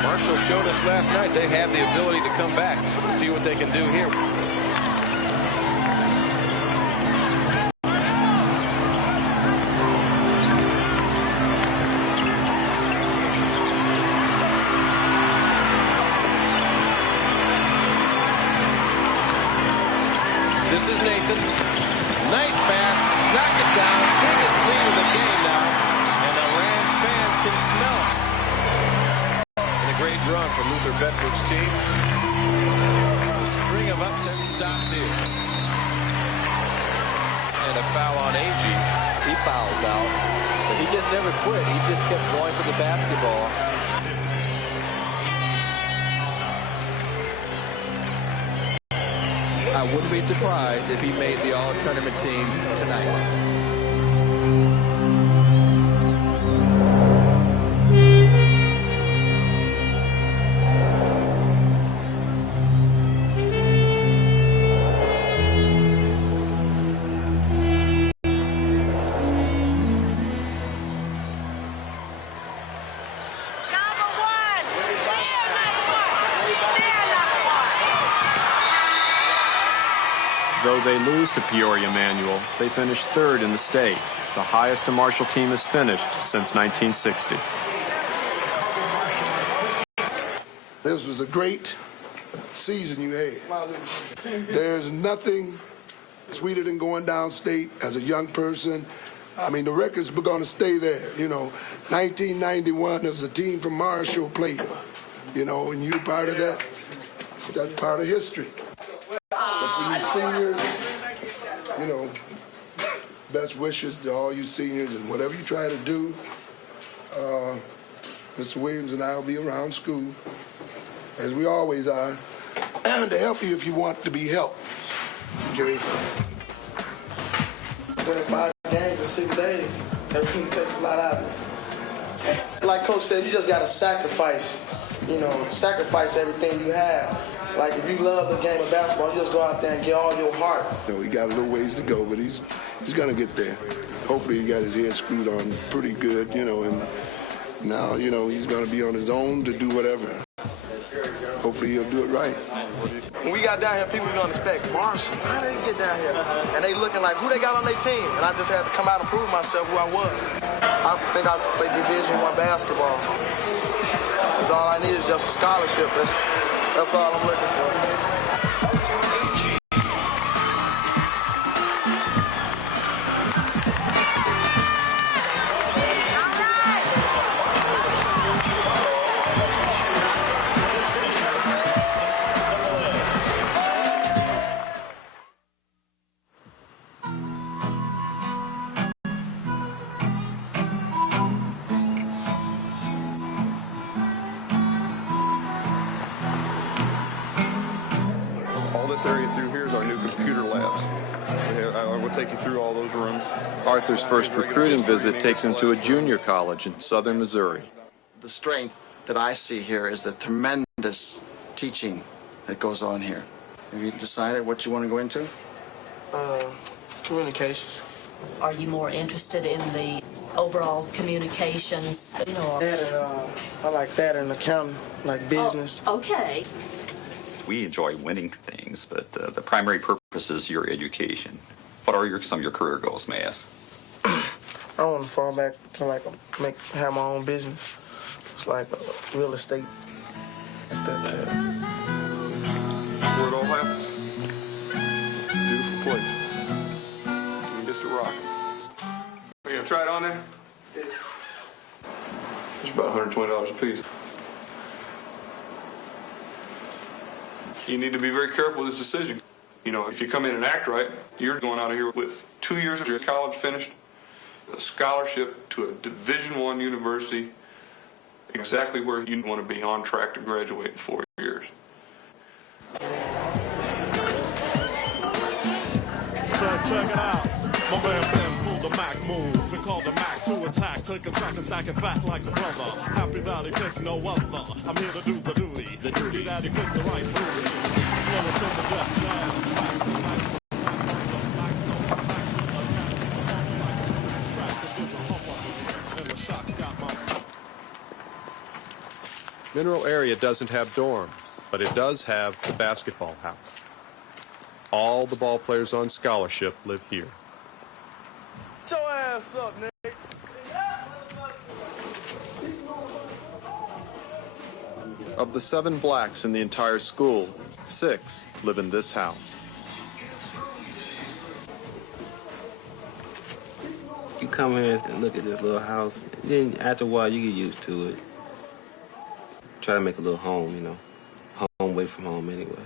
Marshall showed us last night they have the ability to come back. So we'll see what they can do here. This is Nathan. Nice pass. Knock it down. Biggest lead of the game now. And the Rams fans can smell it. And a great run from Luther Bedford's team. The string of upsets stops here. And a foul on A.G. He fouls out, but he just never quit. He just kept going for the basketball. I wouldn't be surprised if he made the all-tournament team tonight. Though they lose to Peoria Manual, they finish third in the state, the highest a Marshall team has finished since 1960. This was a great season you had. There's nothing sweeter than going downstate as a young person. I mean, the records were going to stay there. 1991, there's a team from Marshall played, and you're part of that. So that's part of history. But for you seniors, best wishes to all you seniors, and whatever you try to do, Mr. Williams and I will be around school, as we always are, to help you if you want to be helped. Okay? 25 games in 6 days, everything takes a lot out of it. Like Coach said, you just got to sacrifice, sacrifice everything you have. Like if you love the game of basketball, you just go out there and get all your heart. He got a little ways to go, but he's going to get there. Hopefully he got his head screwed on pretty good, and now, he's going to be on his own to do whatever. Hopefully he'll do it right. When we got down here, people were going to expect, Marshall, how did he get down here? And they looking like, who they got on their team? And I just had to come out and prove myself who I was. I think I could play Division I basketball. Because all I need is just a scholarship. That's all I'm looking for. Take you through all those rooms. Arthur's first recruiting visit takes him to a junior college in southern Missouri. The strength that I see here is the tremendous teaching that goes on here. Have you decided what you want to go into? Communications. Are you more interested in the overall communications? I like that in accounting, like business. Oh, okay. We enjoy winning things, but the primary purpose is your education. What are some of your career goals, may I ask? I want to fall back to have my own business. It's like real estate. Where it all happens. Beautiful place. You just a rock. Are you gonna try it on there? It's about $120 a piece. You need to be very careful with this decision. If you come in and act right, you're going out of here with 2 years of your college finished, a scholarship to a Division I university, exactly where you want to be, on track to graduate in 4 years. Check it out. My man Ben pulled the Mac move and called the Mac to attack. Took a track and stack it fat like a brother. Happy that he picked no other. I'm here to do the duty that he picked the right movie. Mineral area doesn't have dorms, but it does have the basketball house. All the ball players on scholarship live here. Get your ass up, Nate. Of the 7 blacks in the entire school, 6 live in this house. You come here and look at this little house, then after a while you get used to it. Try to make a little home, home away from home anyway.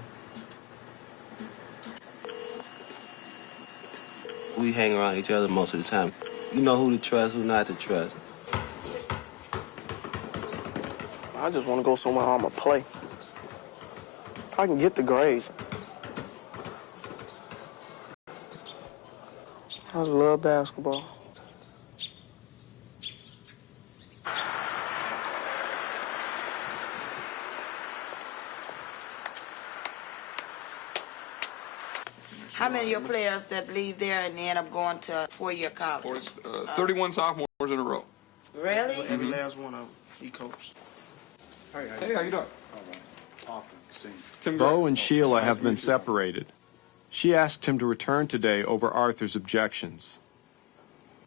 We hang around each other most of the time. You know who to trust, who not to trust. I just want to go somewhere I'm going to play. I can get the grades. I love basketball. How many of your players that leave there and end up going to a 4-year college? 31 sophomores in a row. Really? Every last one of them, he coached. Hey, how you doing? Bo and Sheila have been separated. She asked him to return today over Arthur's objections.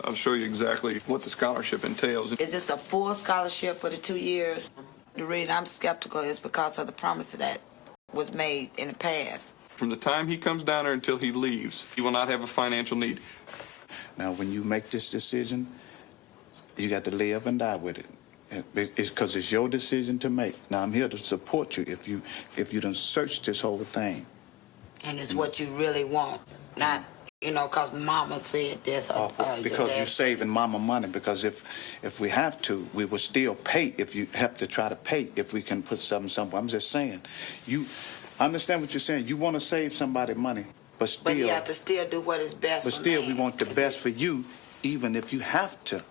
I'll show you exactly what the scholarship entails. Is this a full scholarship for the 2 years? The reason I'm skeptical is because of the promise that was made in the past. From the time he comes down there until he leaves, he will not have a financial need. Now, when you make this decision, you got to live and die with it. It's because it's your decision to make. Now, I'm here to support you if you done searched this whole thing. And it's what you really want, not, because mama said this. Because you're saving mama money. Because if we have to, we will still pay if you have to try to pay if we can put something somewhere. I'm just saying, I understand what you're saying. You want to save somebody money, but still. But you have to still do what is best But for still, man. we want the best for you, even if you have to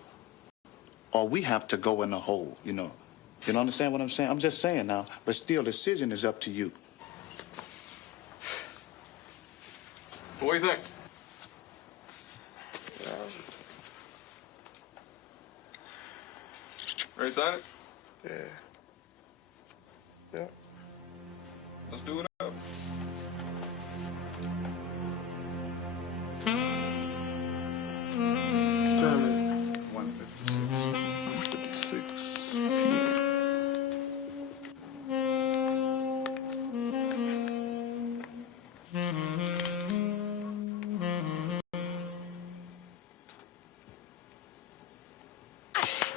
or we have to go in the hole, you know. You don't understand what I'm saying? I'm just saying now, but still, the decision is up to you. What do you think? Ready to sign it? Yeah. Yeah. Let's do it up. Time it. 1:56. 1:56.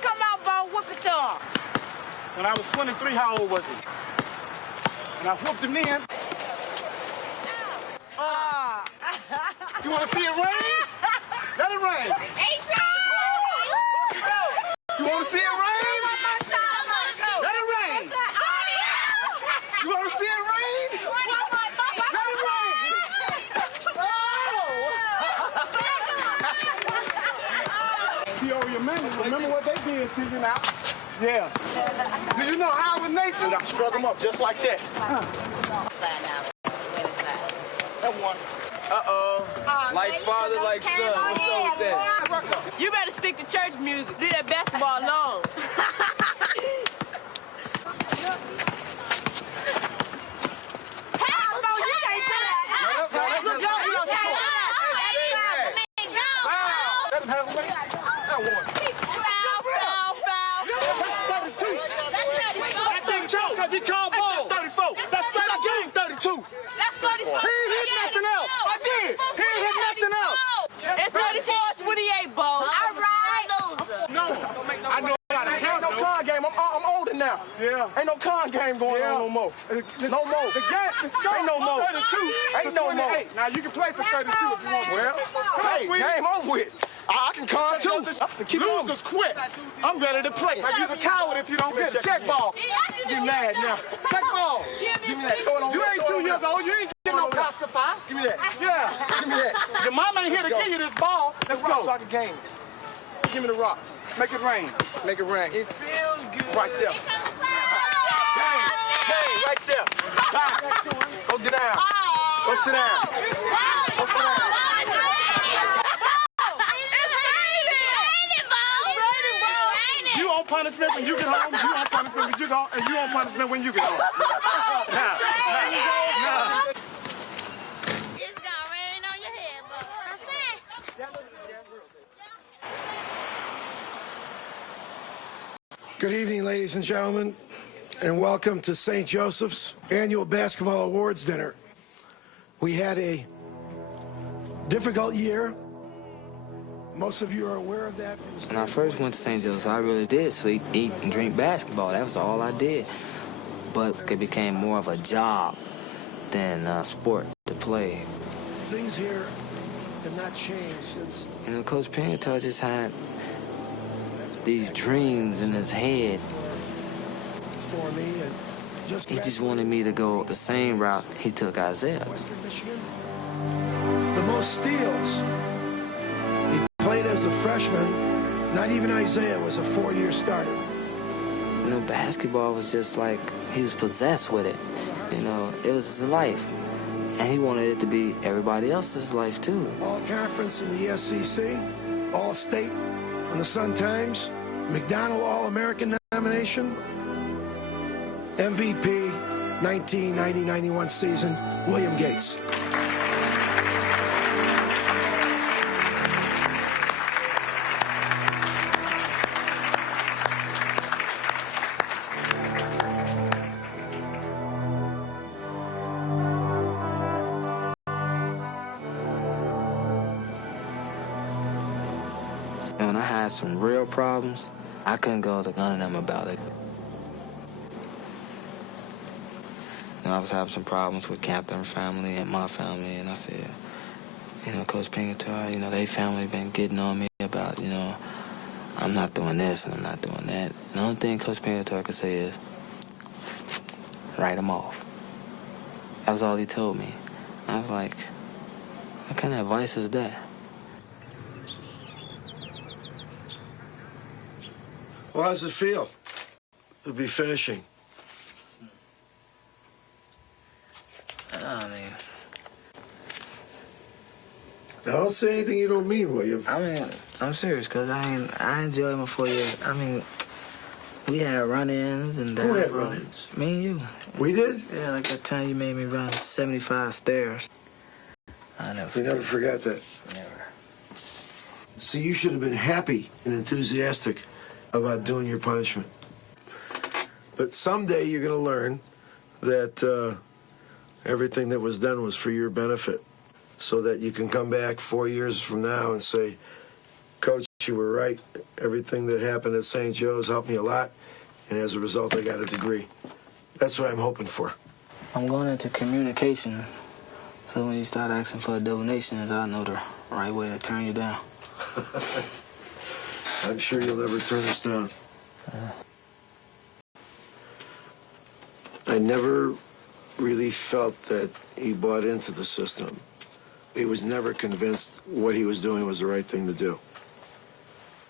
Come on, Bo, whoop it to him. When I was 23, how old was he? And I whooped him then. You want to see it rain? Let it rain. 18! You want to see it rain? Let it rain. You want to see it rain? Let it rain. Peoria men, remember what they did to you now? Yeah. Do you know Howard Nathan? I struck him up just like that. That one. Uh-oh. Like father, like son. What's up with that? You better stick to church music. Leave that basketball alone. Let him have a way. That one. That didn't count because he called ball. That's 34. That's 32. That's 34. He ain't hit nothing else. I did. He ain't hit nothing else. It's 34-28, Bo. All right. No. I know how to count. Ain't no con game. I'm older now. Yeah. Ain't no con game going on no more. No more. The game is gone. Ain't no more. 32. Ain't no more. Now you can play for 32 if you want to. Well, hey, game over with. I can con too. Losers quit. I'm ready to play. Now you're a coward if you don't get a check ball. Get mad now. Check ball. Give me that. Throw it on. You ain't 2 years old. You ain't getting no pacify. Give me that. Yeah. Give me that. Your mama ain't here to give you this ball. Let's go. So I can game. Give me the rock. Make it rain. Make it rain. It feels good. Right there. Game, right there. Go get down. Go sit down. Go sit down. You on punishment when you get home. You on punishment when you go, and you on punishment when you get home. Now. It's gonna rain on your head, Bo. Good evening, ladies and gentlemen, and welcome to St. Joseph's Annual Basketball Awards Dinner. We had a difficult year. Most of you are aware of that. When I first went to St. Joseph's, I really did sleep, eat, and drink basketball. That was all I did. But it became more of a job than a sport to play. Things here have not changed since... You know, Coach Pingatar just had these dreams in his head. For me, and He just wanted me to go the same route he took Isaiah. Western Michigan, the most steals. He played as a freshman. Not even Isaiah was a 4-year starter. You know, basketball was just like he was possessed with it. You know, it was his life. And he wanted it to be everybody else's life, too. All-conference in the SEC, All-State on the Sun-Times, McDonald All-American nomination, MVP 1990-91 season, William Gates. When I had some real problems, I couldn't go to none of them about it. You know, I was having some problems with Catherine's family and my family, and I said, you know, Coach Pingatar, you know, they family been getting on me about, you know, I'm not doing this and I'm not doing that. And the only thing Coach Pingatar could say is, write them off. That was all he told me. I was like, what kind of advice is that? Well, how's it feel to be finishing? I mean, Now, don't say anything you don't mean, William. I mean, I'm serious, cause I enjoyed my 4 years. I mean, we had run-ins and Who had run-ins? Me and you. We did? Yeah, like that time you made me run 75 stairs. I never. We never forgot that. Never. See, you should have been happy and enthusiastic about doing your punishment. But someday you're going to learn that everything that was done was for your benefit, so that you can come back 4 years from now and say, Coach, you were right. Everything that happened at St. Joe's helped me a lot, and as a result, I got a degree. That's what I'm hoping for. I'm going into communication, so when you start asking for donations, I know the right way to turn you down. I'm sure you'll never turn us down. I never really felt that he bought into the system. He was never convinced what he was doing was the right thing to do.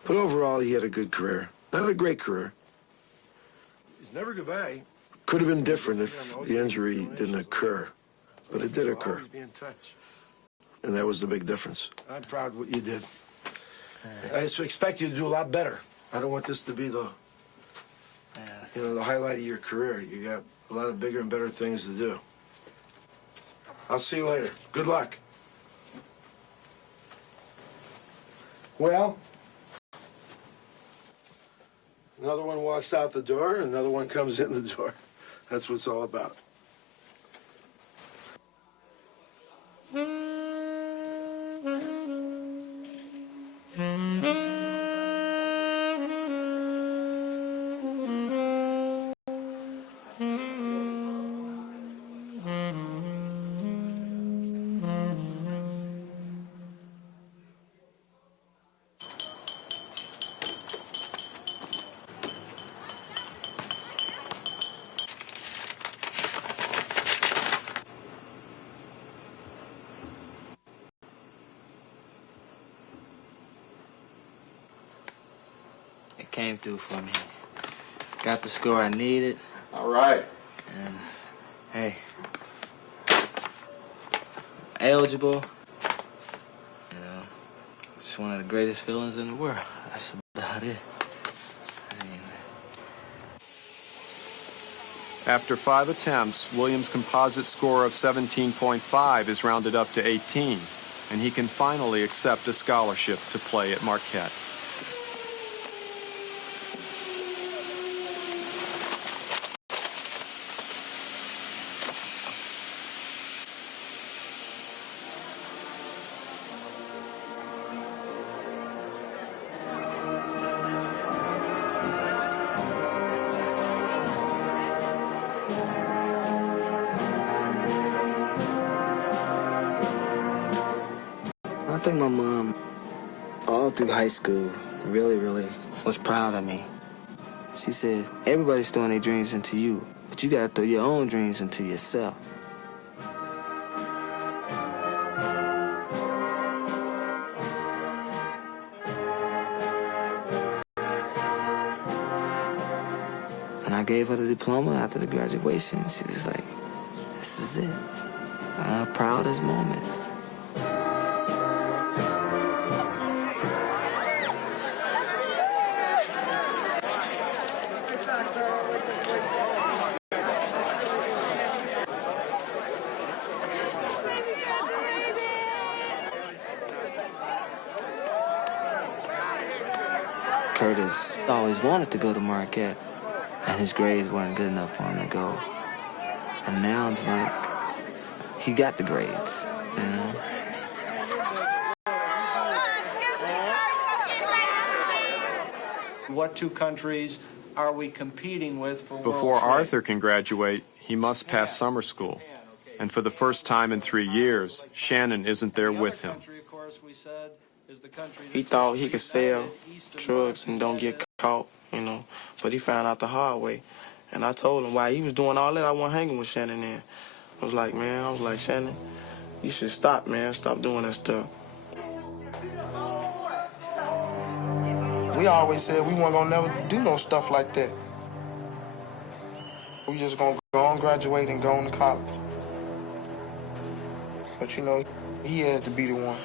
But overall, he had a good career. Not a great career. He's never goodbye. Could have been different if the injury didn't occur, but it did occur. And that was the big difference. I'm proud of what you did. I just expect you to do a lot better. I don't want this to be the, the highlight of your career. You got a lot of bigger and better things to do. I'll see you later. Good luck. Well, another one walks out the door, and another one comes in the door. That's what it's all about. Came through for me. Got the score I needed. All right. And, hey, eligible. It's one of the greatest feelings in the world. That's about it. After 5 attempts, Williams' composite score of 17.5 is rounded up to 18, and he can finally accept a scholarship to play at Marquette. I think my mom, all through high school, really was proud of me. She said, everybody's throwing their dreams into you, but you gotta throw your own dreams into yourself. And I gave her the diploma after the graduation. She was like, this is it. Our proudest moments. Curtis always wanted to go to Marquette, and his grades weren't good enough for him to go. And now it's like, he got the grades, you know? What two countries are we competing with for Before world trade? Arthur can graduate, he must pass summer school. And for the first time in 3 years, Shannon isn't there with him. He thought he could sell drugs and don't get caught, but he found out the hard way. And I told him while he was doing all that, I wasn't hanging with Shannon then. I was like, Shannon, you should stop, man. Stop doing that stuff. We always said we weren't gonna never do no stuff like that. We just gonna go on, graduate, and go on to college. But you know, he had to be the one.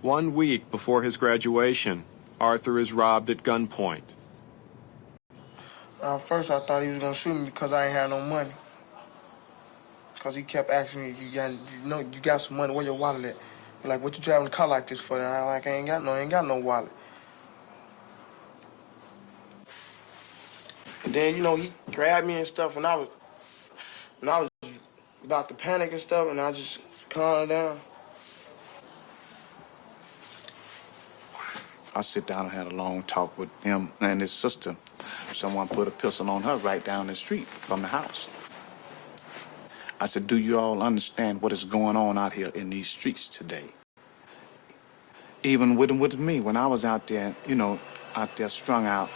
One week before his graduation, Arthur is robbed at gunpoint. First, I thought he was gonna shoot me because I ain't had no money. Because he kept asking me, you got some money, where your wallet at? Like, what you driving a car like this for? And I like, I ain't got no wallet. And then, you know, he grabbed me and stuff, and I was about to panic and stuff, and I just calmed down. I sit down and had a long talk with him and his sister. Someone put a pistol on her right down the street from the house. I said, do you all understand what is going on out here in these streets today? Even with me, when I was out there, you know, out there strung out,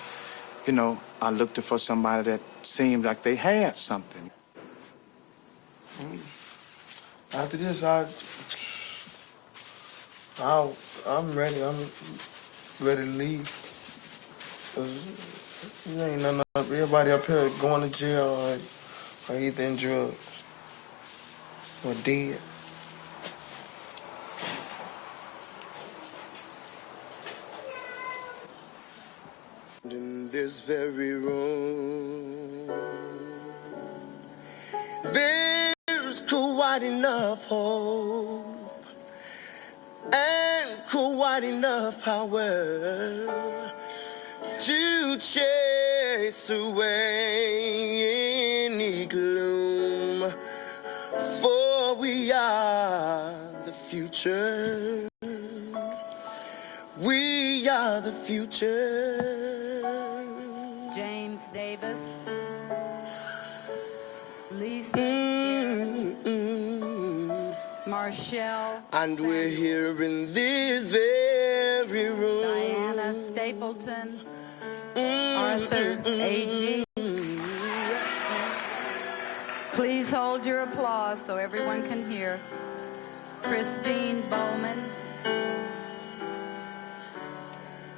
you know, I looked for somebody that seemed like they had something. After this, I'm ready. I'm ready to leave. 'Cause there ain't nothing up. Everybody up here going to jail or either in drugs or dead. In this very room, there's quite enough hope and quite enough power to chase away any gloom, for we are the future. We are the future. James Davis, Lisa, Marshall, and we're here in this very room. Diana Stapleton, Arthur A.G. Please hold your applause so everyone can hear. Christine Bowman,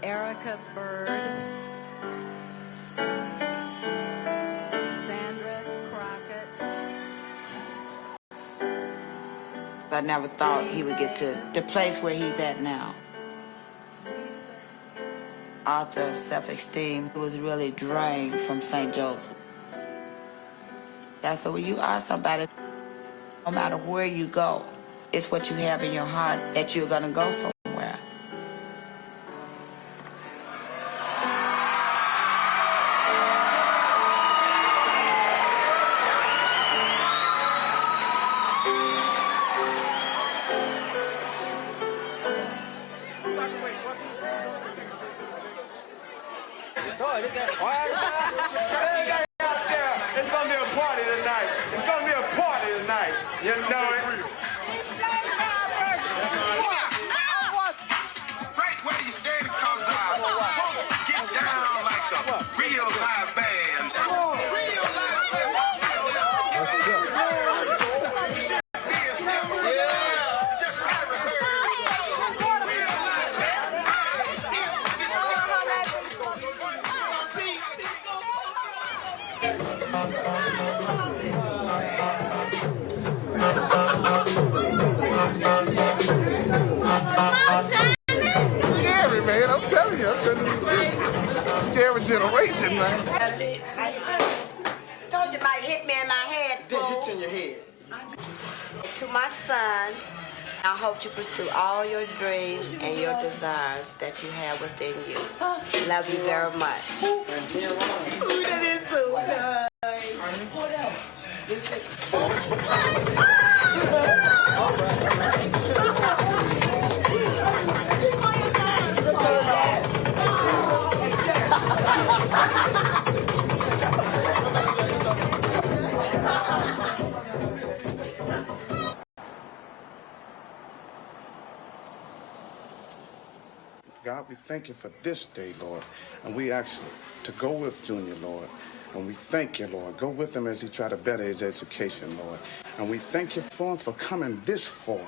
Erica Bird, Sandra Crockett. I never thought he would get to the place where he's at now. Arthur's self-esteem was really drained from St. Joseph. That's so when you are somebody, no matter where you go, it's what you have in your heart that you're gonna go somewhere. It's gonna be a party tonight. It's gonna be a party tonight. You know it. Right where you standing, cause get down like a real live band. Real live band. You should be a step. Just haven't heard. Scary, man. I'm telling you. Scary generation, man. Told you might hit me in my head. Hit you in your head. To my son, I hope you pursue all your dreams and your desires that you have within you. Love you very much. That is so nice. What else? God, we thank you for this day, Lord. And we ask you to go with Junior, Lord. And we thank you, Lord. Go with him as he try to better his education, Lord. And we thank you for him for coming this far.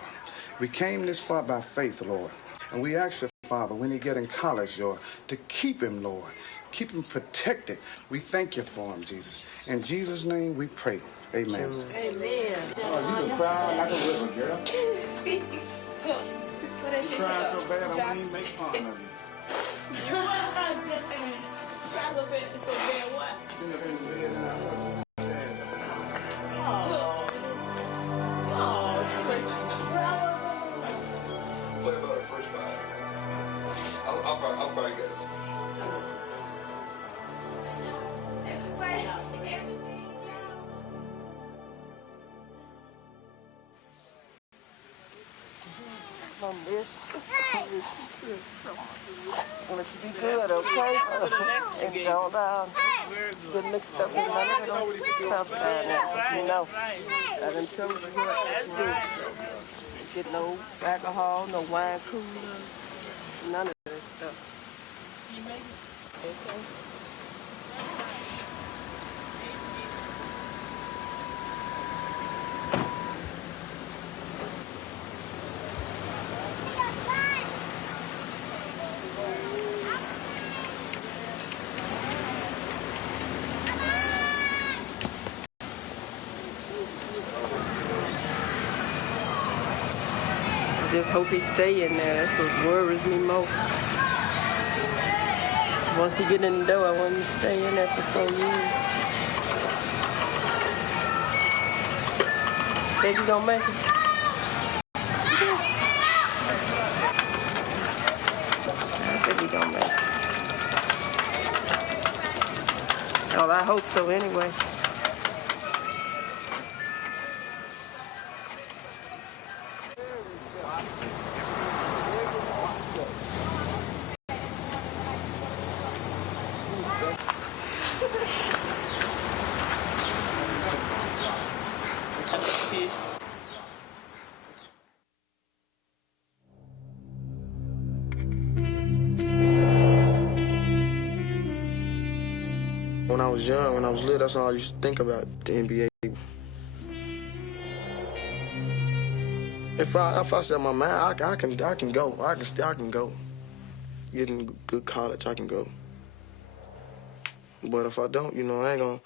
We came this far by faith, Lord. And we ask you, Father, when he get in college, Lord, to keep him, Lord. Keep him protected. We thank you for him, Jesus. In Jesus' name we pray. Amen. Amen. Oh, you can cry like a river, girl. You crying so bad I won't even make fun of you. Try so bad what? Sing up in the bed and I love you. Play about the first five. I'll probably get it. Miss. Let you be good, okay? And don't get mixed up in none of those tough times. You know, I done told you what to do. Get no alcohol, no wine coolers, none of this stuff. Okay? Just hope he stay in there. That's what worries me most. Once he get in the door, I want him to stay in there for 4 years. Think he gonna make it? I think he gonna make it. Oh, I hope so anyway. When I was young, when I was little, that's all I used to think about, the NBA. If I set my mind, I can go. I can go. Get in good college, I can go. But if I don't, you know, I ain't gonna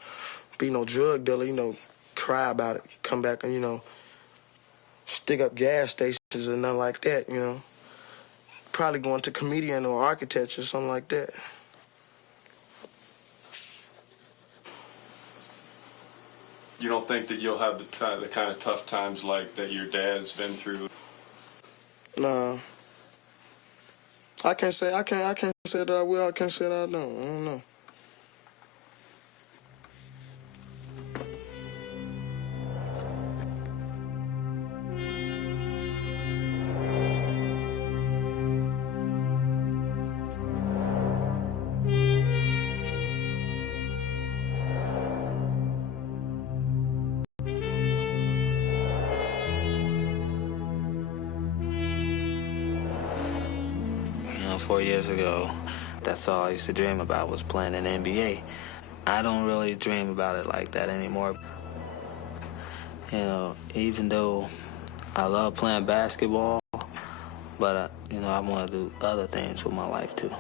be no drug dealer, you know, cry about it, come back and, you know, stick up gas stations and nothing like that, you know. Probably going to comedian or architecture, something like that. You don't think that you'll have the kind of tough times like that your dad's been through? Nah. I can't say that I will. I can't say that I don't. I don't know. You know, 4 years ago, that's all I used to dream about was playing in the NBA. I don't really dream about it like that anymore. You know, even though I love playing basketball, but, you know, I want to do other things with my life, too.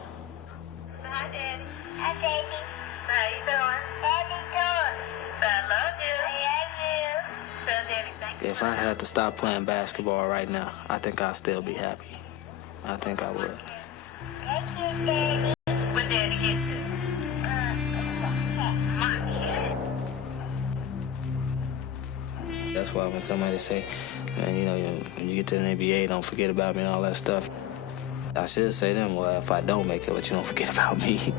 Hi, Daddy. Hi, baby. How you doing? Daddy doing? I love you. I love you. Tell Daddy thank you. If I had to stop playing basketball right now, I think I'd still be happy. I think I would. Thank you, Daddy. When Daddy gets you. That's why when somebody say, man, you know, when you get to the NBA, don't forget about me and all that stuff, I should say to them, well, if I don't make it, but you don't forget about me.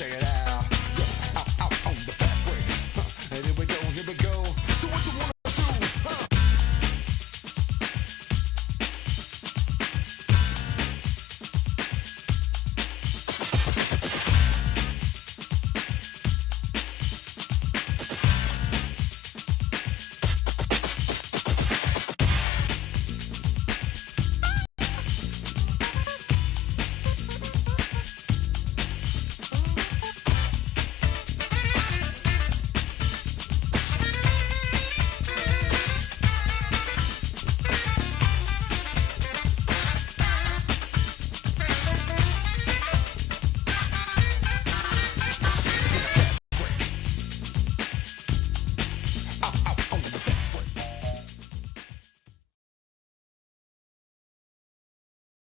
Check it out.